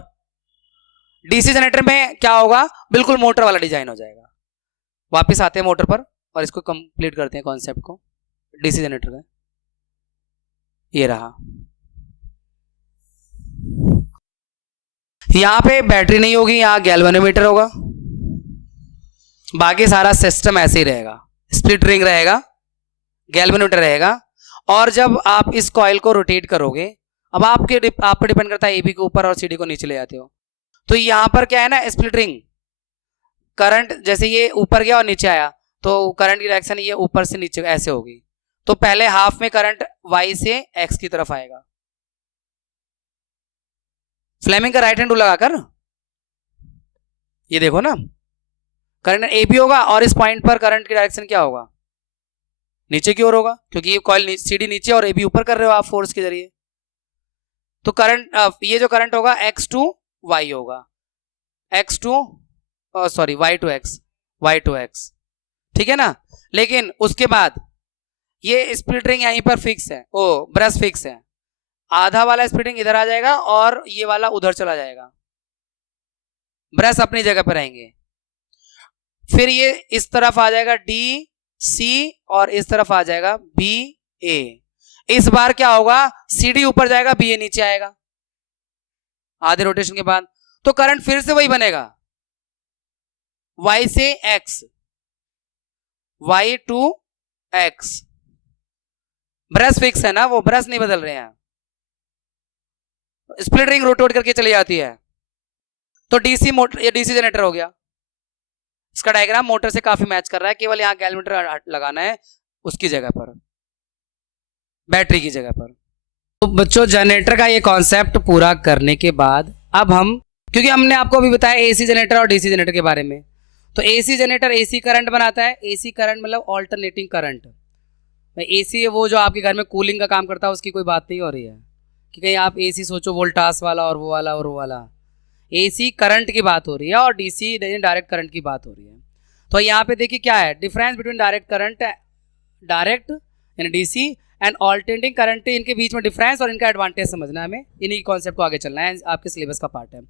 DC जनरेटर में क्या होगा, बिल्कुल मोटर वाला डिजाइन हो जाएगा। वापस आते हैं मोटर पर और इसको कंप्लीट करते हैं कॉन्सेप्ट को। DC जनरेटर का ये रहा, यहां पे बैटरी नहीं होगी, यहां गैल्वेनोमीटर होगा, बाकी सारा सिस्टम ऐसे ही रहेगा। स्प्लिट रिंग रहेगा, गैल्वेनोमीटर रहेगा, और जब आप इस कॉइल को रोटेट करोगे, अब आप पर डिपेंड करता है AB को ऊपर और CD को नीचे ले जाते हो। तो यहां पर क्या है ना, स्प्लिट रिंग, करंट जैसे ये ऊपर गया और नीचे आया तो करंट की डायरेक्शन ये ऊपर से नीचे ऐसे होगी। तो पहले हाफ में करंट Y से X की तरफ आएगा, फ्लेमिंग का राइट हैंड रूल लगाकर ये देखो ना, करंट AB होगा और इस पॉइंट पर करंट की डायरेक्शन क्या होगा, नीचे की ओर होगा, क्योंकि ये कॉइल CD नीचे और AB ऊपर कर रहे हो आप फोर्स के जरिए। तो करंट ये जो करंट होगा X to Y होगा, X to sorry Y to X, ठीक है ना। लेकिन उसके बाद ये स्प्लिट रिंग यहीं पर फिक्स है, ओ ब्रश फिक्स है, आधा वाला स्प्लिट रिंग इधर आ जाएगा और ये वाला उधर चला जाएगा, ब्रश अपनी जगह पर रहेंगे। फिर ये इस तरफ आ जाएगा DC और इस तरफ आ जाएगा BA। इस बार क्या होगा, CD ऊपर जाएगा, BA नीचे आएगा आधे रोटेशन के बाद। तो करंट फिर से वही बनेगा, Y से X, Y to X, brush fix है ना, वो ब्रश नहीं बदल रहे हैं, स्प्लिट रिंग रोटेट करके चली जाती है। तो DC मोटर, ये DC जनरेटर हो गया। इसका डायग्राम मोटर से काफी मैच कर रहा है, केवल यहां गैल्वेनोमीटर लगाना है उसकी जगह पर, बैटरी की जगह पर। तो बच्चों जनरेटर का ये कॉन्सेप्ट पूरा करने के बाद अब हम, क्योंकि हमने आपको अभी बताया AC जनरेटर और DC जनरेटर के बारे में, तो AC जनरेटर AC करंट बनाता है। AC करंट मतलब ऑल्टरनेटिंग करंट। AC है वो जो आपके घर में कूलिंग का काम करता है, उसकी कोई बात नहीं हो रही है कि कहीं आप AC सोचो वोल्टास वाला और वो वाला और वो वाला। AC करंट की बात हो रही है और DC डायरेक्ट करंट की बात हो रही है। तो यहाँ पे देखिए क्या है difference between direct current, direct यानी DC एंड ऑल्टरनेटिंग करंट, इनके बीच में डिफरेंस और इनका एडवांटेज समझना है हमें, इन्हीं कॉन्सेप्ट को आगे चलना है, आपके सिलेबस का पार्ट है।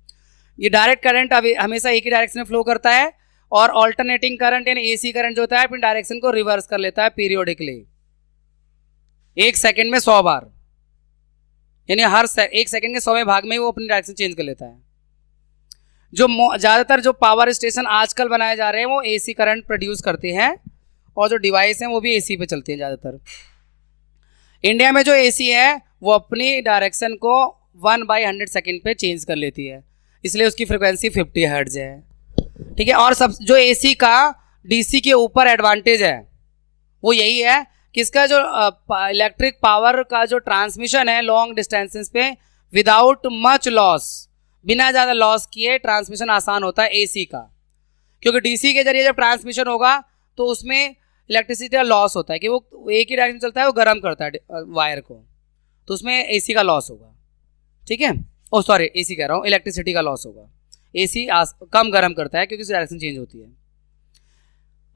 ये डायरेक्ट करंट अभी हमेशा एक ही डायरेक्शन में फ्लो करता है और ऑल्टरनेटिंग करंट यानी एसी करंट जो होता है अपनी डायरेक्शन को रिवर्स कर लेता है पीरियोडिकली, 1 सेकंड में 100 बार, यानी हर 1 सेकंड के 100वें भाग में वो अपनी डायरेक्शन चेंज कर लेता है। जो ज्यादातर जो पावर स्टेशन आजकल बनाए जा रहे हैं वो एसी करंट प्रोड्यूस करते हैं, और जो डिवाइस हैं वो भी एसी पे चलती हैं ज्यादातर। इंडिया में जो एसी है वो अपनी डायरेक्शन को 1/100 सेकंड पे चेंज कर लेती है, इसलिए उसकी फ्रिक्वेंसी 50 हर्ट्ज है, ठीक है। और सब जो एसी का डीसी के ऊपर एडवांटेज है वो यही है कि इसका जो इलेक्ट्रिक पावर का जो ट्रांसमिशन है लॉन्ग डिस्टेंसेस पे विदाउट मच लॉस, बिना ज़्यादा लॉस किए ट्रांसमिशन आसान होता है एसी का, क्योंकि डीसी के जरिए जब ट्रांसमिशन होगा तो उसमें इलेक्ट्रिसिटी का लॉस होता है कि वो एक ही डायरेक्शन चलता है, वो गर्म करता है वायर को, तो उसमें एसी का लॉस होगा, ठीक है। ओ सॉरी, एसी कह रहा हूँ, इलेक्ट्रिसिटी का लॉस होगा, एसी कम गर्म करता है क्योंकि उसकी डायरेक्शन चेंज होती है।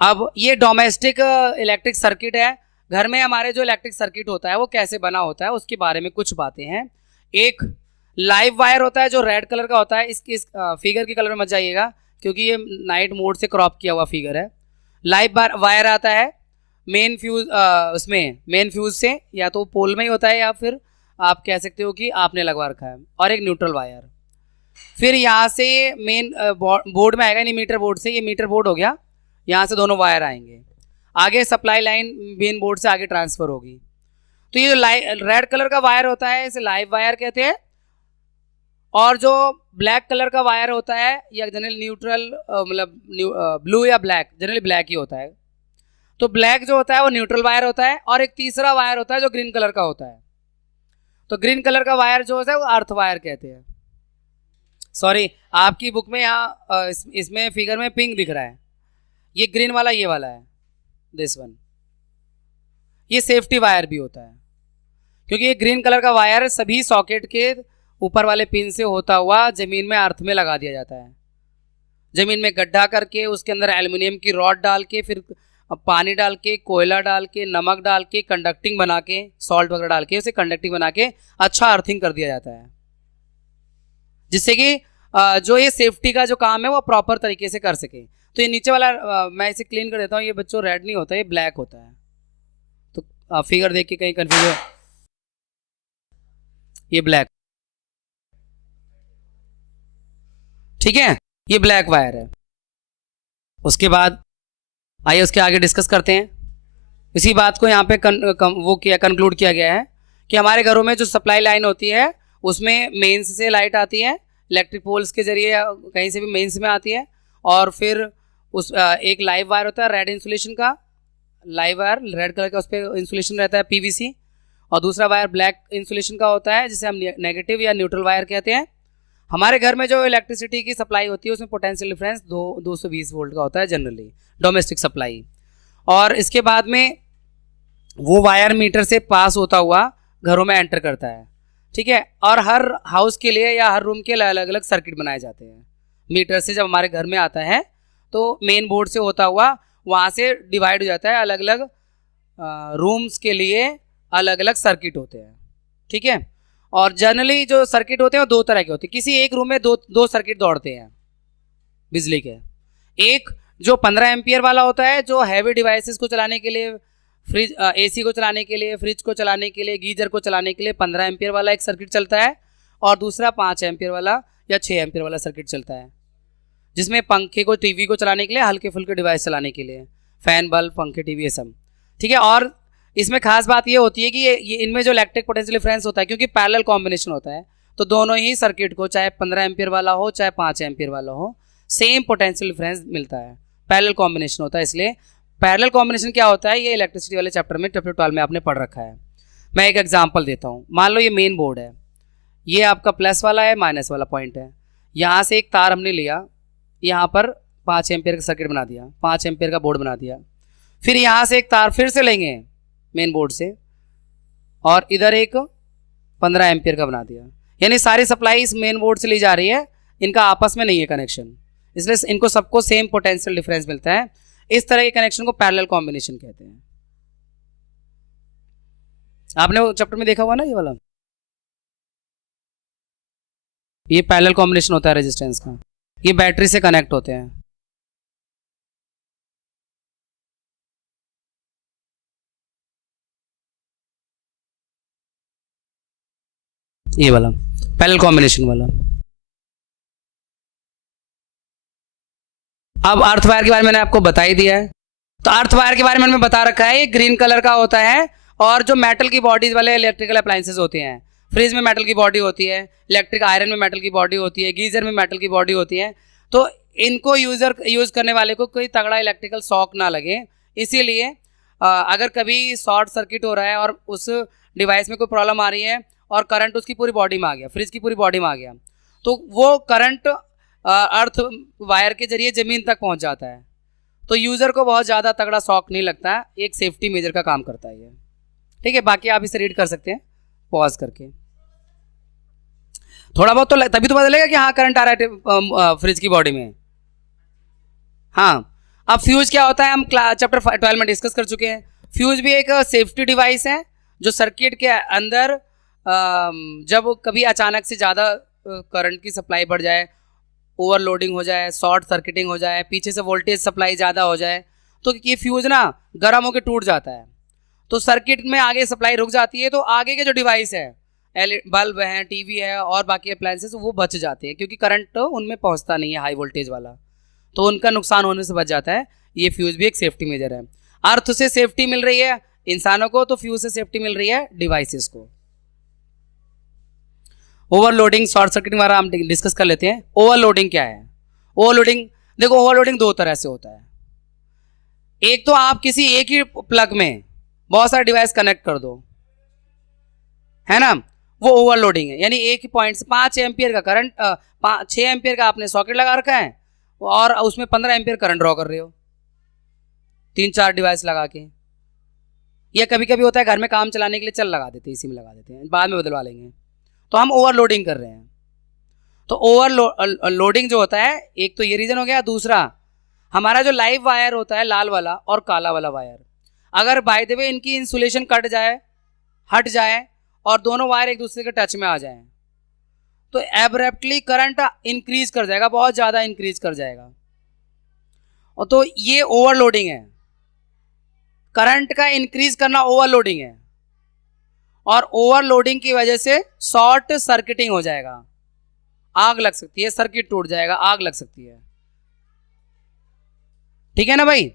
अब ये डोमेस्टिक इलेक्ट्रिक सर्किट है, घर में हमारे जो इलेक्ट्रिक सर्किट होता है वो कैसे बना होता है उसके बारे में कुछ बातें हैं। एक लाइव वायर होता है जो रेड कलर का होता है, इस फिगर की कलर में मत जाइएगा क्योंकि ये नाइट मोड से क्रॉप किया हुआ फिगर है। लाइव वायर आता है मेन फ्यूज, उसमें मेन फ्यूज से या तो पोल में ही होता है या फिर आप कह सकते हो कि आपने लगवा रखा है, और एक न्यूट्रल वायर। फिर यहाँ से मेन बोर्ड में आएगा, नहीं मीटर बोर्ड से, ये मीटर बोर्ड हो गया, यहाँ से दोनों वायर आएंगे, आगे सप्लाई लाइन मेन बोर्ड से आगे ट्रांसफर होगी। तो ये जो रेड कलर का वायर होता है इसे लाइव वायर कहते हैं, और जो ब्लैक कलर का वायर होता है या जनरली न्यूट्रल मतलब ब्लू या ब्लैक, जनरली ब्लैक ही होता है, तो ब्लैक जो होता है वो न्यूट्रल वायर होता है। और एक तीसरा वायर होता है जो ग्रीन कलर का होता है, तो ग्रीन कलर का वायर जो होता है वो अर्थ वायर कहते हैं। सॉरी, आपकी बुक में यहाँ इसमें फिगर में पिंक दिख रहा है, ये ग्रीन वाला ये वाला है, दिस वन, ये सेफ्टी वायर भी होता है क्योंकि ये ग्रीन कलर का वायर सभी सॉकेट के ऊपर वाले पिन से होता हुआ जमीन में अर्थ में लगा दिया जाता है। जमीन में गड्ढा करके उसके अंदर एल्युमिनियम की रॉड डाल के, फिर पानी डाल के, कोयला डाल के, नमक डाल के, कंडक्टिंग बना के, सॉल्ट वगैरह डाल के उसे कंडक्टिंग बना के अच्छा अर्थिंग कर दिया जाता है, जिससे कि जो ये सेफ्टी का जो काम है वो प्रॉपर तरीके से कर सके। तो ये नीचे वाला मैं इसे क्लीन कर देता हूँ, ये बच्चों रेड नहीं होता, ये ब्लैक होता है, तो फिगर देख के कहीं कंफ्यूज हो, ये ब्लैक, ठीक है, ये ब्लैक वायर है। उसके बाद आइए उसके आगे डिस्कस करते हैं। इसी बात को यहाँ पे कंक्लूड किया गया है कि हमारे घरों में जो सप्लाई लाइन होती है उसमें मेंस से लाइट आती है, इलेक्ट्रिक पोल्स के जरिए कहीं से भी मेंस में आती है, और फिर उस एक लाइव वायर होता है रेड इंसुलेशन का, लाइव वायर रेड कलर का, उस पर इंसुलेशन रहता है पीवीसी, और दूसरा वायर ब्लैक इंसुलेशन का होता है जिसे हम नेगेटिव या न्यूट्रल वायर कहते हैं। हमारे घर में जो इलेक्ट्रिसिटी की सप्लाई होती है उसमें पोटेंशियल डिफरेंस 220 वोल्ट का होता है जनरली, डोमेस्टिक सप्लाई। और इसके बाद में वो वायर मीटर से पास होता हुआ घरों में एंटर करता है, ठीक है। और हर हाउस के लिए या हर रूम के लिए अलग अलग सर्किट बनाए जाते हैं। मीटर से जब हमारे घर में आता है तो मेन बोर्ड से होता हुआ वहाँ से डिवाइड हो जाता है, अलग अलग रूम्स के लिए अलग अलग सर्किट होते हैं, ठीक है। और जनरली जो सर्किट होते हैं वो दो तरह के होते हैं, किसी एक रूम में दो सर्किट दौड़ते हैं बिजली के। एक जो 15 एम्पियर वाला होता है जो हैवी डिवाइसेस को चलाने के लिए, फ्रिज एसी को चलाने के लिए, फ्रिज को चलाने के लिए, गीजर को चलाने के लिए 15 एम्पियर वाला एक सर्किट चलता है, और दूसरा 5 एम्पियर वाला या 6 एम्पियर वाला सर्किट चलता है, जिसमें पंखे को, टीवी को चलाने के लिए, हल्के फुल्के डिवाइस चलाने के लिए, फैन, बल्ब, पंखे, टीवी, ये सब, ठीक है। और इसमें खास बात ये होती है कि ये इनमें जो इलेक्ट्रिक पोटेंशियल डिफरेंस होता है, क्योंकि पैरेलल कॉम्बिनेशन होता है, तो दोनों ही सर्किट को, चाहे 15 एम्पियर वाला हो चाहे 5 एम्पियर वाला हो, सेम पोटेंशियल डिफरेंस मिलता है, पैरेलल कॉम्बिनेशन होता है। इसलिए पैरेलल कॉम्बिनेशन क्या होता है ये इलेक्ट्रिसिटी वाले चैप्टर में, चैप्टर 12 में आपने पढ़ रखा है। मैं एक एग्जाम्पल देता हूँ। मान लो ये मेन बोर्ड है, ये आपका प्लस वाला है, माइनस वाला पॉइंट है, यहाँ से एक तार हमने लिया, यहाँ पर 5 एम्पियर का सर्किट बना दिया, 5 एम्पियर का बोर्ड बना दिया, फिर यहाँ से एक तार फिर से लेंगे मेन बोर्ड से, और इधर एक 15 एम्पियर का बना दिया, यानी सारी सप्लाई इस मेन बोर्ड से ली जा रही है, इनका आपस में नहीं है कनेक्शन, इसलिए इनको सबको सेम पोटेंशियल डिफरेंस मिलता है। इस तरह के कनेक्शन को पैरेलल कॉम्बिनेशन कहते हैं। आपने वो चैप्टर में देखा हुआ ना ये वाला, ये पैरेलल कॉम्बिनेशन होता है रेजिस्टेंस का, ये बैटरी से कनेक्ट होते हैं। ये वाला पैरेलल कॉम्बिनेशन वाला। अब अर्थ वायर के बारे में मैंने आपको बता ही दिया है। तो अर्थ वायर के बारे में मैंने बता रखा है, ये ग्रीन कलर का होता है और जो मेटल की बॉडीज वाले इलेक्ट्रिकल अप्लायंसेस होते हैं, फ्रिज में मेटल की बॉडी होती है, इलेक्ट्रिक आयरन में मेटल की बॉडी होती है, गीजर में मेटल की बॉडी होती है। तो इनको यूज़ करने वाले को कोई तगड़ा इलेक्ट्रिकल शॉक ना लगे, इसीलिए अगर कभी शॉर्ट सर्किट हो रहा है और उस डिवाइस में कोई प्रॉब्लम आ रही है और करंट उसकी पूरी बॉडी में आ गया, फ्रिज की पूरी बॉडी में आ गया, तो वो करंट अर्थ वायर के जरिए ज़मीन तक पहुंच जाता है। तो यूज़र को बहुत ज़्यादा तगड़ा शॉक नहीं लगता है, एक सेफ्टी मेजर का काम करता है ये। ठीक है, बाकी आप इसे रीड कर सकते हैं पॉज करके। थोड़ा बहुत तो तभी तो पता चलेगा कि हाँ करंट आ रहा है फ्रिज की बॉडी में। हाँ, अब फ्यूज क्या होता है हम चैप्टर 12 में डिस्कस कर चुके हैं। फ्यूज भी एक सेफ्टी डिवाइस है जो सर्किट के अंदर जब कभी अचानक से ज़्यादा करंट की सप्लाई बढ़ जाए, ओवरलोडिंग हो जाए, शॉर्ट सर्किटिंग हो जाए, पीछे से वोल्टेज सप्लाई ज़्यादा हो जाए, तो ये फ्यूज ना गर्म होकर टूट जाता है, तो सर्किट में आगे सप्लाई रुक जाती है। तो आगे के जो डिवाइस है, बल्ब है, टीवी है और बाकी अप्लायंसेस, वो बच जाते हैं क्योंकि करंट तो उनमें पहुंचता नहीं है हाई वोल्टेज वाला, तो उनका नुकसान होने से बच जाता है। ये फ्यूज भी एक सेफ्टी मेजर है। अर्थ से सेफ्टी मिल रही है इंसानों को, तो फ्यूज से सेफ्टी मिल रही है डिवाइसेस को। ओवरलोडिंग, शॉर्ट सर्किटिंग वाला हम डिस्कस कर लेते हैं। ओवरलोडिंग क्या है? ओवरलोडिंग, देखो ओवरलोडिंग दो तरह से होता है। एक तो आप किसी एक ही प्लग में बहुत सारे डिवाइस कनेक्ट कर दो, है ना, वो ओवरलोडिंग है। यानी एक ही पॉइंट से 5 एम्पियर का करंट, 6 एम्पियर का आपने सॉकेट लगा रखा है और उसमें 15 एम्पियर करंट ड्रॉ कर रहे हो 3-4 डिवाइस लगा के। या कभी कभी होता है घर में काम चलाने के लिए चल लगा देते हैं, इसी में लगा देते हैं, बाद में बदलवा लेंगे, तो हम ओवरलोडिंग कर रहे हैं। तो ओवरलोडिंग जो होता है, एक तो ये रीजन हो गया। दूसरा, हमारा जो लाइव वायर होता है लाल वाला और काला वाला वायर, अगर बाय द वे इनकी इंसुलेशन कट जाए, हट जाए और दोनों वायर एक दूसरे के टच में आ जाए, तो एब्रप्टली करंट इंक्रीज कर जाएगा, बहुत ज़्यादा इंक्रीज कर जाएगा। और तो ये ओवरलोडिंग है। करंट का इंक्रीज करना ओवरलोडिंग है, और ओवरलोडिंग की वजह से शॉर्ट सर्किटिंग हो जाएगा, आग लग सकती है, सर्किट टूट जाएगा, आग लग सकती है। ठीक है ना भाई?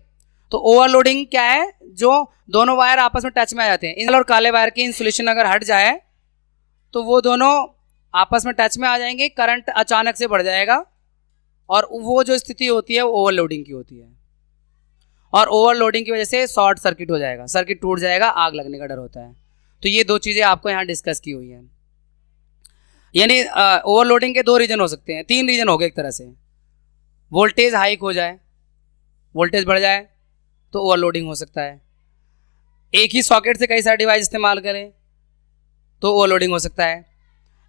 तो ओवरलोडिंग क्या है? जो दोनों वायर आपस में टच में आ जाते हैं, इन और काले वायर की इंसुलेशन अगर हट जाए तो वो दोनों आपस में टच में आ जाएंगे, करंट अचानक से बढ़ जाएगा, और वो जो स्थिति होती है वो ओवरलोडिंग की होती है। और ओवरलोडिंग की वजह से शॉर्ट सर्किट हो जाएगा, सर्किट टूट जाएगा, आग लगने का डर होता है। तो ये दो चीज़ें आपको यहाँ डिस्कस की हुई हैं। यानी ओवरलोडिंग के दो रीजन हो सकते हैं, 3 रीजन हो गए। एक तरह से वोल्टेज हाइक हो जाए, वोल्टेज बढ़ जाए तो ओवरलोडिंग हो सकता है। एक ही सॉकेट से कई सारे डिवाइस इस्तेमाल करें तो ओवरलोडिंग हो सकता है।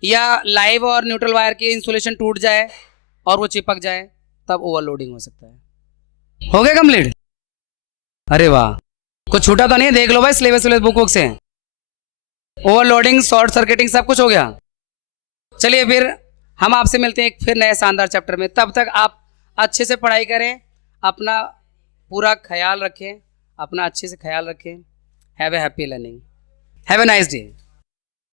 या लाइव और न्यूट्रल वायर की इंसुलेशन टूट जाए और वो चिपक जाए, तब ओवरलोडिंग हो सकता है। हो गया कंप्लीट? अरे वाह, कुछ छूटा तो नहीं है? देख लो भाई सिलेबस बुक से। ओवरलोडिंग, शॉर्ट सर्किटिंग सब कुछ हो गया। चलिए फिर हम आपसे मिलते हैं एक फिर नए शानदार चैप्टर में। तब तक आप अच्छे से पढ़ाई करें, अपना पूरा ख्याल रखें, अपना अच्छे से ख्याल रखें। Have a happy learning, have a nice day.